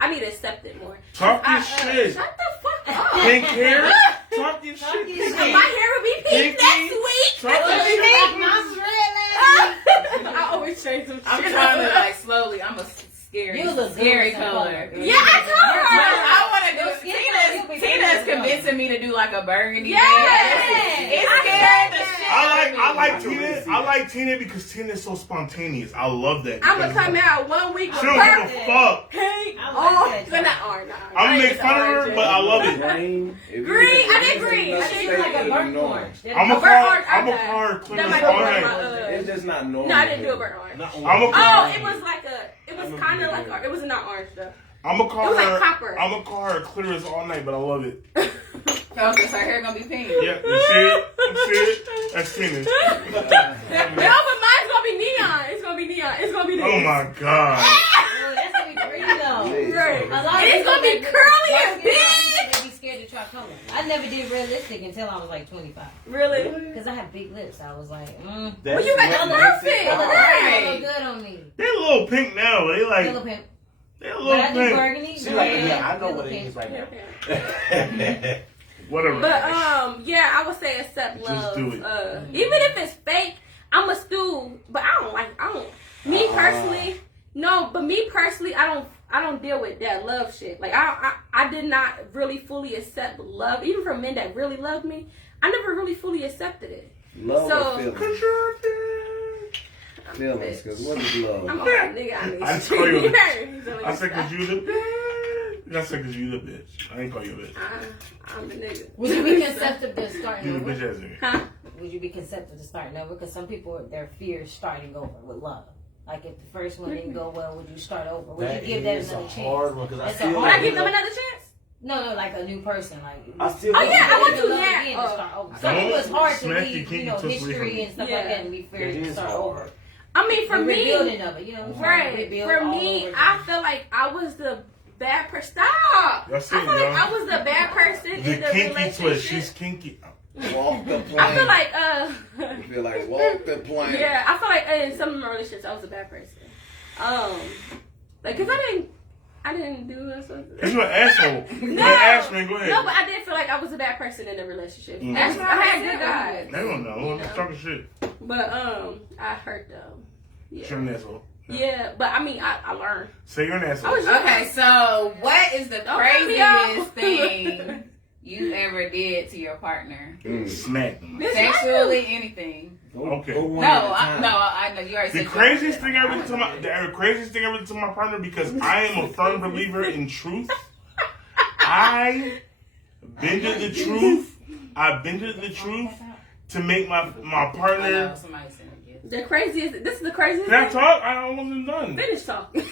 I need to accept it more. Talk your shit. Shut the fuck up. Pink hair. Talk your shit. My hair will be pink next week. Talk your shit. I always change some shit. I'm trying to like slowly. I'm a scary color. Yeah, I told her. I want to do. Tina's convincing me to do like a burgundy. Yes. It's scared the shit. I like Tina. I like Tina because Tina is so spontaneous. I love that. I'm gonna come out 1 week with She don't give a fuck. pink, like but not orange. I'm gonna make fun of her, but I love it. Green. I did green. I think it's like a burnt orange. I'm gonna call her clear That as might all be night. It's just not normal. No, I didn't do a burnt orange. I'm It was like it was kind of like, it was not orange though. gonna call It was her. like copper. I'm gonna call her clear as all night, but I love it. Okay, so her hair gonna be pink. Yeah, you see it? You see it? That's Tina. No, but mine's gonna be neon. It's gonna be neon. It's gonna be Oh my god. Oh, that's gonna be pretty though. Right. A lot of And it's people gonna be that- curly dark and skin big. people, they be scared to try color. I never did realistic until I was like 25. Really? Because I have big lips. I was like, Well, you got the perfect. color Right. look good on me. They're a little pink now. They like. Yellow pimp. They're a But little I do pink. burgundy. See, like, red, yeah, I know yellow what it pink. is right now. Whatever. But yeah, I would say accept Just love. do it. Even if it's fake, I'm a still. But I don't. Me personally, no. But me personally, I don't deal with that love shit. Like I did not really fully accept love, even from men that really loved me. I never really fully accepted it. Love So- or feelings? Feelings, because what is love? I'm a nigga. I need I to call you a treat bitch. her. I said because you the bitch. I said because you the bitch. I ain't call you a bitch. I'm the nigga. Would you be conceptive to starting You the over? bitch ass nigga. Huh? Would you be conceptive to starting over? Because some people, their fear is starting over with love. Like if the first one didn't go well, would you start over? Would you give that is another a chance? hard one because I That's a feel hard Would I like give them another chance? No, like a new person. Like I still Oh, yeah, I want to to, love yeah. again to start over. Don't Some people it's hard to smack your leave, king, you know, touch away from history it. and stuff Yeah. like that and be It feared to is start hard. over. I mean, for The me, rebuilding of it, you know. right? Rebuild For all me, over I again. feel like I was the bad person. Stop! That's I it, feel like y'all. I was the bad person in The the kinky relationship. twist. She's kinky. Walk the plane. I feel like You feel like walk the plane. yeah, I feel like in some of my relationships I was a bad person. Like, cause I didn't do that. Because you're an asshole. You're an ass man. Go ahead. No, but I did feel like I was a bad person in the relationship. Mm. That's I had good guys. They don't know. You I'm know? talking shit. But I hurt them. You're Yeah. an asshole. Yeah, but I mean I learned. Say you're an asshole. I was Okay, so what is the Don't cut me off. craziest thing you ever did to your partner? Smack them. Sexually, anything. Okay. Go one No, at a time. I know you already The said craziest thing I ever did to my partner, because I am a firm believer in truth. I bended the truth. I bended the truth to make my partner. Somebody sent a gift. The craziest. This is the craziest. Can I thing. talk? I wasn't done. Finish talking.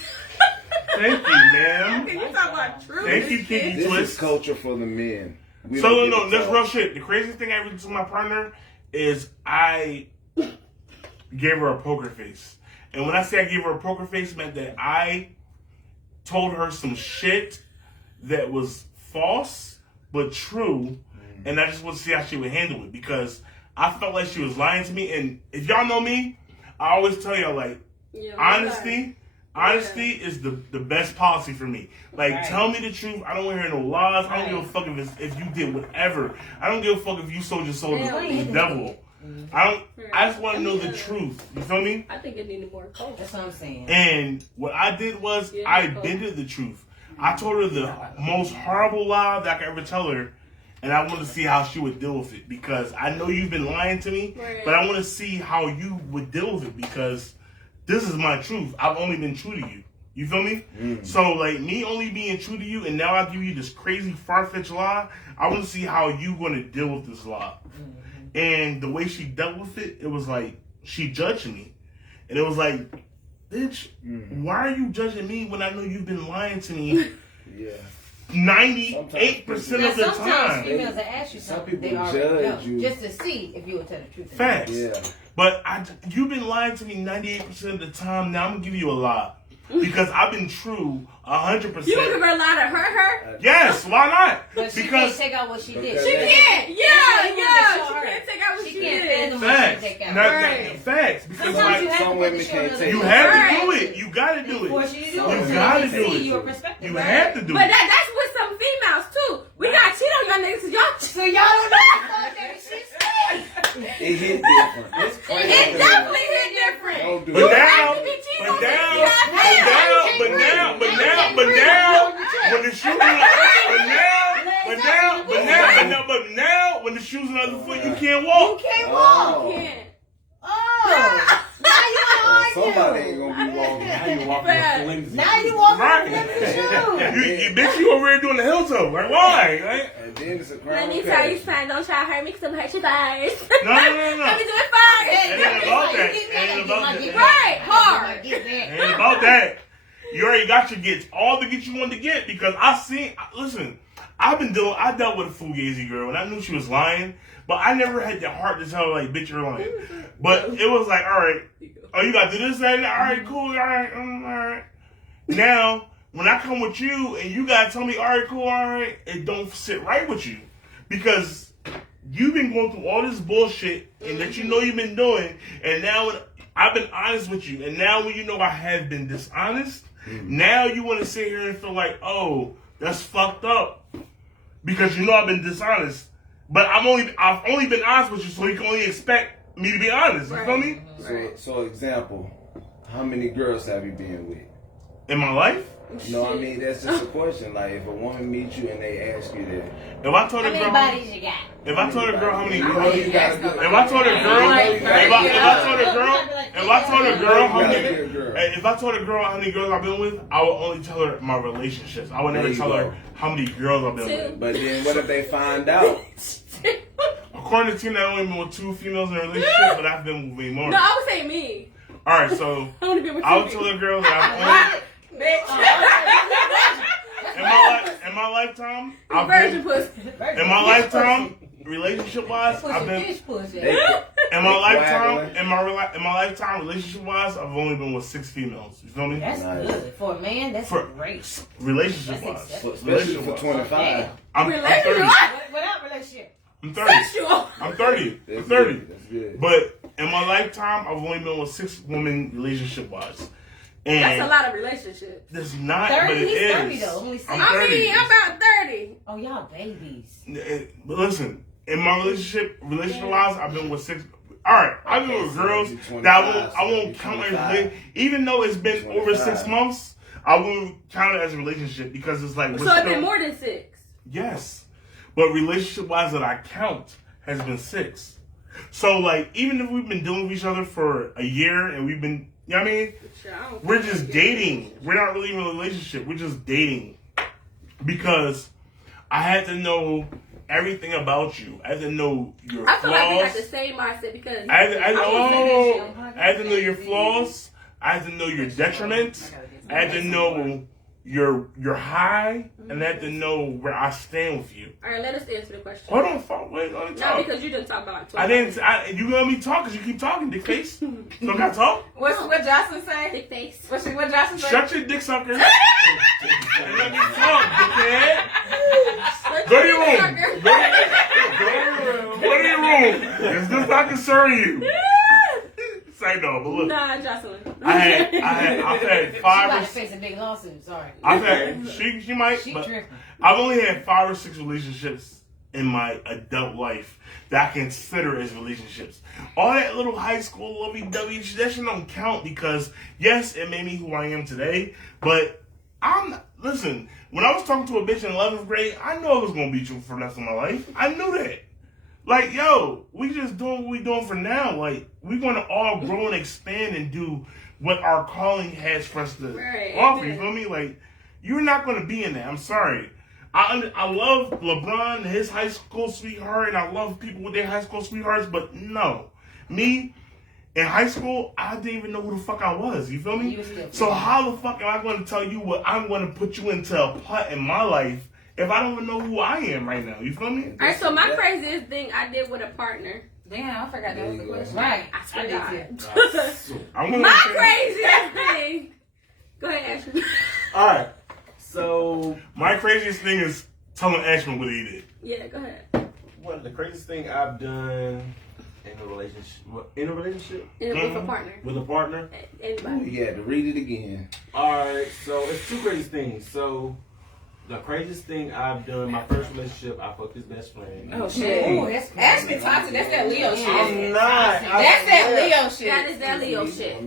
Thank you, ma'am. You talk about truth. Thank you, Kinky This Twist. is culture for the men. We So don't no, get that's to real talk. shit. The craziest thing I ever did to my partner is I gave her a poker face. And when I say I gave her a poker face, it meant that I told her some shit that was false but true, and I just wanted to see how she would handle it, because I felt like she was lying to me. And if y'all know me, I always tell y'all, like, Yeah, honesty is the best policy for me. Like, tell me the truth. I don't want to hear no lies. I don't give a fuck if you did whatever. I don't give a fuck if you sold your soul to the devil. I just want to know the truth. You feel me? I think it needed more culture. That's what I'm saying. And what I did was Yeah, I cool. bended the truth. I told her the most horrible lie that I could ever tell her, and I want to see how she would deal with it, because I know you've been lying to me, Right. but I want to see how you would deal with it, because this is my truth. I've only been true to you. You feel me? So, like, me only being true to you, and now I give you this crazy far-fetched lie, I want to see how you going to deal with this lie. And the way she dealt with it, it was like, she judged me. And it was like, bitch, why are you judging me when I know you've been lying to me Yeah. 98% Now, of the sometimes time. females will ask you Some something people they already know, judge you. just to see if you will tell the truth. Facts. Yeah. But you've been lying to me 98% of the time. Now I'm gonna give you a lot because I've been true 100%. You want to lie to hurt her? Yes, why not? But she Because can't take out what she did. She can't. Yeah. She can't take out what she did. facts, Take out. Right. facts. Because Sometimes you like, have to some put women the show can't another take you way. have to Right. do it. You gotta do Before it. she do You it, so gotta they can do see it. your perspective. You right? have to do But it. that's with some females too. We got cheat on y'all niggas because y'all. So y'all don't know what that shit It hit different. It's crazy. It definitely hit different. Don't do But it. now, to be cheated but on now, because you have but now, when the shoes, but now, when the shoes on the other foot, you can't walk. You can't walk. Oh. Can't. Oh. Now you Somebody argue. ain't gonna be walking. How you walking with flimsy? Now you walking Right. with them shoes. You bitch, you over there doing the hill toe. Like, why? Like, And then it's a crime. Let me tell you something. Don't try to hurt me because I'm going to hurt you first. no. Let me do it first. It ain't about that. It ain't about that. Right. Hard. It ain't about that. You already got your gets. All the gets you wanted to get because listen, I dealt with a fugazi girl and I knew she was lying, but I never had the heart to tell her, like, bitch, you're lying. But it was like, all right, oh, you got to do this, that, and that. All right, cool, all right. Now, when I come with you and you got to tell me, all right, cool, all right, it don't sit right with you because you've been going through all this bullshit and that you know you've been doing, and now I've been honest with you, and now when you know I have been dishonest, now you want to sit here and feel like, oh, that's fucked up because you know I've been dishonest. But I've only been honest with you, so you can only expect me to be honest. You feel me? So example, how many girls have you been with? In my life? No, I mean that's just a question. Like if a woman meets you and they ask you that, If I told How a many girl, bodies you got? if I told a girl how many, you know you gotta do. if I told a girl, if I told a girl how many girls I've been with, I would only tell her my relationships. I would never tell her how many girls I've been with. But then what if they find out? According to Tina, I've only been with 2 females in a relationship, but I've been with way more. No, I would say me. All right, so I want to be with I you. would tell a girl that in my lifetime, I've Virgin been, pussy. in my lifetime, relationship wise, I've been. In my lifetime, relationship wise, I've only been with 6 females. You feel me? That's good. For a man, that's great. Relationship wise. Especially for 25. I'm 30. Without relationship. I'm 30. Sexual. I'm 30. That's I'm 30. good. That's good. But in my lifetime, I've only been with 6 women relationship wise. And That's a lot of relationships. That's not, 30? but it He's is. 30 though. Only 6. I'm I 30. mean, I'm about 30. Oh, y'all babies. But listen, in my relationship wise, I've been with 6. All right, I've been with girls that I won't count as even though it's been over 6 months. I won't count it as a relationship because it's like So it's been more than 6. Yes, but relationship wise that I count has been 6. So like even if we've been dealing with each other for a year and we've been, you know what I mean? We're just dating. We're not really in a relationship. We're just dating because I had to know everything about you. I had to know your I feel flaws. like we got the same mindset because I had to know your flaws. I had to know your detriments. I had to know your high, and I had to know where I stand with you. All right, let us answer the question. Hold on, wait, let me No, talk. because you didn't talk about it. I didn't. You let me talk because you keep talking, dick face. So I gotta talk. What Jocelyn say? Big face. What Jocelyn say? Shut your dick sucker. And let me talk, dickhead. Go to your room. Go to your room. It's just not concerning you. Say no, but look. Nah, Jocelyn. I've had 5 She about or to face a big lawsuit. Sorry. she might, She but tripping. I've only had 5 or 6 relationships in my adult life that I consider as relationships. All that little high school lovey-dovey shit, that shit don't count because yes, it made me who I am today, but listen, when I was talking to a bitch in 11th grade, I knew I was gonna beat you for the rest of my life. I knew that. Like, yo, we just doing what we doing for now. Like, we're going to all grow and expand and do what our calling has for us to offer. You feel me? Like, you're not going to be in that. I'm sorry. I love LeBron and his high school sweetheart, and I love people with their high school sweethearts, but no. Me, In high school, I didn't even know who the fuck I was. You feel me? You was still So young. how the fuck am I going to tell you what I'm going to put you into a part in my life if I don't even know who I am right now? You feel me? All right, so my craziest thing I did with a partner. Damn, I forgot that was the question. Right. I swear I to did God. I'm gonna My say- craziest thing. Go ahead, Ashley. All right. So, My craziest thing is telling Ashman what he did. Yeah, go ahead. what the craziest thing I've done in a relationship? And with a partner. With a partner? Anybody. You had to read it again. All right. So it's two crazy things. So the craziest thing I've done, my first relationship, I fucked his best friend. Oh shit. Ooh, that's Ashman toxic. That's that Leo shit. I'm not. That's that Leo shit. That is that Leo shit.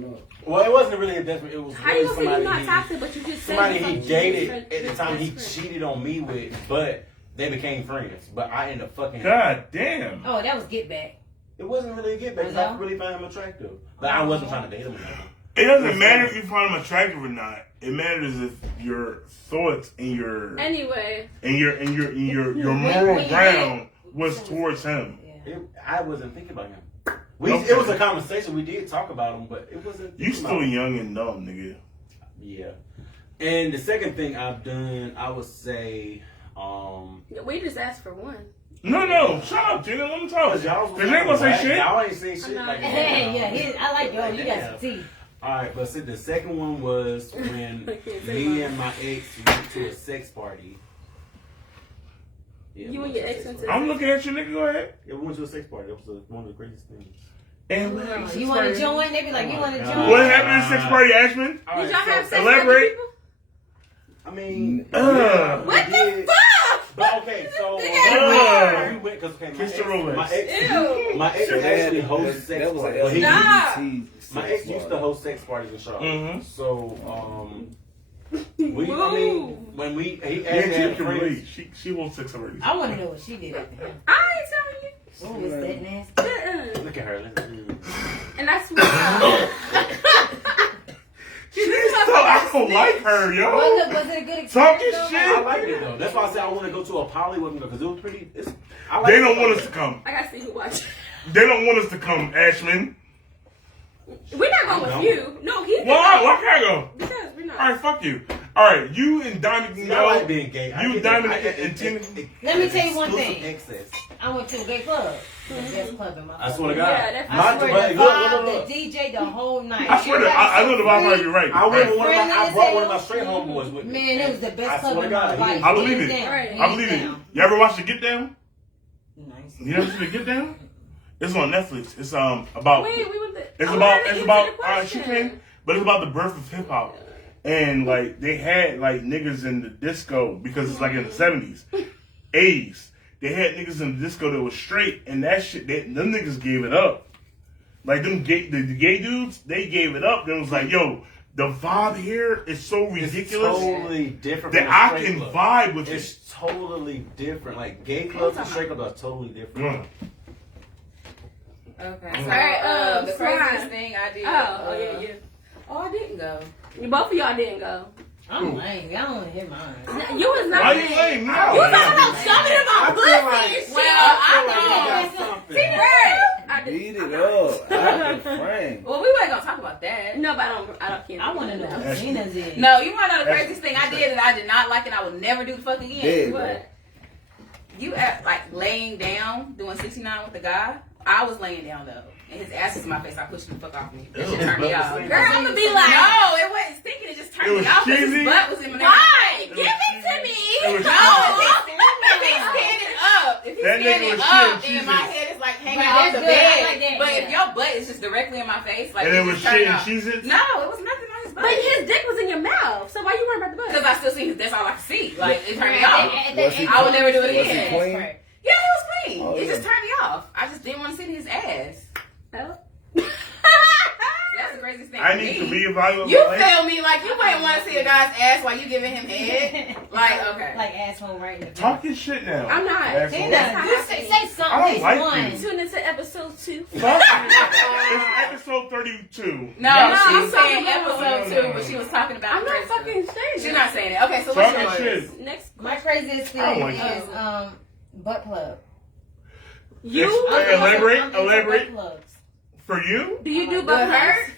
Well, it wasn't really a best friend. It was How really you gonna say you're somebody not toxic, but you just said somebody he something to dated your at the time he best friend? cheated on me with, but they became friends. But I ended up fucking him. God damn. Oh, that was get back. It wasn't really a get back. 'Cause I really found him attractive, but I wasn't trying to date him or nothing. It doesn't matter if you find him attractive or not. It matters if your thoughts and your Anyway. moral ground was towards him. I wasn't thinking about him. It was a conversation. We did talk about him, but it wasn't. You still young and dumb, nigga. Yeah. And the second thing I've done, I would say, We just asked for one. No, shut up, Tina. Let me talk. Cause y'all you ain't gonna say shit. Y'all ain't say shit like that. Hey, I like yours. You got some tea. Alright, but see, the second one was when me and my ex went to a sex party. Yeah, You we and went your to a ex sex went party. to I'm looking at you, nigga. Go ahead. Yeah, we went to a sex party. That was one of the craziest things. And You want to join? They be like, you want to join? what happened at the sex party, Ashman? Did y'all have sex with elaborate. other people? I mean, What we the did. fuck? But okay, so Nigga. we went because Kiss the Rolex. my ex So actually hosts sex that was parties. Well, an he- LGBT My ex used to host sex parties in Charlotte. Mhm. So, when he asked me to Yeah, have she friends, relate. She won't sex already. I want to know what she did after him. I ain't telling you. Oh, was that nasty? Uh-uh. look at her. And I swear. So I don't like her, yo. Was it a good experience? Talking though? shit. I liked it though. That's why I said I want to go to a poly with him because it was pretty. They don't want us to come. I gotta see who watch. They don't want us to come, Ashman. We're not going with you. No, he. Why? Why can't I go? Because we're not. All right, fuck you. All right, you and Diamond can I like go. being gay. I You, get that. Diamond, I get and it. Tina. Let me tell you one Exclusive thing. access. I went to a gay club. The best club in my I swear to God. Yeah, that's- I swear But the look, vibe, look. the DJ, the whole night. I swear to I know the vibe might be right. I went with Friendly I as brought one of hell. my straight homeboys with me. Man, it was the I best club swear in to my God, life. I believe Hands it. down. I I believe it. Down. You ever watch The Get Down? Nice. You ever see The Get Down? It's on Netflix. It's about. Wait, we went there. It's I'm about. trying to It's answer about. the She question. can. But it's about the birth of hip hop, and like they had like niggas in the disco because it's like in the 70s, 80s. They had niggas in the disco that was straight, and that shit. Them niggas gave it up. Like them gay, the gay dudes, they gave it up. They was like, yo, the vibe here is so ridiculous It's totally different that from a I straight can club. vibe with it. It's totally different. Like gay clubs and straight clubs are totally different. Okay. Mm. So, Alright, the slime. craziest thing I did. Yeah. Oh, I didn't go. Both of y'all didn't go. I'm lame. Y'all don't want to hear mine. You was not. Why you lame now? You was talking about shoving in my pussy and shit. I Beat it up. I can frame. Well, we weren't gonna talk about that. No, but I don't care. I want to know what Gina's is. No, you want to know the craziest thing I did that I did not like and I would never do the fuck again? Dead, What? You act like laying down, doing 69 with the guy. I was laying down though, and his ass was in my face. I pushed him the fuck off me. That shit turned me off. Girl, Girl, I'm gonna be like, No, it wasn't stinking. It just turned It was me off because cheesy? his butt was in my why? It Give was it to me. It was No, cheesy. if he's standing up, That nigga was up, shit and my cheesy. head is like hanging Right, off that's the good. I bed. like that, But yeah. if your butt is just directly in my face, like And it it was just turned shit and off. cheeses? No, it was nothing on his butt. But his dick was in your mouth, so why you worried about the butt? Because I still see his. That's all I can see. Like it turned me At off. the- Was he I would never do it Was he again. clean? Yeah, he was clean. Oh, It yeah. just turned me off. I just didn't want to sit in his ass. Oh. That's the craziest thing. I for need me. to reevaluate You my life. feel me? Like you wouldn't want to see a guy's ass while you giving him head. Like okay. Like asshole right in the back. Talk your shit now. I'm not. Asshole. Tina, you say something. I don't It's like one. you. Tune into episode 2. Fuck. It's episode 32. No, Y'all she's see- saying talking about- episode 2, but she was talking about. I'm not crazy fucking stuff. saying She's that. not saying it. Okay, so what's Talking yours? shit. Next My craziest I don't thing like is butt plug. You? Elaborate, I'm into elaborate. butt plugs. For you? Do you do butt plugs?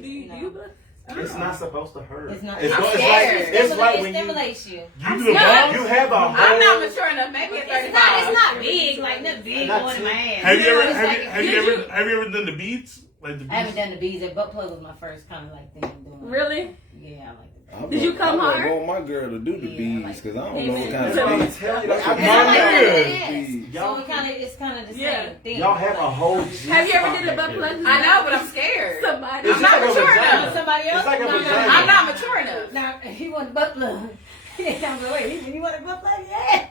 Do you butt? It's not supposed to hurt. It's not. It's I'm like scared. it's like It when you stimulates you. You do the balls? you have a whole. I'm not mature enough. Maybe at 35. It's not big, like not big Not going in my ass. Have you ever It's like- have you ever done the beads? Like the beads? I haven't done the beads. That butt plug was my first kind of like thing I'm doing. Really? Yeah, I like it. Did you come hard? I want my girl to do the beads because I don't know what kind So- of beads. Tell you, It's My like nigga. beads. So it's kind of the same thing. y'all have a whole. Have you ever did a butt plug? I know, but I'm scared. Somebody. It's I'm not like a mature vagina. enough. Somebody else? It's like a No, vagina. I'm not mature enough. Now, he want the butt plug. I'm like, wait, you want a butt plug? Yeah.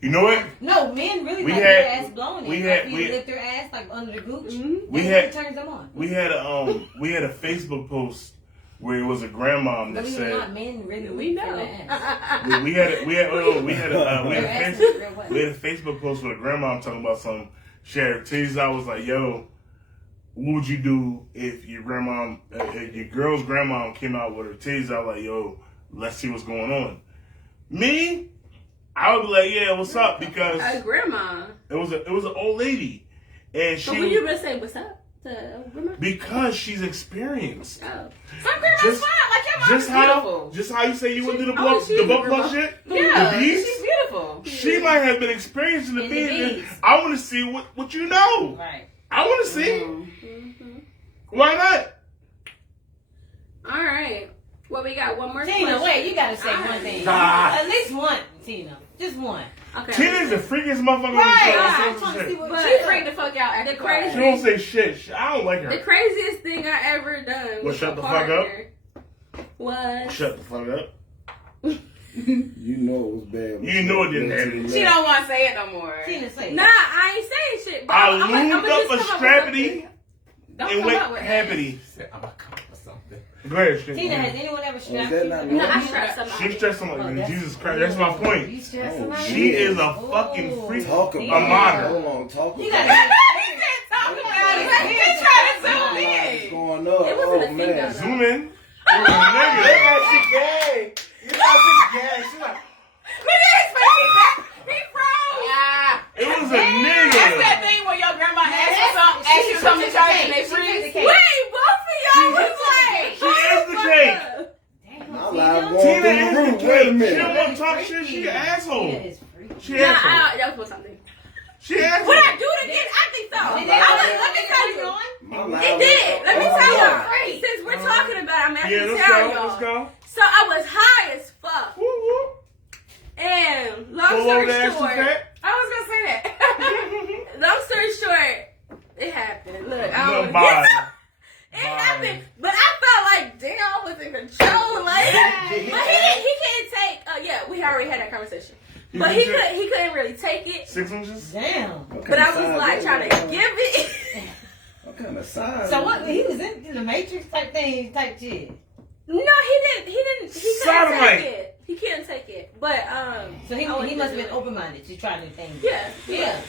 You know what? No, men really We like had- their ass blown. we Like, had- you we- lift their ass like under the gooch. We and had- it turns them on. We had a Facebook post where it was a grandmom that Believe it or not, said men really We look for know. their ass. we had Their ass is real wet. we had a Facebook post with a grandmom talking about some she had her titties. I was like, yo, what would you do if your grandmom, if your girl's grandmom came out with her titties out? Like, yo, let's see what's going on. Me, I would be like, yeah, what's up? Because A grandma. it was an old lady, and So she when you been saying what's up to a grandma? because she's experienced. Oh. Some grandma's Just- fine. Like your mom is beautiful. Just how you say you would do the Oh, butt she's a plug grandma. shit. Yeah, the beads. she's beautiful. She might have been experienced in the In the beads. beads. I want to see what you know. Right. I want to see. Mm-hmm. Why not? All right. Well, we got one more Tina, question. wait, you gotta say All one right. thing. Ah. At least one, Tina. Just one. Okay. Tina's the freakiest motherfucker Right. on I'm the trying to see show. what But- She freaked the fuck out at The the crazy- She don't say shit. I don't like The her. craziest thing I ever done Well, with shut a the fuck up. partner was Shut the fuck up. You know it was bad. You know it didn't happen. She don't want to say it no more. Tina, say it. Nah, I ain't saying shit. But I I'm lubed just up a come with strappity something. Don't and come went up with happity. I'm gonna come up with something. Go ahead, shit. Tina, has anyone ever strapped that you? not No, I normal? strapped somebody. She stressed something Oh, like that's- Jesus Christ. That's my point. You strapped Oh, somebody? She is a Oh. fucking freak. Talk about A it. modern. Hold on, talk You about gotta it. He said talk about it. He tried to zoom What's in. going on? It wasn't Oh a female, man. though. Zoom in. It was a nigga. She gay. You know she gay. She's like, Look at his face. He froze. Yeah. It was a That's nigga. that thing where your grandma asks you something, asks you to come to church and they freeze. Wait, both of y'all was like, She is the cake. My life going Tina through is the the roof. Wait a cake. She don't minute. want to talk shit. She an asshole. She Nah, asshole. that was something. She asshole. Would I do it again? I think so. Did Let me tell you. My It life did. Let me oh, tell yeah. y'all. Since we're talking about it, I'm Yeah, actually let's telling go. y'all. Let's go. So I was high as fuck. Woo woo. And long Pull story over the ass short, fat. I was going to say that. long story short, it happened. Look, I No, don't bye. It happened, but I felt like damn, I was in control. Like, but he couldn't take. Yeah, we already had that conversation. But he couldn't really take it. 6 inches? Damn. What kind But I of was size like that trying was? to give it. What kind of size? So what? He was in the Matrix type thing, type shit. No, he didn't. He couldn't Sodomite. take it. He couldn't take it. But So he I wanted he to must do have been it. open minded to try new things. Yeah. Yeah.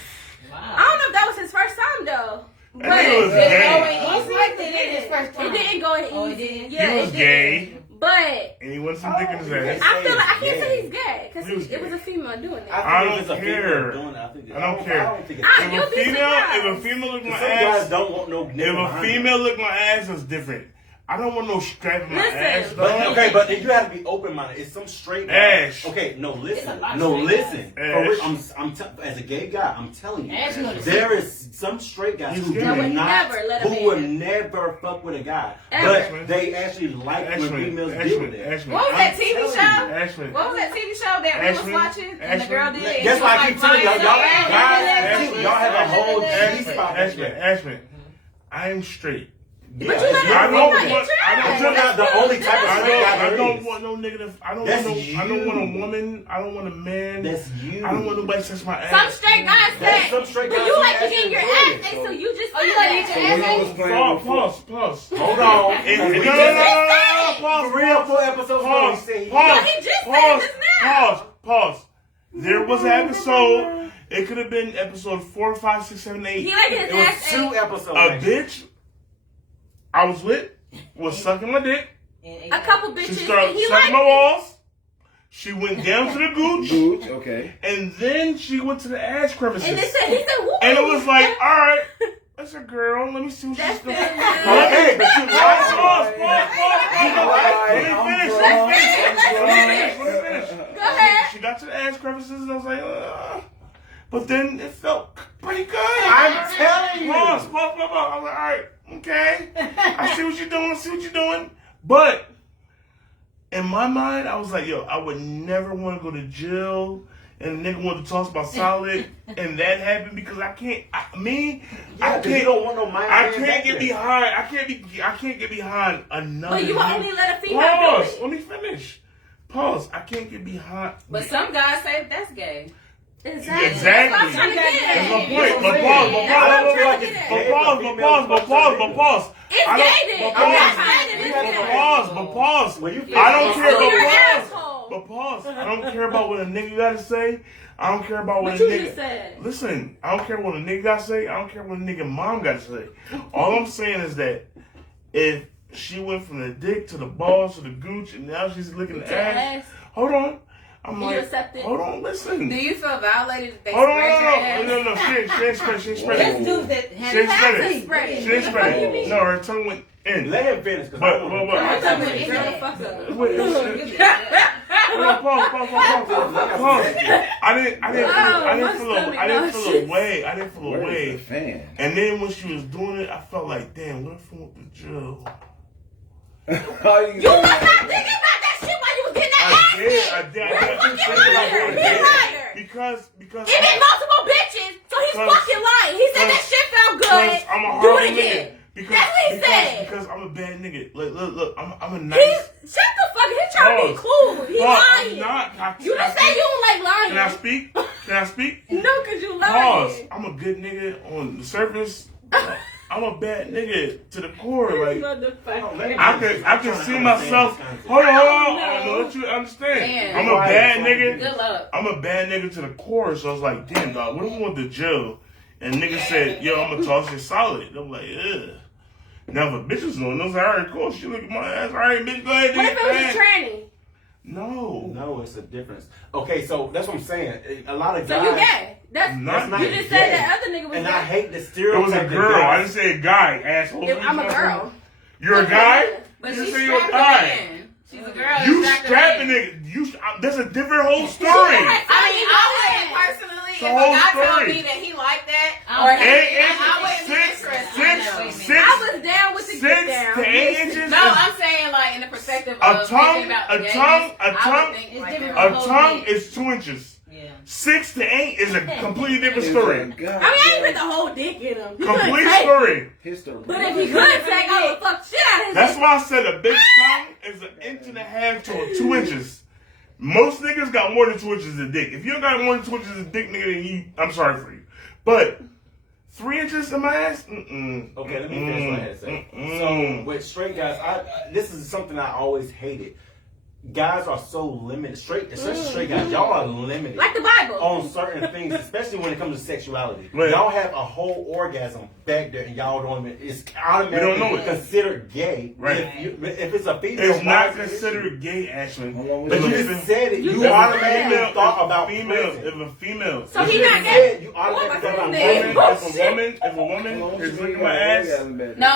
I Wow. don't know if that was his first time though. But That nigga was Did it gay. go in easy? Like they did his first time. it didn't go in easy. Oh, it didn't? Yeah, He was it gay. didn't. But And he wanted some dick in his ass. I feel like I can't say he's gay because He was it was gay. a female doing it. I think don't if it's a care. female doing it, I think I don't care. I don't think it's I- If you'll a be surprised. female look my some guys ass, don't want no nigga if a behind female lick my ass, it's different. I don't want no strap in my Listen, ass. But dog. okay, but you have to be open minded. It's some straight guy. Ash. Okay, no, It's listen, a lot no, of listen. Ash. For real, as a gay guy, I'm telling you, Ash knows. there is some straight guys who He's do gay. not, Never let a who man- would never fuck with a guy, Ever. but they actually like when females deal with it. Ashman. What was that TV telling show? Ashman. What was that TV show that we was Ashman? watching and the Ashman? girl did it? That's why I keep telling y'all, Ashman. y'all have a whole G Ashman. spot. Ashman. I am straight. Yeah, But you let it's it I not- don't like want. I You're don't want. not the only type of I straight guy don't, I there don't is. want no nigga. I don't That's want no. I don't you. want a woman. I don't want a man. That's you. I don't want nobody to touch my ass. Some straight guys That's say, some straight but guys you who like to actually get your enjoy ass it, ate, so- so you just Oh, you said like that. to So get when your I ass was ate? playing Pause. Hold on. No, We no, just- pause. For real, 4 episodes ago, he said he Pause. He just said Pause. this now. Pause. There was an episode. It could have been episode 4, 5, 6, 7, 8. He like his It was ass 2 ate. episodes. A actually. bitch I was with was sucking my dick. A couple She bitches, started and he sucking liked my it. walls. She went down to the gooch, Gooch, okay. and then she went to the ass crevices. And he said, whoop. And it was like, all right, let's that's a girl. Let me see what she's doing. Hey, but you Pause. Let me finish. Go ahead. She got to the ass crevices, and I was like, but then it felt pretty good. I'm telling you. Pause. I was like, all right, okay. I see what you're doing. But in my mind, I was like, yo, I would never want to go to jail. And the nigga wanted to talk about solid, and that happened because I can't. I can't. You don't want no mind. I can't get behind. I can't get behind another. But you will only let a female Pause. do it. Let me finish. Pause. I can't get behind. But some guys say that's gay. Exactly. Exactly. That's what I'm trying to get That's at. my point. But pause. It's I don't- gay then. but I'm pause. not saying it is gay. Pause. When you I don't care. So you're an But asshole. pause. I don't care about what a nigga gotta say. I don't care about what What a you nigga. just said. Listen, I don't care what a nigga gotta say. I don't care what a nigga mom gotta say. All I'm saying is that if she went from the dick to the balls to the gooch and now she's licking the ass. Hold on. I'm You like, accept it? hold on, listen. Do you feel violated if they Hold spread your on, ass? no. She ain't spread Let's it. do that. She ain't spread to it. spread it. She ain't spread What do you it. mean? No, her tongue went in. Let him finish. But I'm talking about Girl, girl the fuck up. Wait, pause. I didn't feel away. I didn't feel Where's the away. fan? And then when she was doing it, I felt like, damn, what if I went to jail? Oh, You was not thinking about that shit while you was getting that ass kicked. I did. You're a fucking liar. He's a liar. Because He did multiple bitches, so he's fucking lying. He said that shit felt good. I'm a Do horrible it again. nigga. Because, That's what he said. Because I'm a bad nigga. Look, I'm a Shut nice. the fuck. He's trying to be Pause. cool. He I'm lying. not. You just say you don't like lying. Can I speak? No, cause you lying. Pause. I'm a good nigga on the surface. I'm a bad nigga to the core. Like I can see myself. Hold on. I don't let you understand. Damn. I'm a bad nigga. Good luck. I'm a bad nigga to the core. So I was like, damn, dog. What if I went to jail? And nigga said, yo, I'm gonna toss you solid. I'm like, ugh. Now if a bitch is doing this, all right, cool. She look at my ass. All right, bitch, go ahead. What if it was a tranny? No, it's a difference. Okay, so that's what I'm saying. A lot of So guys. you gay? That's Not you gay. just said that other nigga was And gay. I hate the It stereotype. was a that girl. I guys- didn't say a guy, asshole. I'm a girl. You're a guy? But You she's say you're a strapping guy. in. She's a girl. You strapping strapping in. it. That's a different whole story. I wouldn't personally, It's a if a whole guy told story. me that he liked that, Oh, or and- I wouldn't be interested. I was down with the 6 get down. to 8 inches. No, I'm saying like in the perspective A of tongue- thinking about a the gayness, tongue- a I would tongue- think It's like different that. A tongue is 2 inches. Yeah. 6 to 8 is a completely different story. I mean, I ain't put the whole dick in him. He couldn't Complete take it. story. But if he could take, I would fuck shit out of his That's dick. why I said a big tongue is 1.5 to 2 inches. Most niggas got more than 2 inches of dick. If you don't got more than 2 inches of dick, nigga, then you, I'm sorry for you. But 3 inches in my ass? Mm-mm. Okay, let me finish what I had to say. So with straight guys, this is something I always hated. Guys are so limited. Especially straight guys, y'all are limited. Like the Bible. On certain things, especially when it comes to sexuality. Right. Y'all have a whole orgasm back there, and y'all don't even. It's We don't know automatically it. considered gay. Right. If it's a female, It's why not is it- considered gay, Ashland. But you just said it. You automatically thought about female. prison. If a female. So he You not just gay. said you automatically thought about Woman. prison. If a woman is licking my ass, No, I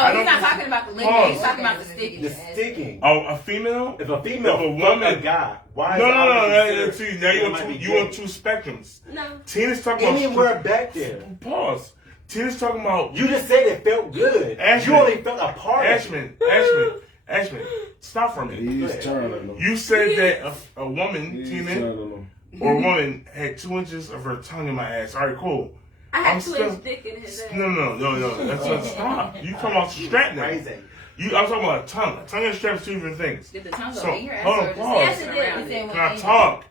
he's don't- not talking about the licking. Pause. He's talking about the sticking. The sticking. oh, a female? If a female, If a fuck woman- a guy, why? No, is it automatically no. considered See, now it might be you gay? on two spectrums. No. Tina's talking about Anywhere back there. Pause. Tina's talking about You just said it felt good. Ashman. You only felt a part of it. Ashman. Stop for a minute. He's turning them. You said that a woman, He's Tina, turning them. or a woman had 2 inches of her tongue in my ass. All right, cool. I had I'm 2 still- inch dick in his ass. No. That's not stop. You talking about strap now. Crazy. I'm talking about a tongue. A tongue and strap is two different things. Did the tongue go So, in your ass hold on, or just pause. Yes, it did. around He it? said Can I talk?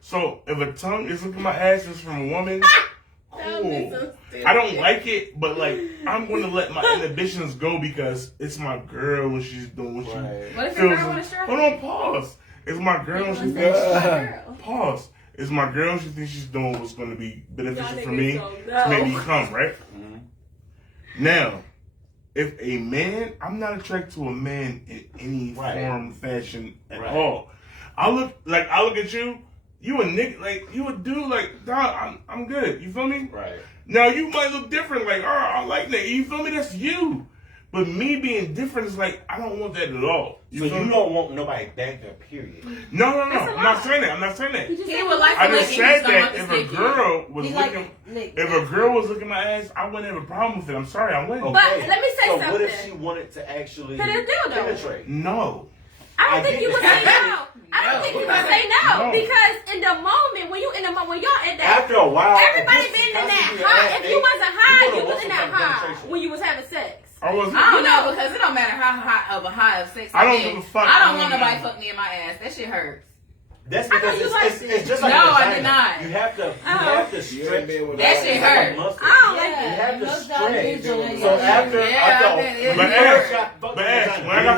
So if a tongue is looking at my ass is from a woman, That would be cool. so stupid. I don't like it, but like I'm going to let my inhibitions go because it's my girl when she's doing what Right. she What if your feels. girl wanna strap Hold you? on, pause. It's my girl when she Let's thinks. say she's my girl. Pause. It's my girl. She thinks she's doing what's going to be beneficial Y'all for me niggas to don't make know. me come, right? Mm-hmm. Now, if a man, I'm not attracted to a man in any Right. form, fashion at Right. all. I look at you. You a nigga, like you a dude, like dog. I'm good. You feel me? Right. Now you might look different, like, oh, I like that. You feel me? That's you. But me being different is like, I don't want that at all. So you don't want nobody back there, period. No. I'm not saying that. He would like to I lick just you, said just don't that want to if stick a you. girl was looking my ass, I wouldn't have a problem with it. I'm sorry, I wouldn't. Okay. But let me say so something. what if she wanted to actually Put a dildo. penetrate? No. I don't think you would say no. I don't think you would say no, No. because in the moment when y'all at that, After a while, everybody if this been in that constantly high. an If ass you ache, wasn't high, you you gonna was want in some that kind of high penetration. when you was having sex. I was. I don't know, because it don't matter how high of a high of sex I don't is. give a fuck. I don't want nobody fuck me in my ass. That shit hurts. That's I know because you like it's just like No, a I vagina. did not. You have to You stretch. ain't been with That all shit that. hurt. Muscle. I don't like Yeah. You have to Most stretch. dogs do So after Yeah, I bet it- But it Ash, hurt. when I got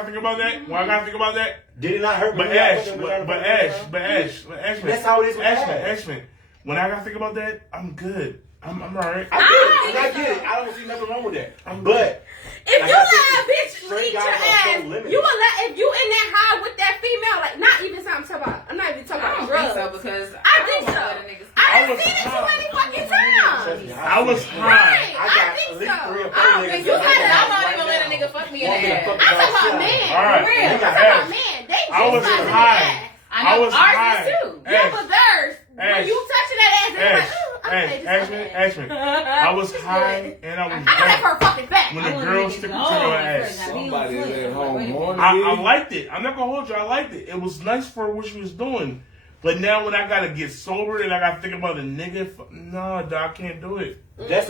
to think about, when I got to think about that, did it not hurt? but when you got Ash, put the but vagina Ash, That's how it is with Ashman, when I got to think about that, I'm good. I'm alright. I get it. I don't see nothing wrong with that. But If like you I let said, a bitch straight eat your guys are so ass, limited. you will let if you in that high with that female, like not even something I'm talking about. I'm not even talking I about don't drugs. think so, because I think don't so. wanna let a nigga I I done was seen it too high. many fucking times. Trust me, I was high. Right, I got I at think least so. 3 or 4 I don't niggas think that you I gotta- know I'm not right even letting a now nigga fuck me in want the me to ass. fuck I'm talking about about shit. men. All right. For real. I'm Ash. talking about men. They I was just high. I know I was ours high. is too. Yeah, Ash. but theirs, when Ash. you touching that ass, they're like, Ash, oh, okay, Ashman, I was high and I was I know that drunk. for a fucking fact. When the girl stick her tongue in my ass. Somebody is at home more than I liked it. I'm not gonna hold you. I liked it. It was nice for what she was doing. But now when I gotta get sober and I gotta think about a nigga, no, dog, I can't do it. That's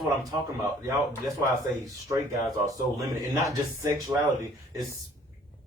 what I'm talking about, y'all. That's why I say straight guys are so limited, and not just sexuality. It's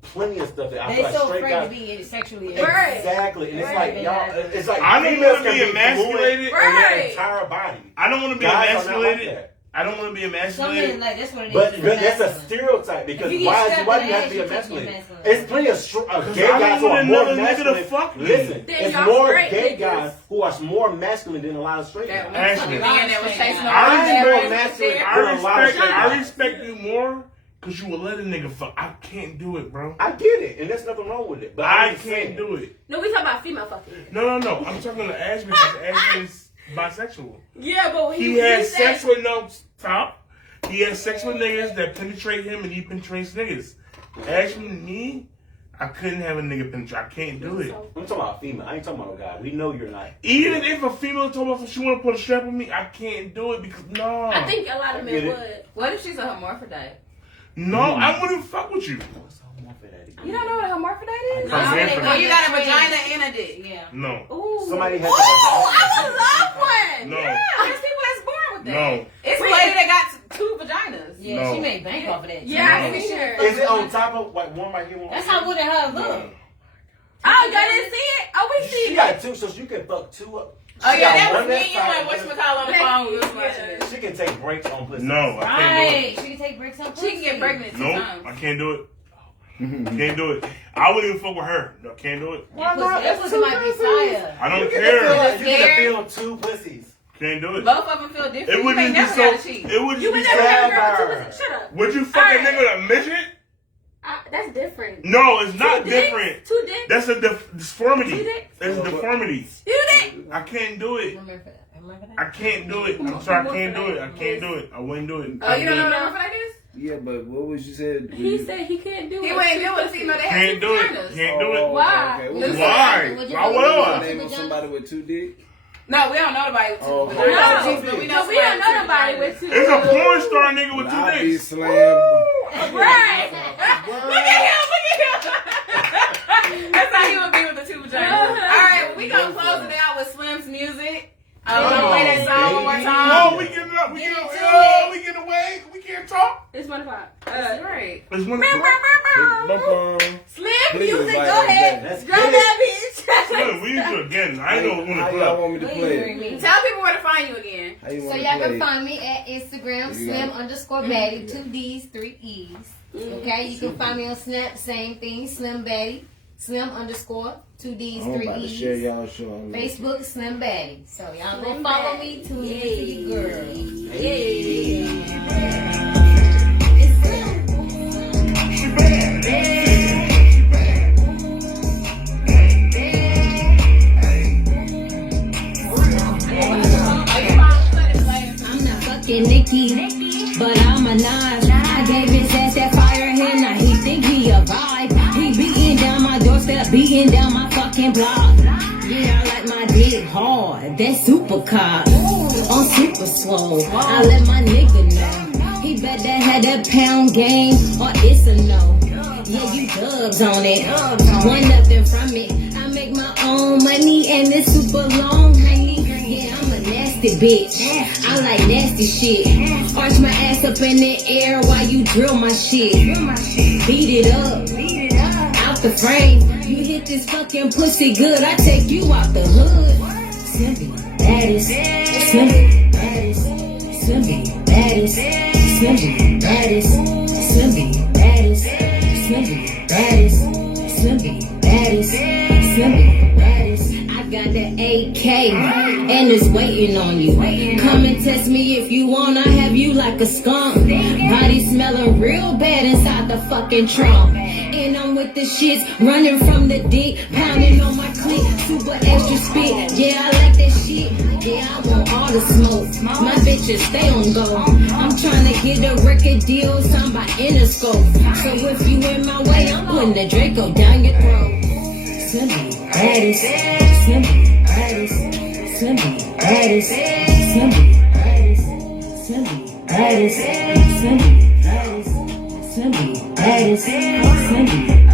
plenty of stuff that I They feel like so straight afraid guys. to be sexually. Right. Exactly, and it's Right. like y'all. It's like I don't females wanna be can emasculated. fluid in their Right. entire body. I don't want to be Guys are not like emasculated. that. I don't want to be Some men, emasculated. like, that's what it is. But It's that's a masculine. stereotype because If you get why strapped do in you have the to be ass, you can't emasculated? be masculine. It's plenty of gay I guys don't who are want more another nigga to masculine. fuck me. Listen, Then it's y'all more straight gay niggas. guys who are more masculine than a lot of straight That guys. one fucking Ashman. man that was chasing I around respect- that masculine. bitch. I respect you more because you will let a nigga fuck. I can't do it, bro. I get it, and there's nothing wrong with it. But I I'm just can't saying. do it. No, we talking about female fucking. No. I'm talking to Ashman because Ashman is bisexual. Yeah, but when He has sex with no top. He has sex with niggas that penetrate him and he penetrates niggas. Ashman, me, I couldn't have a nigga penetrate. I can't do it. I'm talking about female. I ain't talking about no guy. We know you're not. Even if a female told me she want to put a strap on me, I can't do it because no. I think a lot of men get it. would. What if she's a hermaphrodite? No, I wouldn't fuck with you. What's homophobic? You don't know what a hermaphrodite is? No, man, Well, you got a vagina and a dick. Yeah. No. Ooh. Somebody has Ooh, a vagina. I would love one. No. Yeah, there's people that's born with that. No. It's a lady that got 2 vaginas. Yeah, No. she made bank off of that. Yeah, I No. see her. Is it on top of like one right here? One That's right how here? good her look. Oh, y'all didn't see it? Oh, we see She it. got 2, so she can fuck 2 up. Oh, She yeah, got that one was me that and you side, and one- whatchamacallit on the phone. We was watching it. She can take breaks on pussy. No, I can't Right. She can take breaks on She can get pregnant do 2 it. No, times. I can't do it. Can't do it. I wouldn't even fuck with her. No, can't do it. Why not? That pussy might be fire. I don't You care. can Scared? feel 2 pussies. Can't do it. Both of them feel different. It You wouldn't ain't be never so. gotta cheat. It would You just would be never so. have a girl Never. with shut up. Would you fuck a Alright. nigga with a midget? That's different. No, it's not 2 dicks? different. 2 dicks? That's a deformity. Two dicks? That's a deformity. 2 dicks? I can't do it. Remember that. Remember I that? can't do it. I'm sorry, I can't do it. I can't do it. I wouldn't do it. Oh, you don't know what a hermaphrodite is? Yeah, but what was you said? He said he can't do it. He wouldn't do it with a female that has Can't 2 do it. vaginas. Can't do it. Why? Okay, Listen. Why? Would you Why fuck would with I? a name of somebody with 2 dicks? No, we don't know nobody with 2 Oh, vaginas. okay. No. But we know No, we don't know somebody nobody with with 2. It's a porn star nigga with 2 I'll be dicks. slam. Right. Look at him. That's how he would be with the 2 vaginas. Alright, we gonna close it out with Slim's music. I'm gonna play that song one more Oh, time. we getting up. We getting oh, we getting away. We can't talk. It's 1 o'clock. That's right. It's one. Slim Please, music, like go ahead. Let's Drum get it. that bitch. Look, we need to again. I know it's 1 How y'all o'clock. want me to play it? Tell people where to find you again. How you So want y'all to play can it? find me at Instagram, Slim_Baddie, 2 D's, 3 E's. Okay, you can find me on Snap, same thing, Slim Baddie, Slim_2 D's, I'm 3 about to share E's. y'all show. on this. Facebook, Slim Baddie. So y'all go Slim follow Baddie. me, tune in to the girls. Yeah. It's fucking Nicki. But I'm a Naj. I gave his ass that fire hand. Now he think he a vibe. He beating down my doorstep, beating down my fucking block. Yeah, I like my dick hard. That super cock. On super slow. I let my nigga know. He bet that had that pound game or it's a no. Yeah, you dubs on it. Want nothing from it. I make my own money and it's super long, honey. Yeah, I'm a nasty bitch. I like nasty shit. Arch my ass up in the air while you drill my shit. Beat it up. Out the frame. You hit this fucking pussy good. I take you out the hood. Simple, baddest. Simple, baddest. Simple, baddest. Simple, baddest. Simple, baddest. Simple, baddest. Simple, baddest. Simple, baddest. I got the AK and it's waiting on you. Come and test me if you want. I have you like a skunk. Body smelling real bad inside the fucking trunk. And I'm with the shits running from the dick, pounding on my clit, super extra spit. Yeah, I like that shit. Yeah, I want all the smoke. My bitches stay on go. I'm trying to get a record deal signed by Interscope. So if you in my way, I'm putting the Draco down your throat. Simple, baddest. Simple, baddest. Simple, baddest. Simple, baddest. Simple, baddest. Simple, baddest. Simple, baddest. Simple,